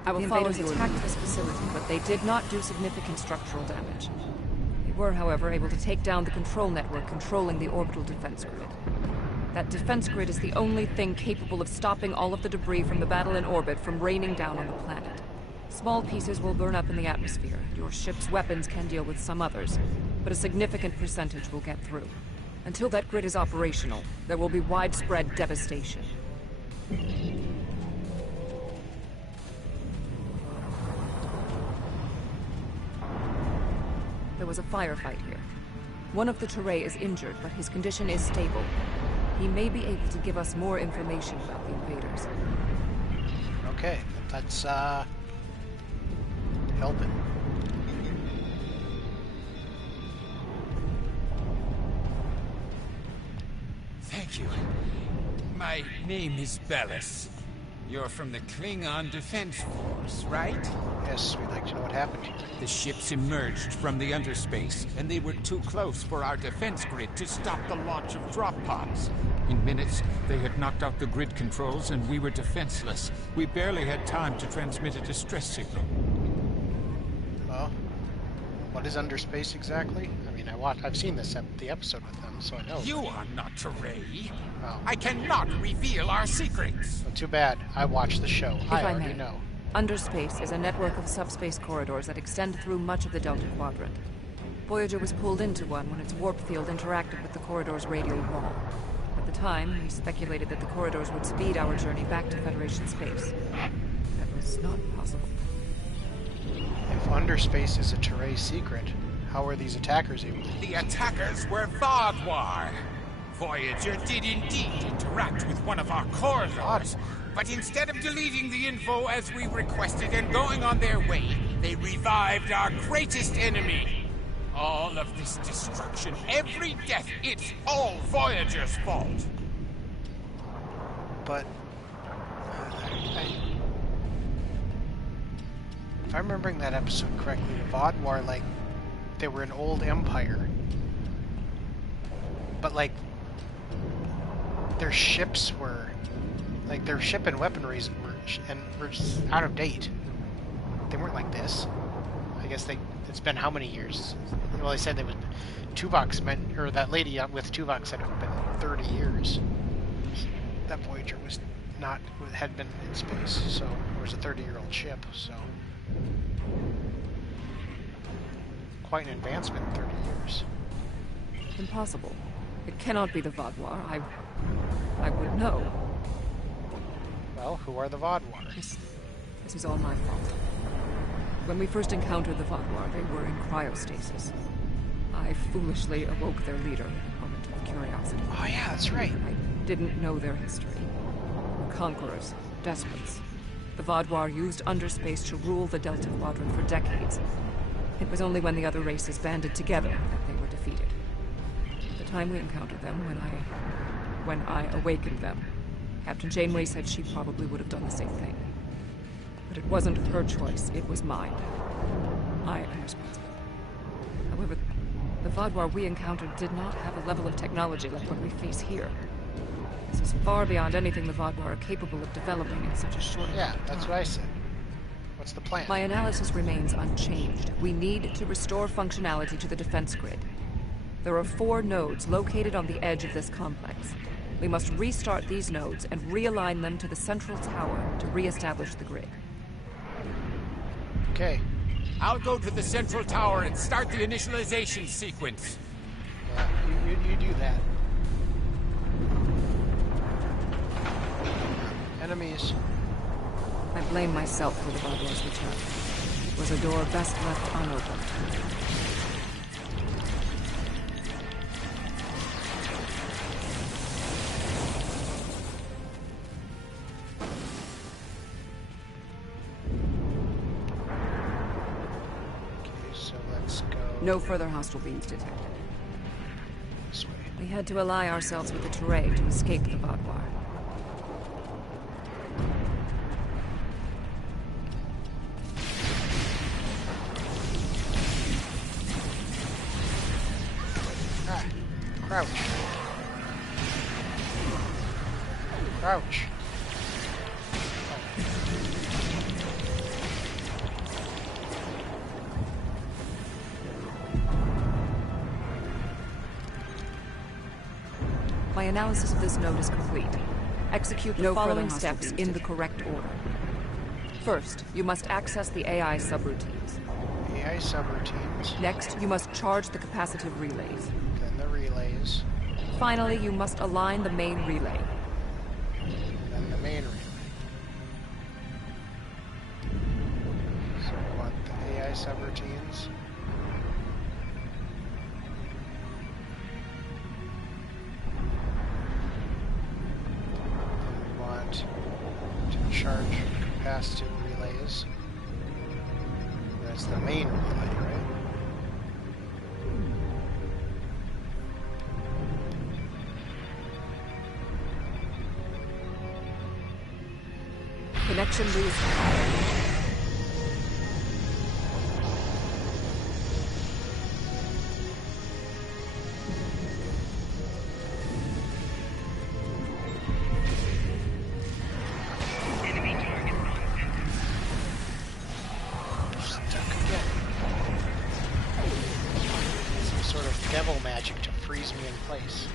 The invaders attacked this facility, but they did not do significant structural damage. They were, however, able to take down the control network controlling the orbital defense grid. That defense grid is the only thing capable of stopping all of the debris from the battle in orbit from raining down on the planet. Small pieces will burn up in the atmosphere. Your ship's weapons can deal with some others, but a significant percentage will get through. Until that grid is operational, there will be widespread devastation. There was a firefight here. One of the Teray is injured, but his condition is stable. He may be able to give us more information about the invaders. Okay, that's, helping. Thank you. My name is Bellis. You're from the Klingon Defense Force, right? Yes, we'd like to know what happened here. The ships emerged from the underspace, and they were too close for our defense grid to stop the launch of drop pods. In minutes, they had knocked out the grid controls, and we were defenseless. We barely had time to transmit a distress signal. Well, what is underspace exactly? I mean, I've seen the episode with them, so I know. You are not Teray. Oh. I cannot reveal our secrets. Well, too bad. I watched the show. I already know. Underspace is a network of subspace corridors that extend through much of the Delta Quadrant. Voyager was pulled into one when its warp field interacted with the corridor's radial wall. At the time, we speculated that the corridors would speed our journey back to Federation space. That was not possible. If underspace is a Teray secret, how are these attackers able to... The attackers were Vaadwaur. Voyager did indeed interact with one of our corridors, but instead of deleting the info as we requested and going on their way, they revived our greatest enemy. All of this destruction, every death, it's all Voyager's fault. But... if I'm remembering that episode correctly, Vaadwaur, like, they were an old empire. But, like, their ships were... like, their ship and weaponries were out of date. They weren't like this. I guess it's been how many years? Well, they said there was... Tuvok meant... or that lady with Tuvok said it had been 30 years. That Voyager was not... had been in space, so... it was a 30-year-old ship, so... quite an advancement in 30 years. Impossible. It cannot be the Vaadwaur. I would know. Well, who are the Vaadwaur? This is all my fault. When we first encountered the Vaadwaur, they were in cryostasis. I foolishly awoke their leader in a moment of curiosity. Oh yeah, that's right. I didn't know their history. Conquerors, despots. The Vaadwaur used underspace to rule the Delta Quadrant for decades. It was only when the other races banded together that they were defeated. At the time we encountered them, when I awakened them, Captain Janeway said she probably would have done the same thing. But it wasn't her choice, it was mine. I am responsible. However, the Vaadwaur we encountered did not have a level of technology like what we face here. This is far beyond anything the Vaadwaur are capable of developing in such a short time. Yeah, that's what I said. What's the plan? My analysis remains unchanged. We need to restore functionality to the defense grid. There are 4 nodes located on the edge of this complex. We must restart these nodes and realign them to the central tower to re-establish the grid. Okay. I'll go to the central tower and start the initialization sequence. Yeah, you do that. Enemies. I blame myself for the Vaadwaur's return. It was a door best left unopened. Okay, so let's go... No further hostile beams detected. This way. We had to ally ourselves with the Teray to escape the Vaadwaur. Crouch. Crouch. My analysis of this node is complete. Execute the following steps in the correct order. First, you must access the AI subroutines. AI subroutines. Next, you must charge the capacitive relays. Then the relays. Finally, you must align the main relay. Then the main relay. So we want the AI subroutines. Then we want to charge capacitive relays. That's the main relay, right? Connection restarted. Devil magic to freeze me in place.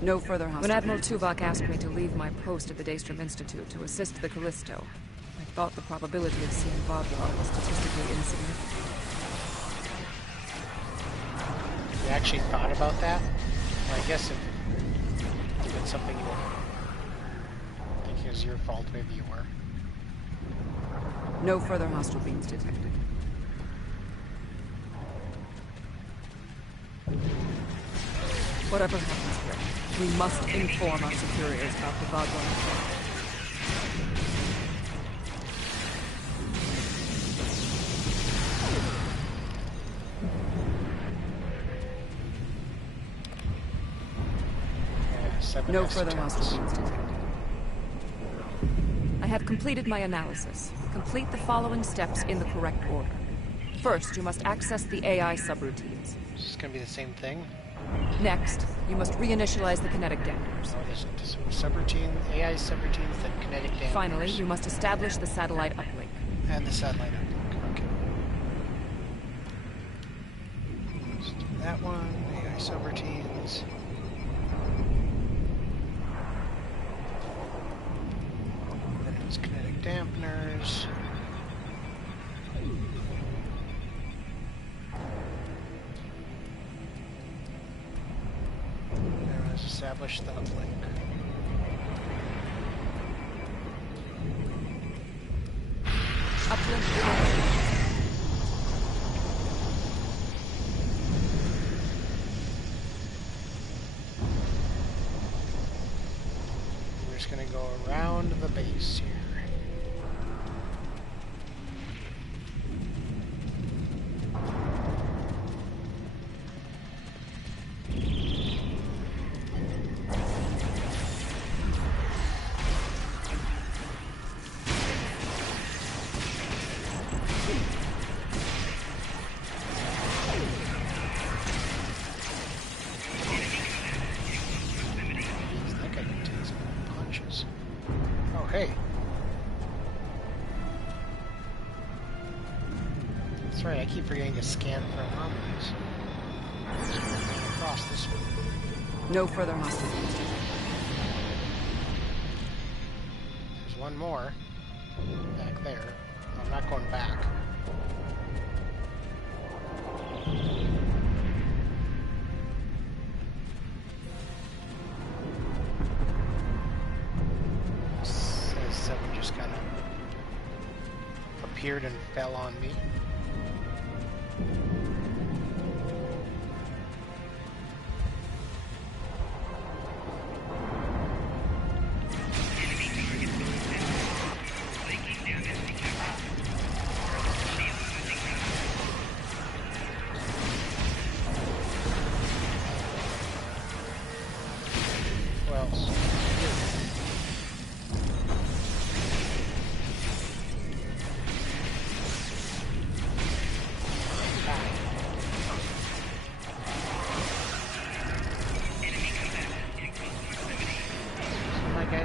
No further hostile. When Admiral Tuvok asked me to leave my post at the Daystrom Institute to assist the Callisto, I thought the probability of seeing Vodlar was statistically insignificant. You actually thought about that? Well, I guess if it's something you think it was your fault, maybe you were. No further hostile beams detected. Whatever happens here, we must inform our superiors about the Vodlar attack. No further hostile beams detected. I have completed my analysis. Complete the following steps in the correct order. First, you must access the AI subroutines. This is going to be the same thing. Next, you must reinitialize the kinetic dampers. Oh, there's subroutine, AI subroutines, then kinetic dampers. Finally, you must establish the satellite uplink. And the satellite uplink, okay. Let's do that one, AI subroutines. Then it's kinetic dampeners. Establish the uplink. We're just going to go around the base here. That's right, I keep forgetting to scan for anomalies. Across this one. No further hostiles. There's one more. Back there. I'm not going back. Says someone just kind of appeared and fell on me.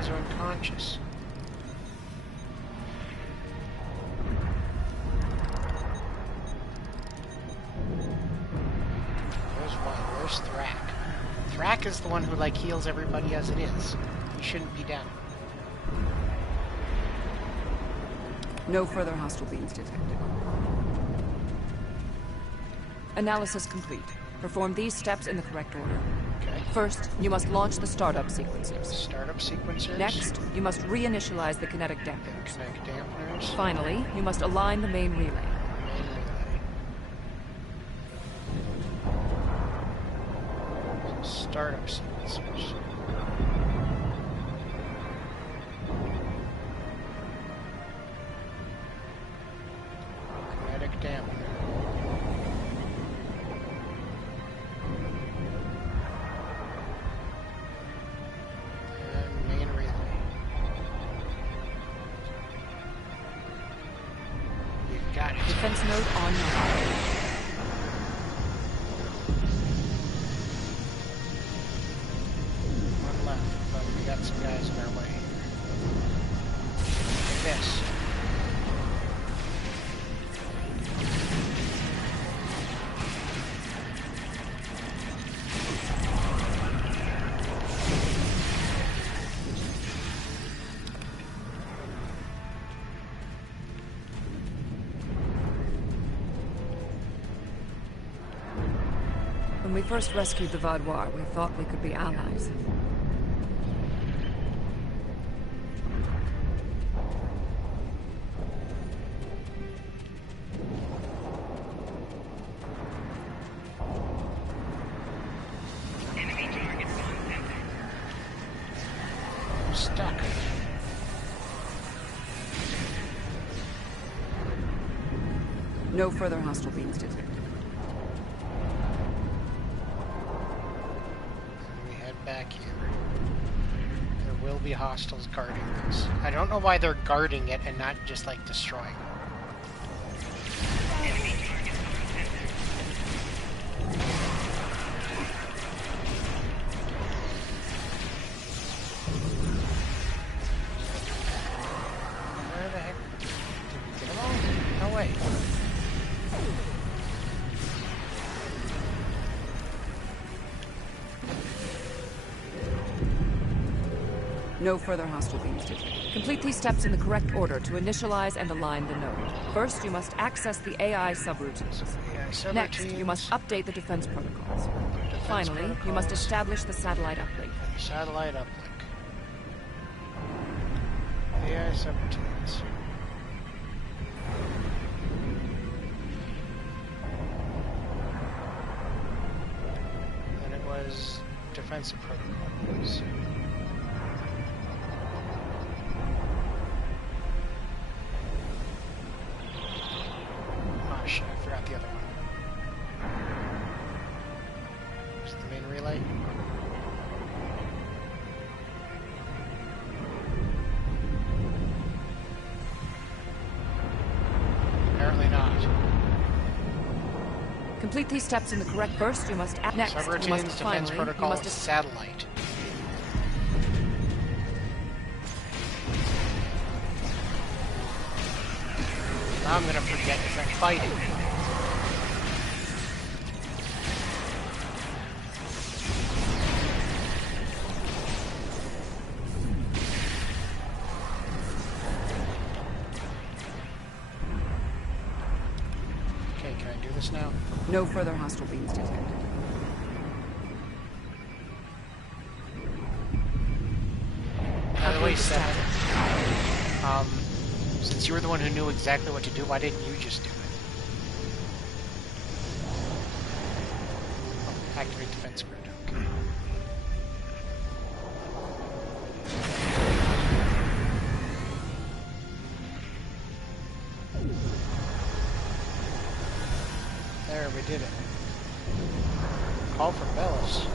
Unconscious. There's one. Where's Thrak? Thrak is the one who, like, heals everybody as it is. He shouldn't be down. No further hostile beings detected. Analysis complete. Perform these steps in the correct order. Okay. First, you must launch the startup sequencers. Startup sequencers? Next, you must reinitialize the kinetic dampeners. Kinetic dampeners. Finally, you must align the main relay. Startup sequencers. Kinetic dampener. And main relay. You got it. Defense node online. Some guys in our way. Like this. When we first rescued the Vaadwaur, we thought we could be allies. Stuck. No further hostile beings detected. We head back here. There will be hostiles guarding this. I don't know why they're guarding it and not just like destroying it. No further hostile beings detected. Complete these steps in the correct order to initialize and align the node. First, you must access the AI subroutines. Next, you must update the defense protocols. Finally, you must establish the satellite uplink. Satellite uplink. AI subroutines. And it was defensive protocols. Oh shit, I forgot the other one. Is it the main relay? Apparently not. Complete these steps in the correct first. You must next. Subroutines, You must defense finally. protocol, You must satellite. Now I'm gonna forget because I'm fighting. Okay, can I do this now? No further hostile beings detected. By the way, Seven, since you were the one who knew exactly what to do, why didn't you just do it? Oh, activate defense grid, okay. There, we did it. Call for Bellows.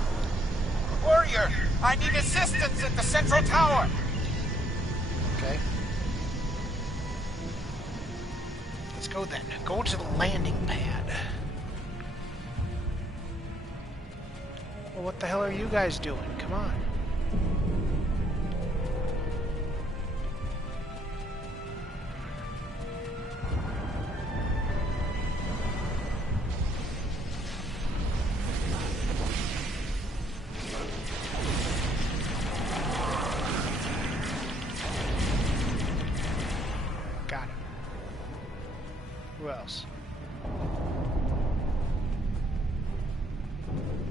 Warrior, I need assistance at the central tower. Okay. Let's go then. Go to the landing pad. Well, what the hell are you guys doing? Come on. else.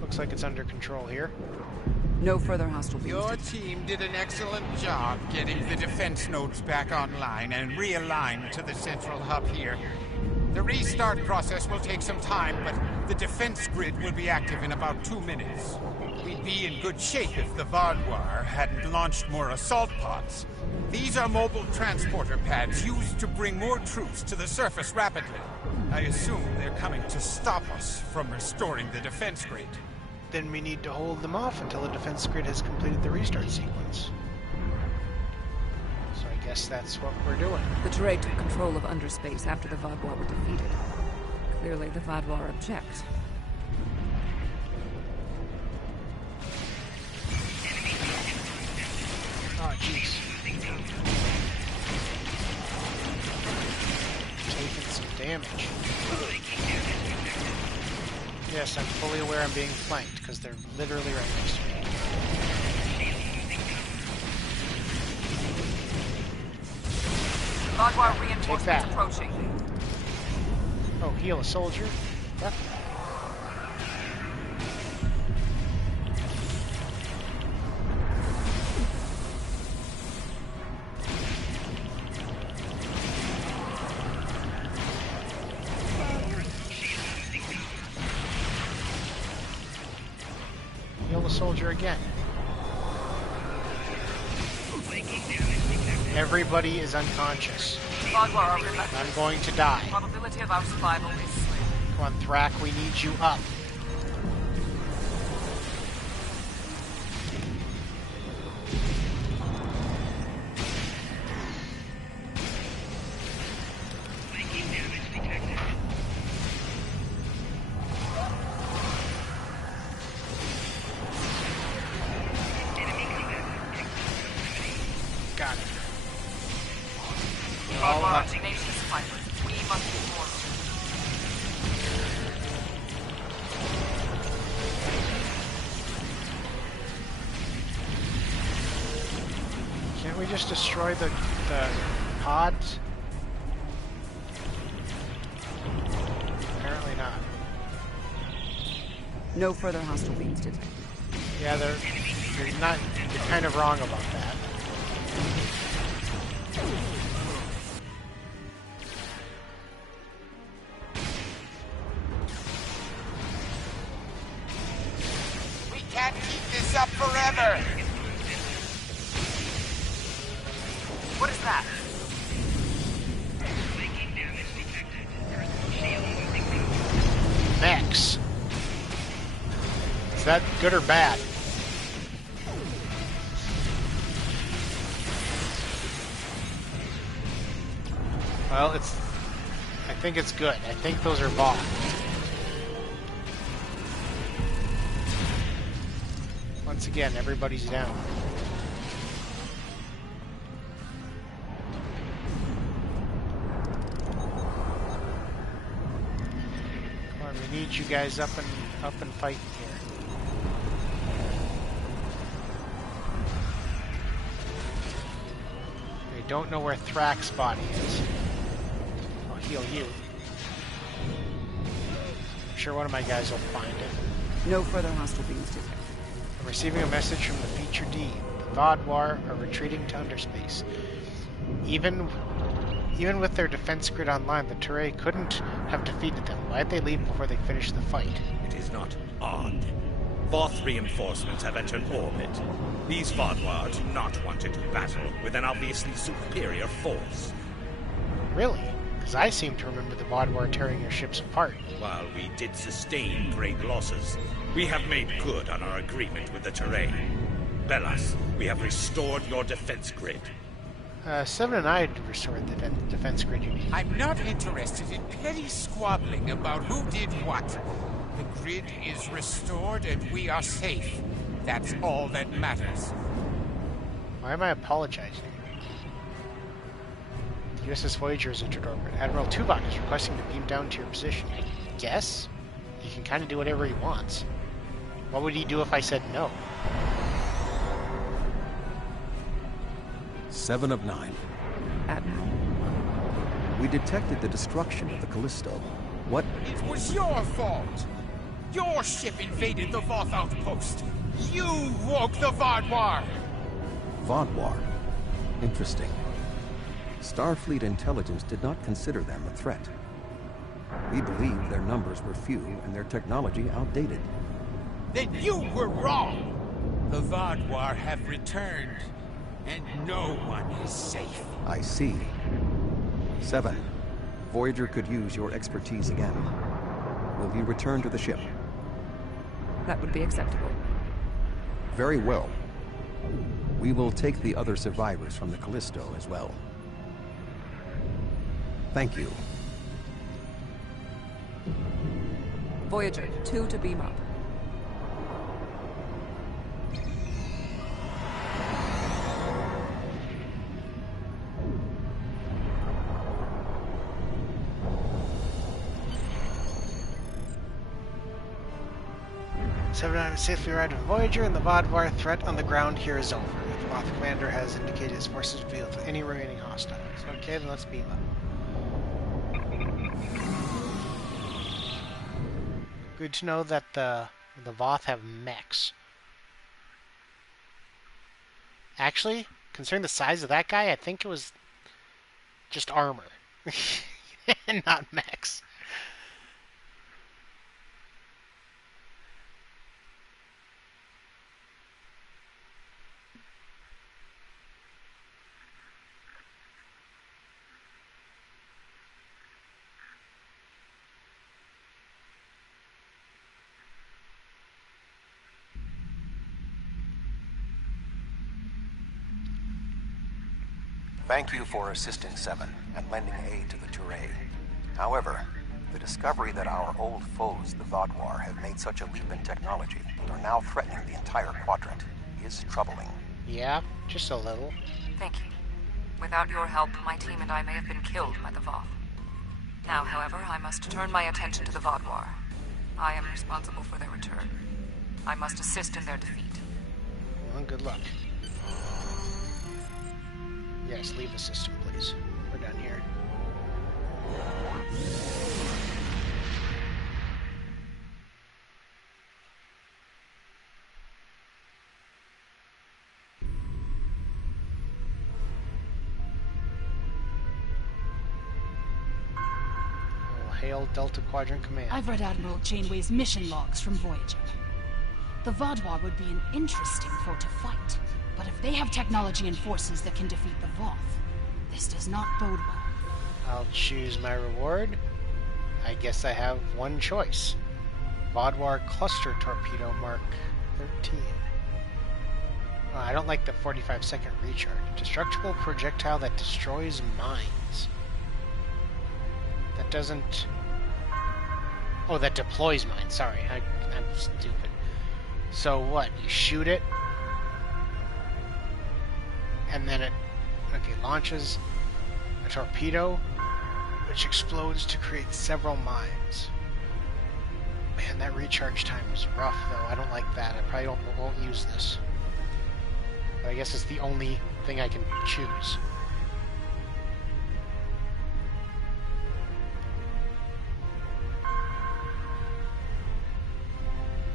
Looks like it's under control here. No further hostile beams. Your team did an excellent job getting the defense nodes back online and realigned to the central hub here. The restart process will take some time, but the defense grid will be active in about 2 minutes. We'd be in good shape if the Vaadwaur hadn't launched more assault pods. These are mobile transporter pads used to bring more troops to the surface rapidly. I assume they're coming to stop us from restoring the defense grid. Then we need to hold them off until the defense grid has completed the restart sequence. So I guess that's what we're doing. The Teray took control of underspace after the Vaadwaur were defeated. Clearly, the Vaadwaur object. Oh, jeez. Taking some damage. Yes, I'm fully aware I'm being flanked, because they're literally right next to me. Vaadwaur reinforcements approaching. Oh, heal a soldier? Yep. Soldier again. Everybody is unconscious. I'm going to die. Probability of our survival is slim. Come on, Thrak, we need you up. Destroy the pods? Apparently not. No further hostile beams detected. Yeah, you're kind of wrong about that. We can't keep this up forever! What is that? Max. Is that good or bad? Well, I think it's good. I think those are bought. Once again, everybody's down. Need you guys up and fighting here. I don't know where Thrak's body is. I'll heal you. I'm sure one of my guys will find it. No further hostile beams detected. I'm receiving a message from the Feature D. The Vaadwaur are retreating to underspace. Even with their defense grid online, the Teray couldn't have defeated them. Why'd they leave before they finished the fight? It is not odd. Voth reinforcements have entered orbit. These Vaadwaur do not want to do battle with an obviously superior force. Really? Because I seem to remember the Vaadwaur tearing your ships apart. While we did sustain great losses, we have made good on our agreement with the Teray. Bellas, we have restored your defense grid. Seven and I restored the defense grid you need. I'm not interested in petty squabbling about who did what. The grid is restored and we are safe. That's all that matters. Why am I apologizing? The USS Voyager is entered orbit. Admiral Tuvok is requesting to beam down to your position. I guess? He can kind of do whatever he wants. What would he do if I said no? 7 of 9. Admiral. We detected the destruction of the Callisto. What? It was your fault! Your ship invaded the Voth outpost! You woke the Vaadwaur! Vaadwaur? Interesting. Starfleet intelligence did not consider them a threat. We believe their numbers were few and their technology outdated. Then you were wrong! The Vaadwaur have returned, and no one is safe. I see. 7. Voyager could use your expertise again. Will you return to the ship? That would be acceptable. Very well. We will take the other survivors from the Callisto as well. Thank you. Voyager, 2 to beam up. Safely arrived on Voyager, and the Vaadwaur threat on the ground here is over. The Voth commander has indicated his forces to be with any remaining hostiles. Okay, then let's beam up. Good to know that the Voth have mechs. Actually, considering the size of that guy, I think it was just armor. And not mechs. Thank you for assisting 7 and lending aid to the Turay. However, the discovery that our old foes, the Vaadwaur, have made such a leap in technology and are now threatening the entire quadrant is troubling. Yeah, just a little. Thank you. Without your help, my team and I may have been killed by the Voth. Now, however, I must turn my attention to the Vaadwaur. I am responsible for their return. I must assist in their defeat. Well, good luck. Yes, leave the system, please. We're done here. Oh, hail Delta Quadrant Command. I've read Admiral Janeway's mission logs from Voyager. The Vaadwaur would be an interesting foe to fight. But if they have technology and forces that can defeat the Voth, this does not bode well. I'll choose my reward. I guess I have one choice. Vaadwaur Cluster Torpedo Mark 13. I don't like the 45-second recharge. Destructible projectile that destroys mines. That doesn't... Oh, that deploys mines. Sorry, I'm stupid. So what? You shoot it? And then it, launches a torpedo, which explodes to create several mines. Man, that recharge time is rough, though. I don't like that. I probably won't use this. But I guess it's the only thing I can choose.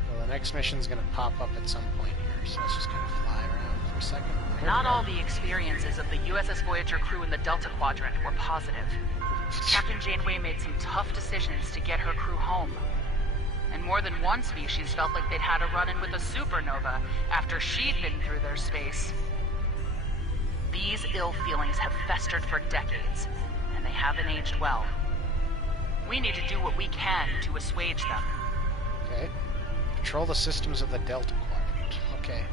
Well, the next mission's going to pop up at some point here, so let's just kind of fly around for a second. Not all the experiences of the USS Voyager crew in the Delta Quadrant were positive. Captain Janeway made some tough decisions to get her crew home. And more than one species felt like they'd had a run-in with a supernova after she'd been through their space. These ill feelings have festered for decades, and they haven't aged well. We need to do what we can to assuage them. Okay. Control the systems of the Delta Quadrant. Okay.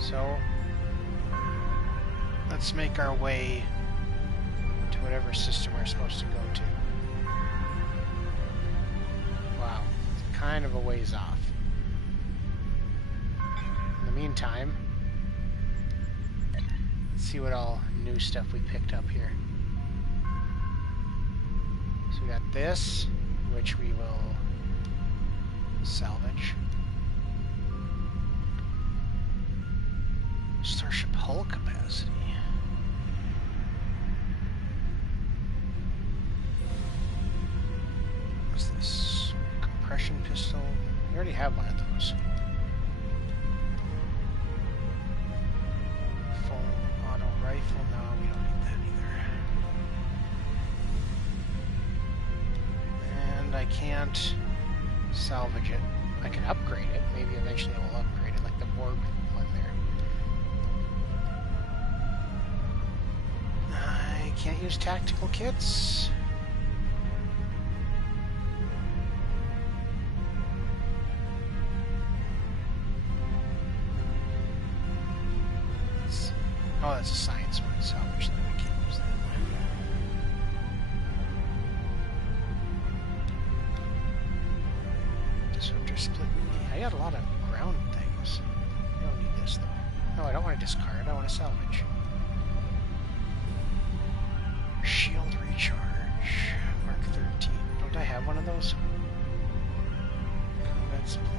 So, let's make our way to whatever system we're supposed to go to. Wow, it's kind of a ways off. In the meantime, let's see what all new stuff we picked up here. So we got this, which we will salvage. Starship hull capacity. What's this? Compression pistol. We already have one of those. Full auto rifle. No, we don't need that either. And I can't salvage it. I can upgrade it. Maybe eventually we'll upgrade it, like the Borg one there. I can't use tactical kits. Oh, that's a science one. Salvage that. We can't use that one. Disruptor split. I got a lot of ground things. I don't need this though. No, I don't want to discard. I want to salvage. Shield recharge. Mark 13. Don't I have one of those? Combat supply.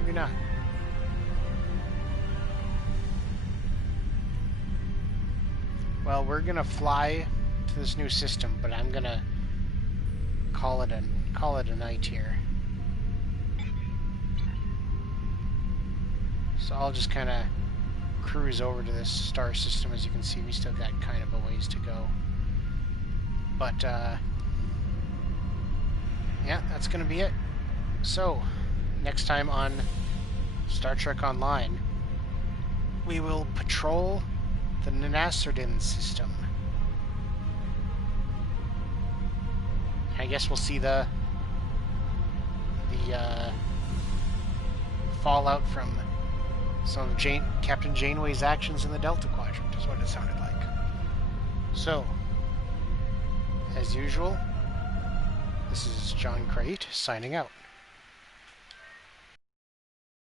Maybe not. Well, we're gonna fly to this new system, but I'm gonna call it a night here. So I'll just kind of cruise over to this star system. As you can see, we still got kind of a ways to go. But yeah, that's gonna be it. So next time on Star Trek Online, we will patrol the Naserdin system. I guess we'll see the fallout from some of Captain Janeway's actions in the Delta Quadrant, is what it sounded like. So, as usual, this is John Crate signing out.